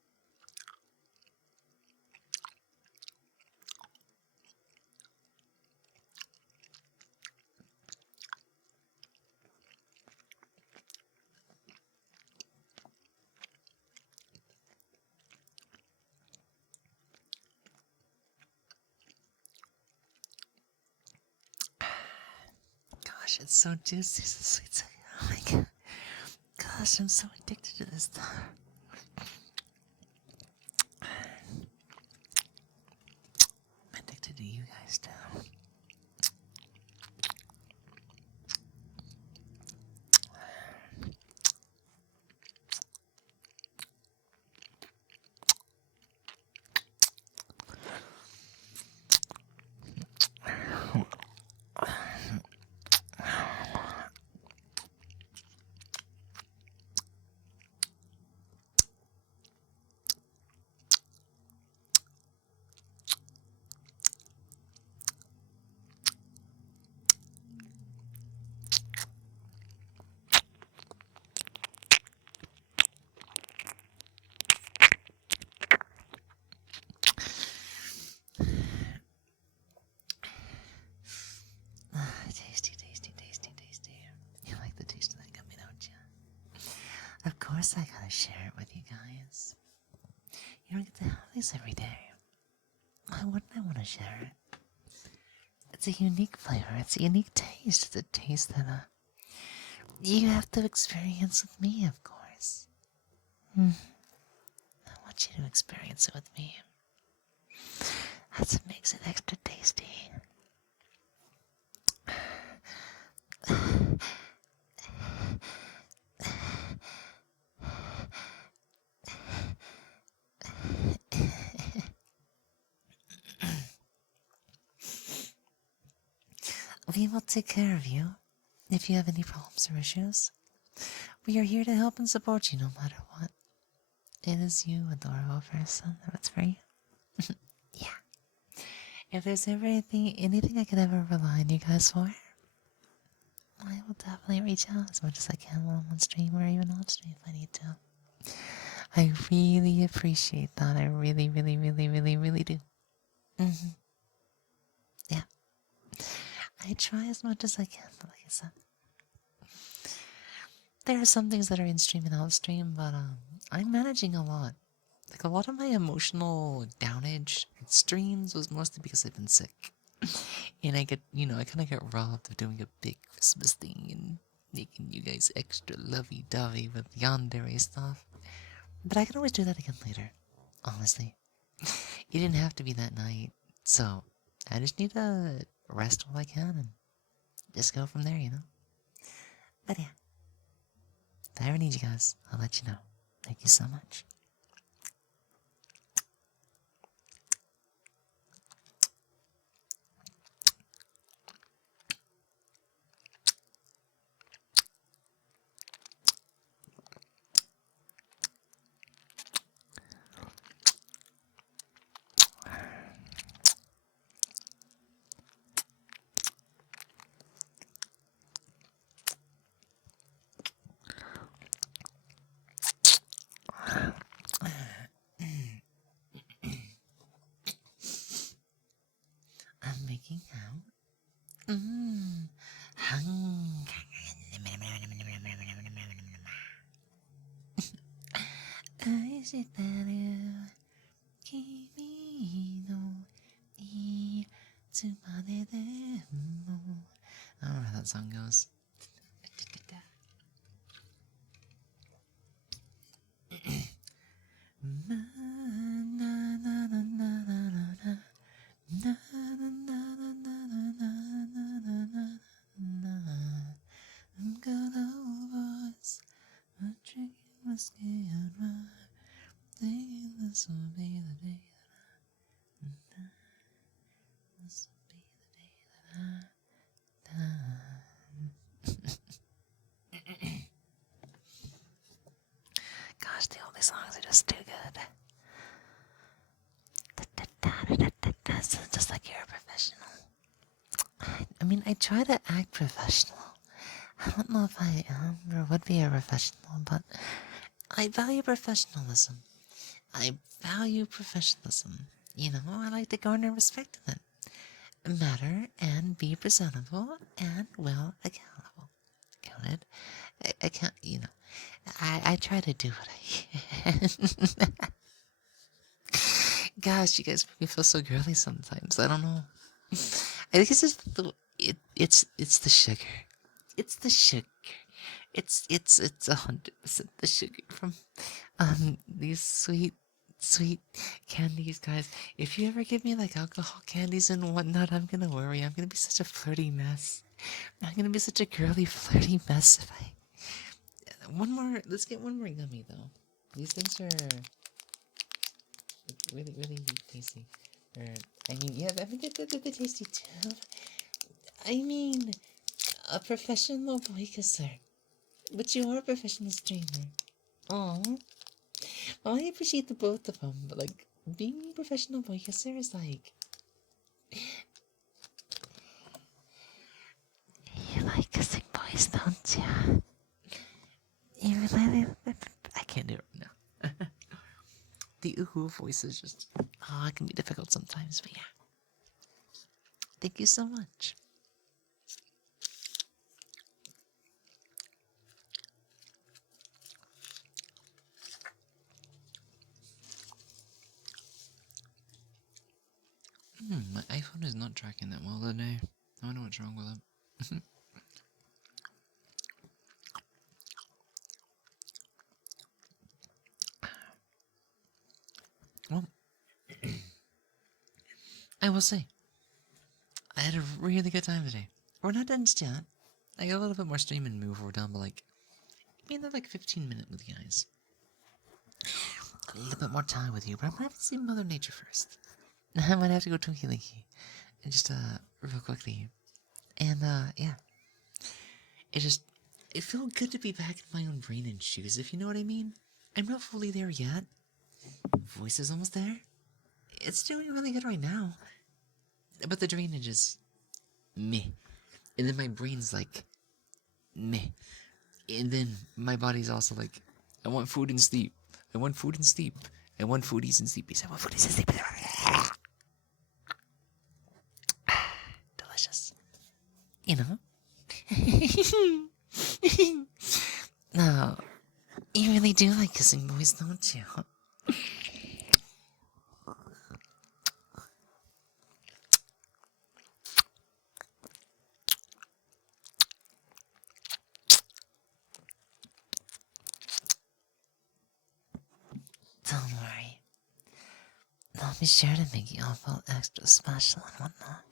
Gosh, it's so juicy, so sweet. Oh my god. Gosh, I'm so addicted to this stuff. I'm addicted to you guys too. Tasty, tasty, tasty, tasty. You like the taste of that gummy, don't you? Of course I gotta share it with you guys. You don't get to have these every day. Why wouldn't I want to share it? It's a unique flavor. It's a unique taste. It's a taste that you have to experience with me, of course. I want you to experience it with me. That's what makes it extra tasty. We will take care of you if you have any problems or issues. We are here to help and support you no matter what. It is you, adorable person. That's for you. Yeah. If there's ever anything I could ever rely on you guys for, I will definitely reach out as much as I can while I'm on stream or even off stream if I need to. I really appreciate that. I really, really, really, really, really do. Yeah. I try as much as I can, but like I said, there are some things that are in stream and out stream, but I'm managing a lot. Like a lot of my emotional downage streams was mostly because I've been sick. And I kind of get robbed of doing a big Christmas thing and making you guys extra lovey-dovey with yandere stuff. But I can always do that again later, honestly. It didn't have to be that night, so I just need to rest while I can and just go from there, you know? But yeah, if I ever need you guys, I'll let you know. Thank you so much. I'm making out. I 知ってる君のいつまででも I don't know how that song goes. I'm gonna overdose. I'm drinking whiskey and wine. Thinking this will be the day that this will be the day that I die. Gosh, the only songs are just too good. Just like you're a professional. I mean, I try to act professional. I don't know if I am or would be a professional, but I value professionalism. I value professionalism. You know, I like to garner respect in it. Matter and be presentable and well accounted. I can't, you know. I try to do what I can. Gosh, you guys make me feel so girly sometimes. I don't know. I think it's just it's the sugar. It's the sugar. It's 100% the sugar from these sweet candies, guys. If you ever give me like alcohol candies and whatnot, I'm gonna worry. I'm gonna be such a flirty mess. I'm gonna be such a girly flirty mess if I. Let's get one more gummy though. These things are really tasty. I mean, yeah, I think they're tasty too. I mean, a professional boy kisser. But you are a professional streamer. Aww. Well, I appreciate the both of them, but like, being a professional boy kisser is like... You like kissing boys, don't you? You really... I can't do it right now. The ooh voice is just... Oh, it can be difficult sometimes, but yeah. Thank you so much. My iPhone is not tracking that well today. I don't know what's wrong with it. Well, I will say, I had a really good time today. We're not done just yet. I got a little bit more stream and move. We're down to like, maybe like 15 minutes with you guys. A little bit more time with you, but I'm gonna have to see Mother Nature first. I might have to go Twinkie Linky. And just, real quickly. And, yeah. It felt good to be back in my own brain and shoes, if you know what I mean. I'm not fully there yet. Voice is almost there. It's doing really good right now. But the drainage is meh. And then my brain's like meh. And then my body's also like, I want food and sleep. I want food and sleep. I want foodies and sleepies. I want foodies and sleepies. Delicious. You know? No. You really do like kissing boys, don't you? Don't worry. I'll be sure to make you all feel extra special and whatnot.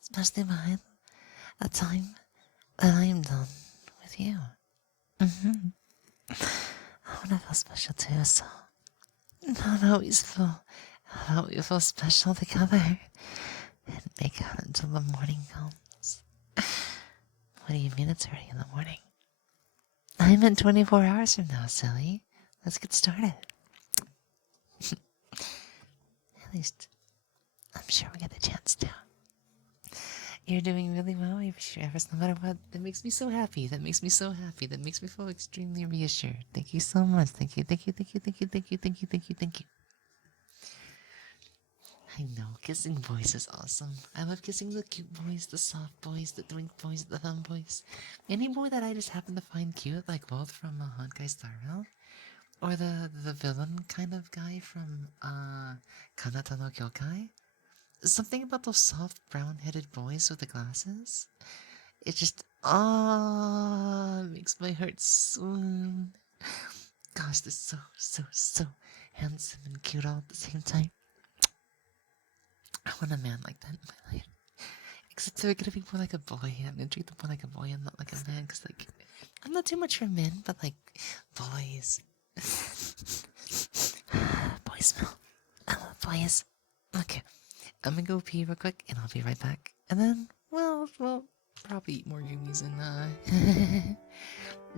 Especially behind the time that I am done with you. I want to feel special too, so not always feel how we feel special together and make out until the morning comes. What do you mean it's already in the morning? I meant 24 hours from now, silly. Let's get started. At least, I'm sure we get a chance to. You're doing really well, Travis, no matter what. That makes me so happy. That makes me so happy. That makes me feel extremely reassured. Thank you so much. Thank you. I know, kissing boys is awesome. I love kissing the cute boys, the soft boys, the twink boys, the thumb boys. Any boy that I just happen to find cute, like both from Honkai Star Rail, Or the villain kind of guy from Kanata no Kyokai. Something about those soft brown-headed boys with the glasses. It just makes my heart swoon. Gosh, they're so handsome and cute all at the same time. I want a man like that in my life. Except they're gonna be more like a boy. I'm gonna treat them more like a boy and not like a man. Cause like, I'm not too much for men, but like, boys. Boy smell. I love boys. Okay, I'm gonna go pee real quick and I'll be right back. And then, well, probably eat more gummies and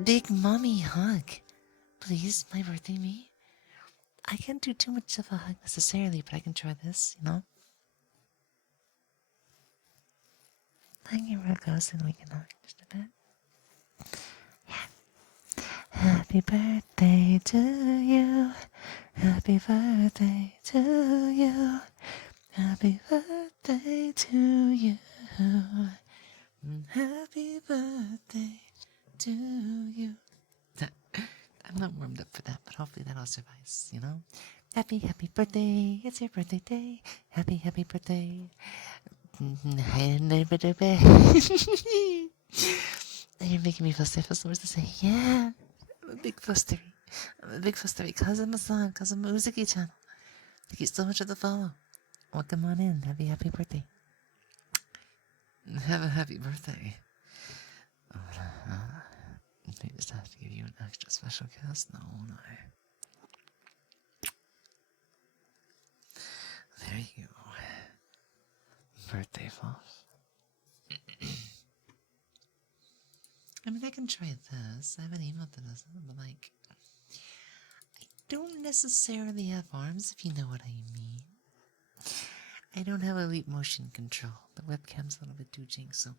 big mommy hug. Please, my birthday me. I can't do too much of a hug necessarily, but I can try this, you know? I can real close and we can hug just a bit. Yeah. Happy birthday to you. Happy birthday to you. Happy birthday to you. Happy birthday to you. I'm not warmed up for that, but hopefully that'll suffice, you know? Happy birthday, it's your birthday day. Happy birthday. You're making me fluster. I feel so much to say. Yeah, I'm a big flustery. I'm a big flustery. Kazuma-san, Kazuma Moetsuki-chan. Thank you so much for the follow. Welcome on in. Happy birthday. Have a happy birthday. I just have to give you an extra special kiss. No. There you go. Birthday fluff. I mean, I can try this. I have an email that does it, but like, I don't necessarily have arms, if you know what I mean. I don't have elite motion control. The webcam's a little bit too jinx, so.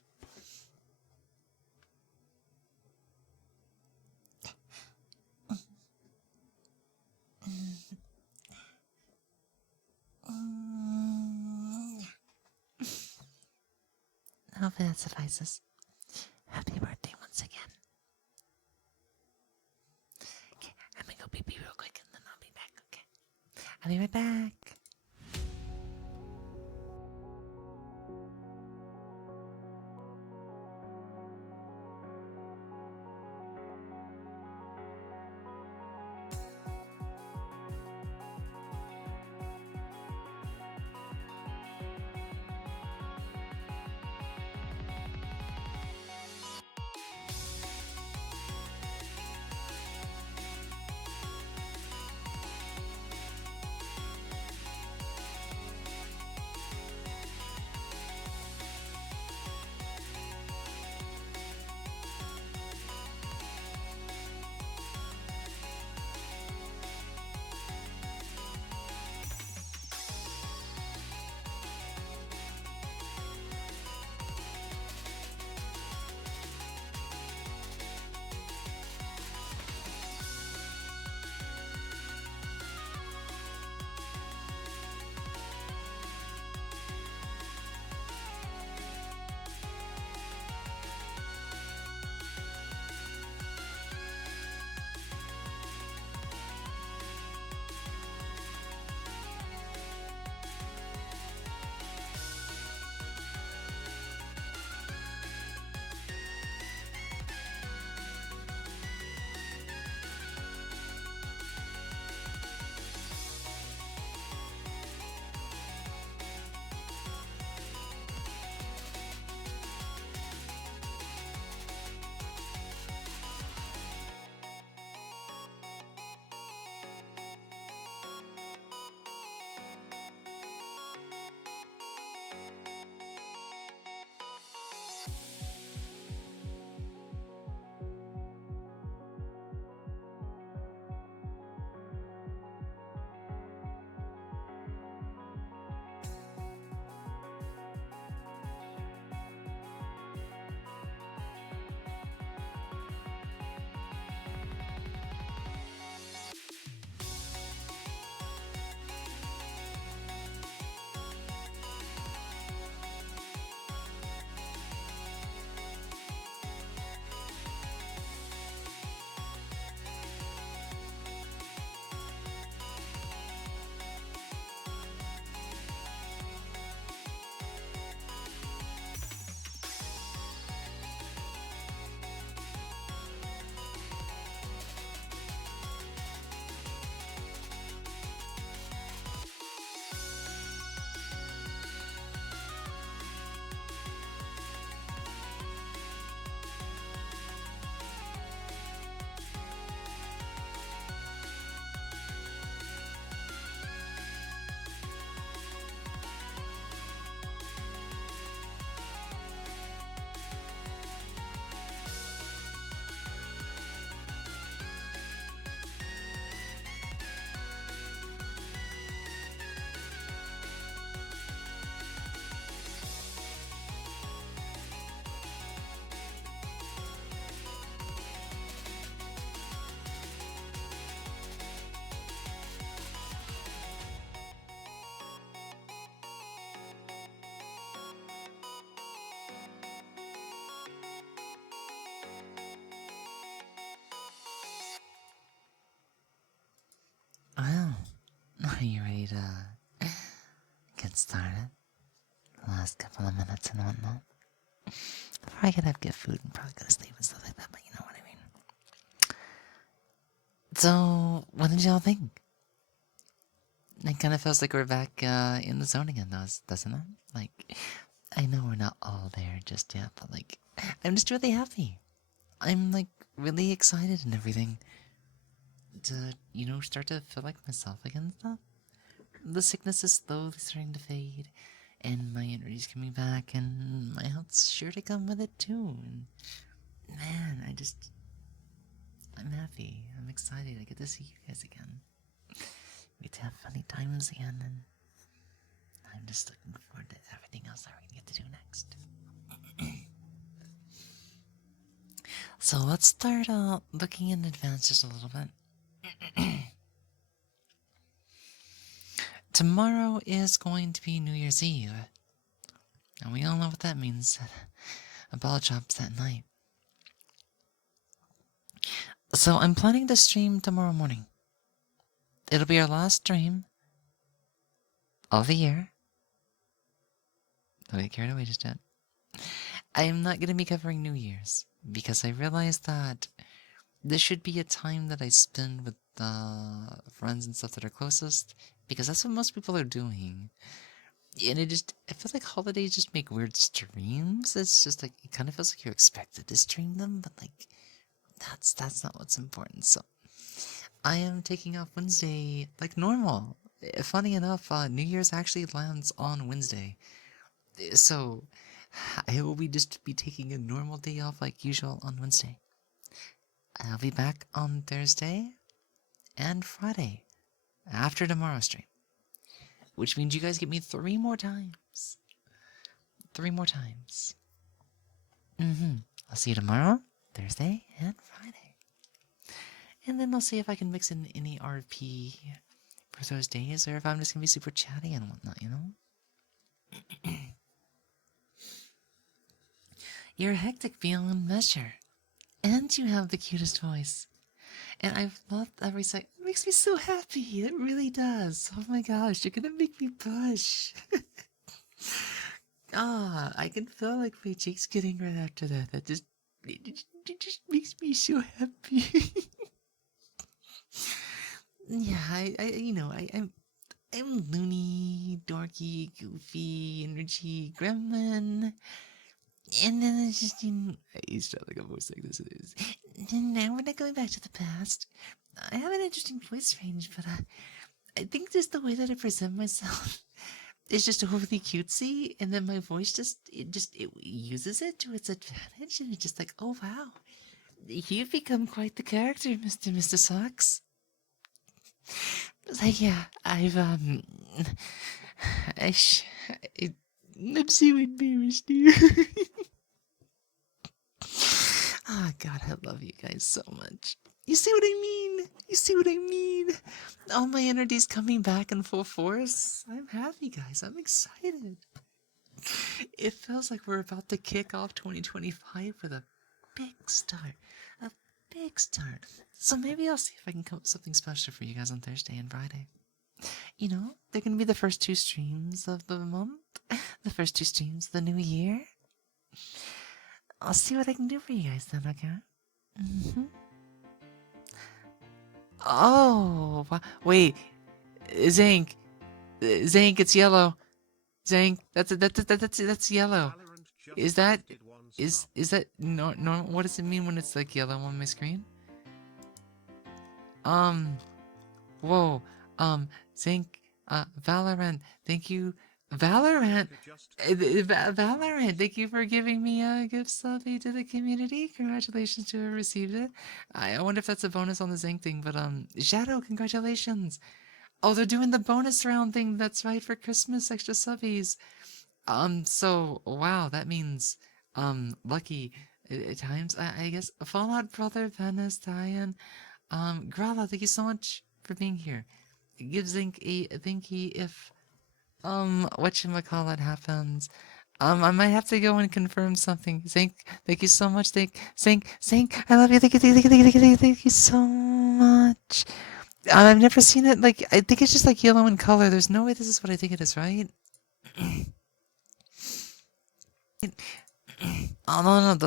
Hopefully that suffices. Happy birthday once again. Okay, I'm gonna go pee real quick and then I'll be back, okay? I'll be right back. Are you ready to get started? Last couple of minutes and whatnot. Before I could have good food and probably go to sleep and stuff like that, but you know what I mean. So, what did y'all think? It kind of feels like we're back in the zone again, doesn't it? Like, I know we're not all there just yet, but like, I'm just really happy. I'm like really excited and everything to, start to feel like myself again and stuff. The sickness is slowly starting to fade, and my energy's coming back, and my health's sure to come with it too. And man, I'm happy. I'm excited. I get to see you guys again. We get to have funny times again, and I'm just looking forward to everything else that we're gonna get to do next. So let's start looking in advance just a little bit. Tomorrow is going to be New Year's Eve. And we all know what that means. A ball drops that night. So I'm planning to stream tomorrow morning. It'll be our last stream of the year. Don't get carried away just yet. I am not going to be covering New Year's because I realized that this should be a time that I spend with friends and stuff that are closest, because that's what most people are doing. And I feel like holidays just make weird streams. It's just like, it kind of feels like you're expected to stream them, but like, that's not what's important. So, I am taking off Wednesday like normal. Funny enough, New Year's actually lands on Wednesday. So, I will just be taking a normal day off like usual on Wednesday. I'll be back on Thursday and Friday after tomorrow's stream. Which means you guys get me 3 more times. 3 more times. I'll see you tomorrow, Thursday, and Friday. And then I'll see if I can mix in any RP for those days, or if I'm just going to be super chatty and whatnot, you know? You're hectic beyond measure. And you have the cutest voice. And I've loved every second. It makes me so happy. It really does. Oh my gosh, you're gonna make me blush. I can feel like my cheeks getting red after that. It just makes me so happy. Yeah, I'm loony, dorky, goofy, energy, gremlin. And then it's just, I sound like I'm almost like this. And now we're not going back to the past. I have an interesting voice range, but I think just the way that I present myself is just overly cutesy, and then my voice it uses it to its advantage, and it's just like, oh wow, you've become quite the character, Mr. Socks. Like, yeah, I'm so embarrassed, dear. Oh God, I love you guys so much. You see what I mean? You see what I mean? All my energy's coming back in full force. I'm happy, guys. I'm excited. It feels like we're about to kick off 2025 with a big start. A big start. So maybe I'll see if I can come up with something special for you guys on Thursday and Friday. You know, they're going to be the first 2 streams of the month. The first 2 streams of the new year. I'll see what I can do for you guys then, okay? Oh, wait. Zank, it's yellow. Zank, that's yellow. Is that no? What does it mean when it's like yellow on my screen? Whoa. Zank, Valorant, thank you. Valorant, thank you for giving me a gift subby to the community. Congratulations to whoever received it. I wonder if that's a bonus on the Zank thing, but Shadow, congratulations. Oh, they're doing the bonus round thing. That's right, for Christmas, extra subbies. So wow, that means lucky times. I guess Fallout Brother, Venice, Diane, Grala, thank you so much for being here. Give Zank a thanky if whatchamacallit happens. I might have to go and confirm something. Zank, thank you so much. Zank, I love you. Thank you so much. I've never seen it. Like, I think it's just like yellow in color. There's no way this is what I think it is, right? Oh no,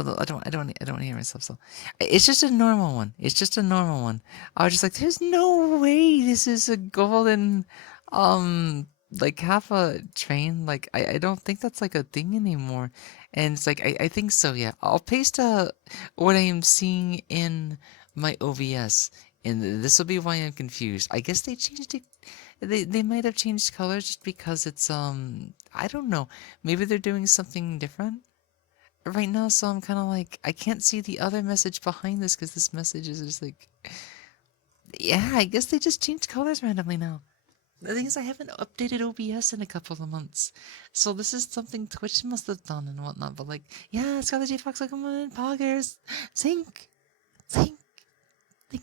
I don't hear myself. So it's just a normal one. It's just a normal one. I was just like, there's no way this is a golden, like half a train. Like I don't think that's like a thing anymore. And it's like I think so. Yeah, I'll paste what I am seeing in my OBS, and this will be why I'm confused. I guess they changed it. They might have changed colors just because it's I don't know. Maybe they're doing something different right now, so I'm kind of like, I can't see the other message behind this because this message is just like, yeah, I guess they just changed colors randomly now. The thing is, I haven't updated OBS in a couple of months, so this is something Twitch must have done and whatnot. But like, yeah, Scarlet J Fox, come on, poggers, Zink, thank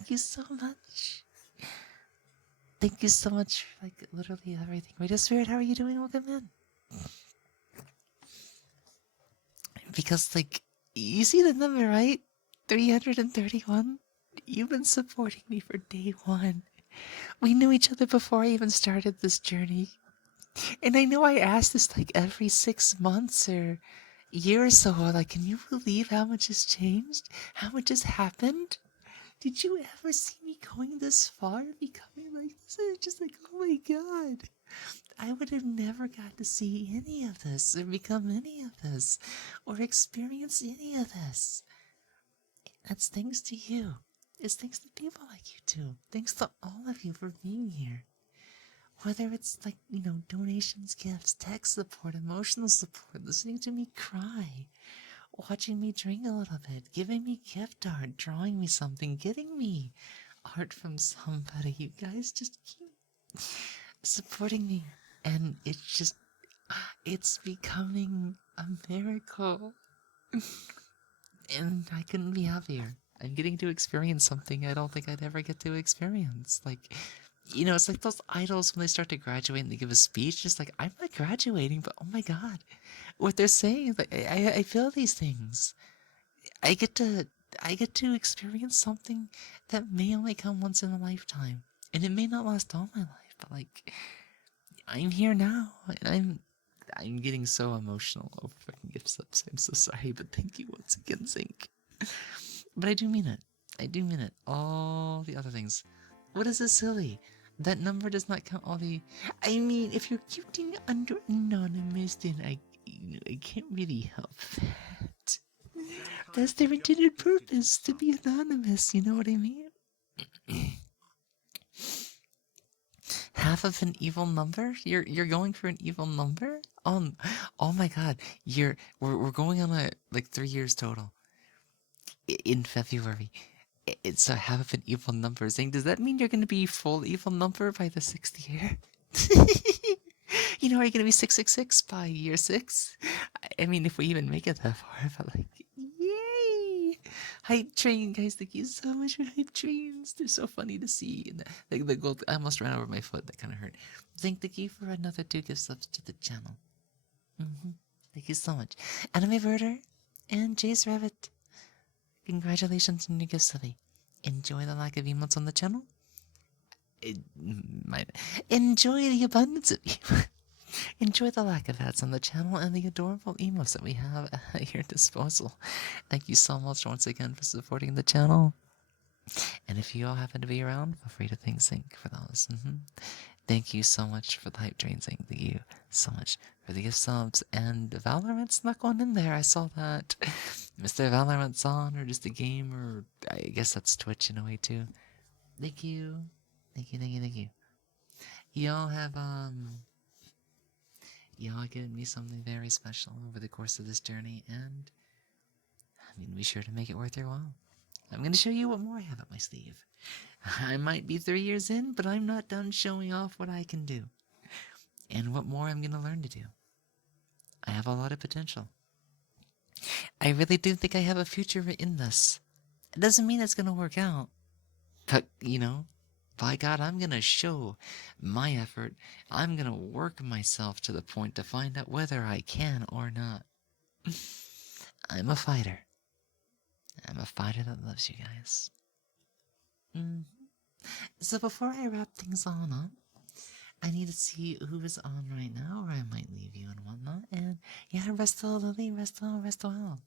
you so much. Thank you so much for like literally everything. Radio Spirit, how are you doing? Welcome in. Because, like, you see the number, right? 331? You've been supporting me for day one. We knew each other before I even started this journey. And I know I ask this like every 6 months or year or so. Like, can you believe how much has changed? How much has happened? Did you ever see me going this far, becoming like this? And it's just like, oh my god. I would have never got to see any of this, or become any of this, or experience any of this. That's thanks to you. It's thanks to people like you too. Thanks to all of you for being here. Whether it's like, donations, gifts, tech support, emotional support, listening to me cry, watching me drink a little bit, giving me gift art, drawing me something, getting me art from somebody. You guys just keep supporting me. And it's becoming a miracle. And I couldn't be happier. I'm getting to experience something I don't think I'd ever get to experience. Like, it's like those idols when they start to graduate and they give a speech, just like, I'm not graduating, but oh my god, what they're saying, like, I feel these things. I get to, I get to experience something that may only come once in a lifetime. And it may not last all my life, but like, I'm here now, and I'm getting so emotional over fucking gift subs. I'm so sorry, but thank you once again, Zink. But I do mean it. I do mean it. All the other things. What is this silly? That number does not count all the. I mean, if you're keeping under anonymous, then I can't really help that. That's their intended purpose, to be anonymous. You know what I mean? Half of an evil number? You're going for an evil number? Oh my god. We're going on a like 3 years total. In February. It's a half of an evil number. Saying, does that mean you're gonna be full evil number by the 6th year? Are you gonna be 666 by year 6? I mean, if we even make it that far, but like, yay! Hype train, guys, thank you so much for hype trains. They're so funny to see. And the gold, I almost ran over my foot. That kind of hurt. Thank you for another 2 gift subs to the channel. Thank you so much. Anime Birder and Jace Rabbit. Congratulations on your gift subby. Enjoy the lack of emotes on the channel. Enjoy the abundance of emotes. Enjoy the lack of ads on the channel and the adorable emotes that we have at your disposal. Thank you so much once again for supporting the channel. And if you all happen to be around, feel free to thank Sync for those. Thank you so much for the hype train, Sync. Thank you so much for the gift subs. And Valorant snuck one in there. I saw that. Mr. Valorant's on, or just a game, or I guess that's Twitch in a way too. Thank you. Thank you. Y'all have y'all given me something very special over the course of this journey, and I mean, be sure to make it worth your while. I'm gonna show you what more I have up my sleeve. I might be 3 years in, but I'm not done showing off what I can do. And what more I'm gonna learn to do. I have a lot of potential. I really do think I have a future in this. It doesn't mean it's gonna work out. But, by God, I'm gonna show my effort. I'm gonna work myself to the point to find out whether I can or not. I'm a fighter. I'm a fighter that loves you guys. So before I wrap things on up, I need to see who is on right now, or I might leave you and whatnot. And yeah, rest well, Lily, rest well, rest well.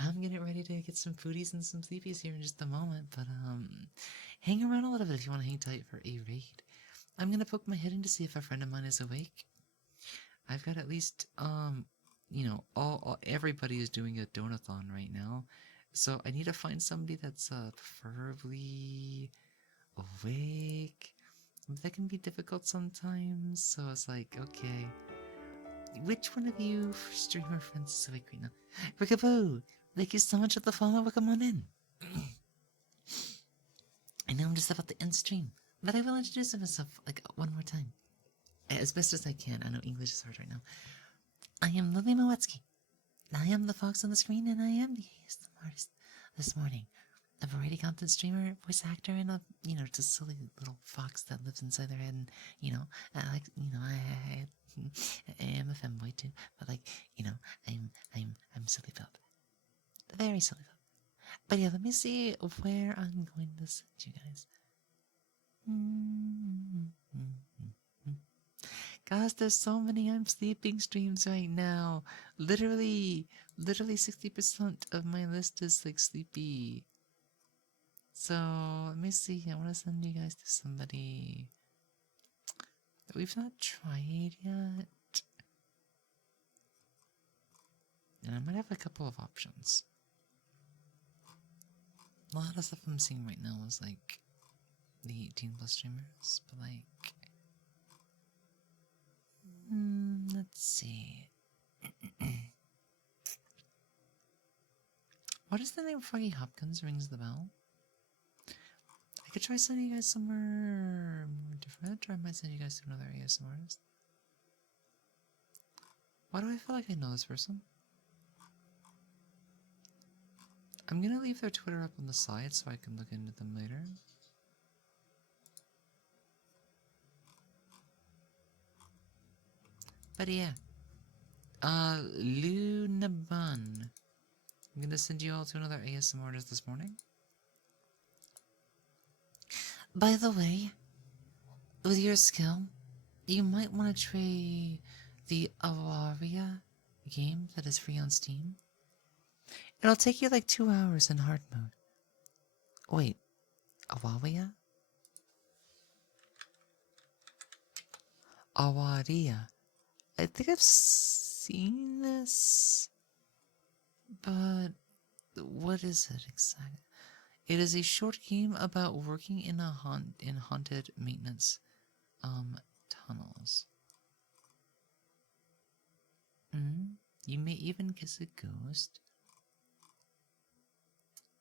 I'm getting ready to get some foodies and some sleepies here in just a moment, but hang around a little bit if you want to hang tight for a raid. I'm gonna poke my head in to see if a friend of mine is awake. I've got at least you know, all everybody is doing a donathon right now, so I need to find somebody that's preferably awake. That can be difficult sometimes, so it's like, okay, which one of you streamer friends is awake right now? Rickaboo, thank you so much for the follow. Welcome on in. I know I'm just about to end stream, but I will introduce myself like one more time, as best as I can. I know English is hard right now. I am Lily Moetsuki. I am the fox on the screen, and I am the ASMR artist this morning. A variety content streamer, voice actor, and a, you know, just silly little fox that lives inside their head. And you know, I like, you know, I am a femboy too, but like, you know, I'm silly Philip, very silly Philip. But yeah, let me see where I'm going to send you guys. Guys, there's so many I'm sleeping streams right now. Literally 60% of my list is like sleepy. So let me see. I want to send you guys to somebody that we've not tried yet. And I might have a couple of options. A lot of stuff I'm seeing right now is like the 18 plus streamers, but like, let's see. What is the name? Froggy Hopkins rings the bell. I could try sending you guys somewhere more different, or I might send you guys to another ASMR artist. Why do I feel like I know this person? I'm gonna leave their Twitter up on the side so I can look into them later. But yeah. Luna Bun. I'm gonna send you all to another ASMR artist this morning. By the way, with your skill, you might want to try the Awaria game that is free on Steam. It'll take you like 2 hours in hard mode. Wait, Awaria? Awaria. I think I've seen this, but what is it exactly? It is a short game about working in haunted maintenance tunnels. You may even kiss a ghost.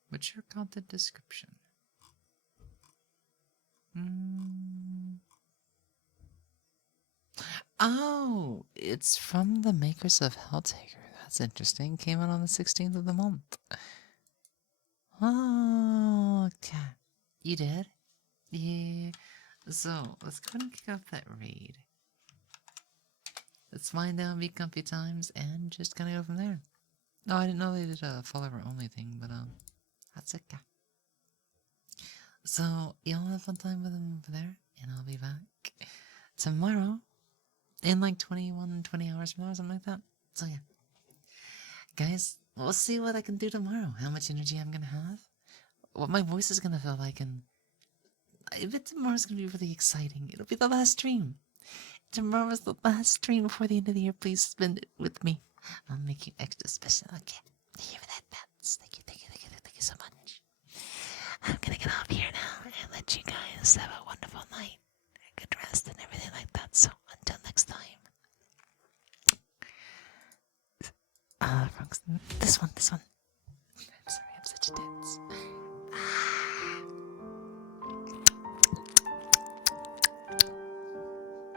What's your content description? Oh, it's from the makers of Helltaker. That's interesting. Came out on the 16th of the month. Oh, okay. You did? Yeah. So, let's go ahead and kick off that raid. Let's wind down, be comfy times, and just kind of go from there. No, I didn't know they did a follower only thing, but that's it. So, y'all have fun time with them over there, and I'll be back tomorrow in like 20 hours from now or something like that. So yeah. Guys, we'll see what I can do tomorrow. How much energy I'm gonna have. What my voice is gonna feel like, and I bet tomorrow's gonna be really exciting. It'll be the last stream. Tomorrow's the last stream before the end of the year. Please spend it with me. I'll make you extra special. Okay. Thank you for that, Bats. Thank you so much. I'm gonna get off here now and let you guys have a wonderful night. A good rest and everything like that. So until next time. This one. I'm sorry, I'm such a ditz.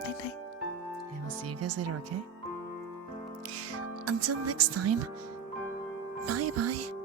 Night. And we'll see you guys later, okay? Until next time, bye-bye.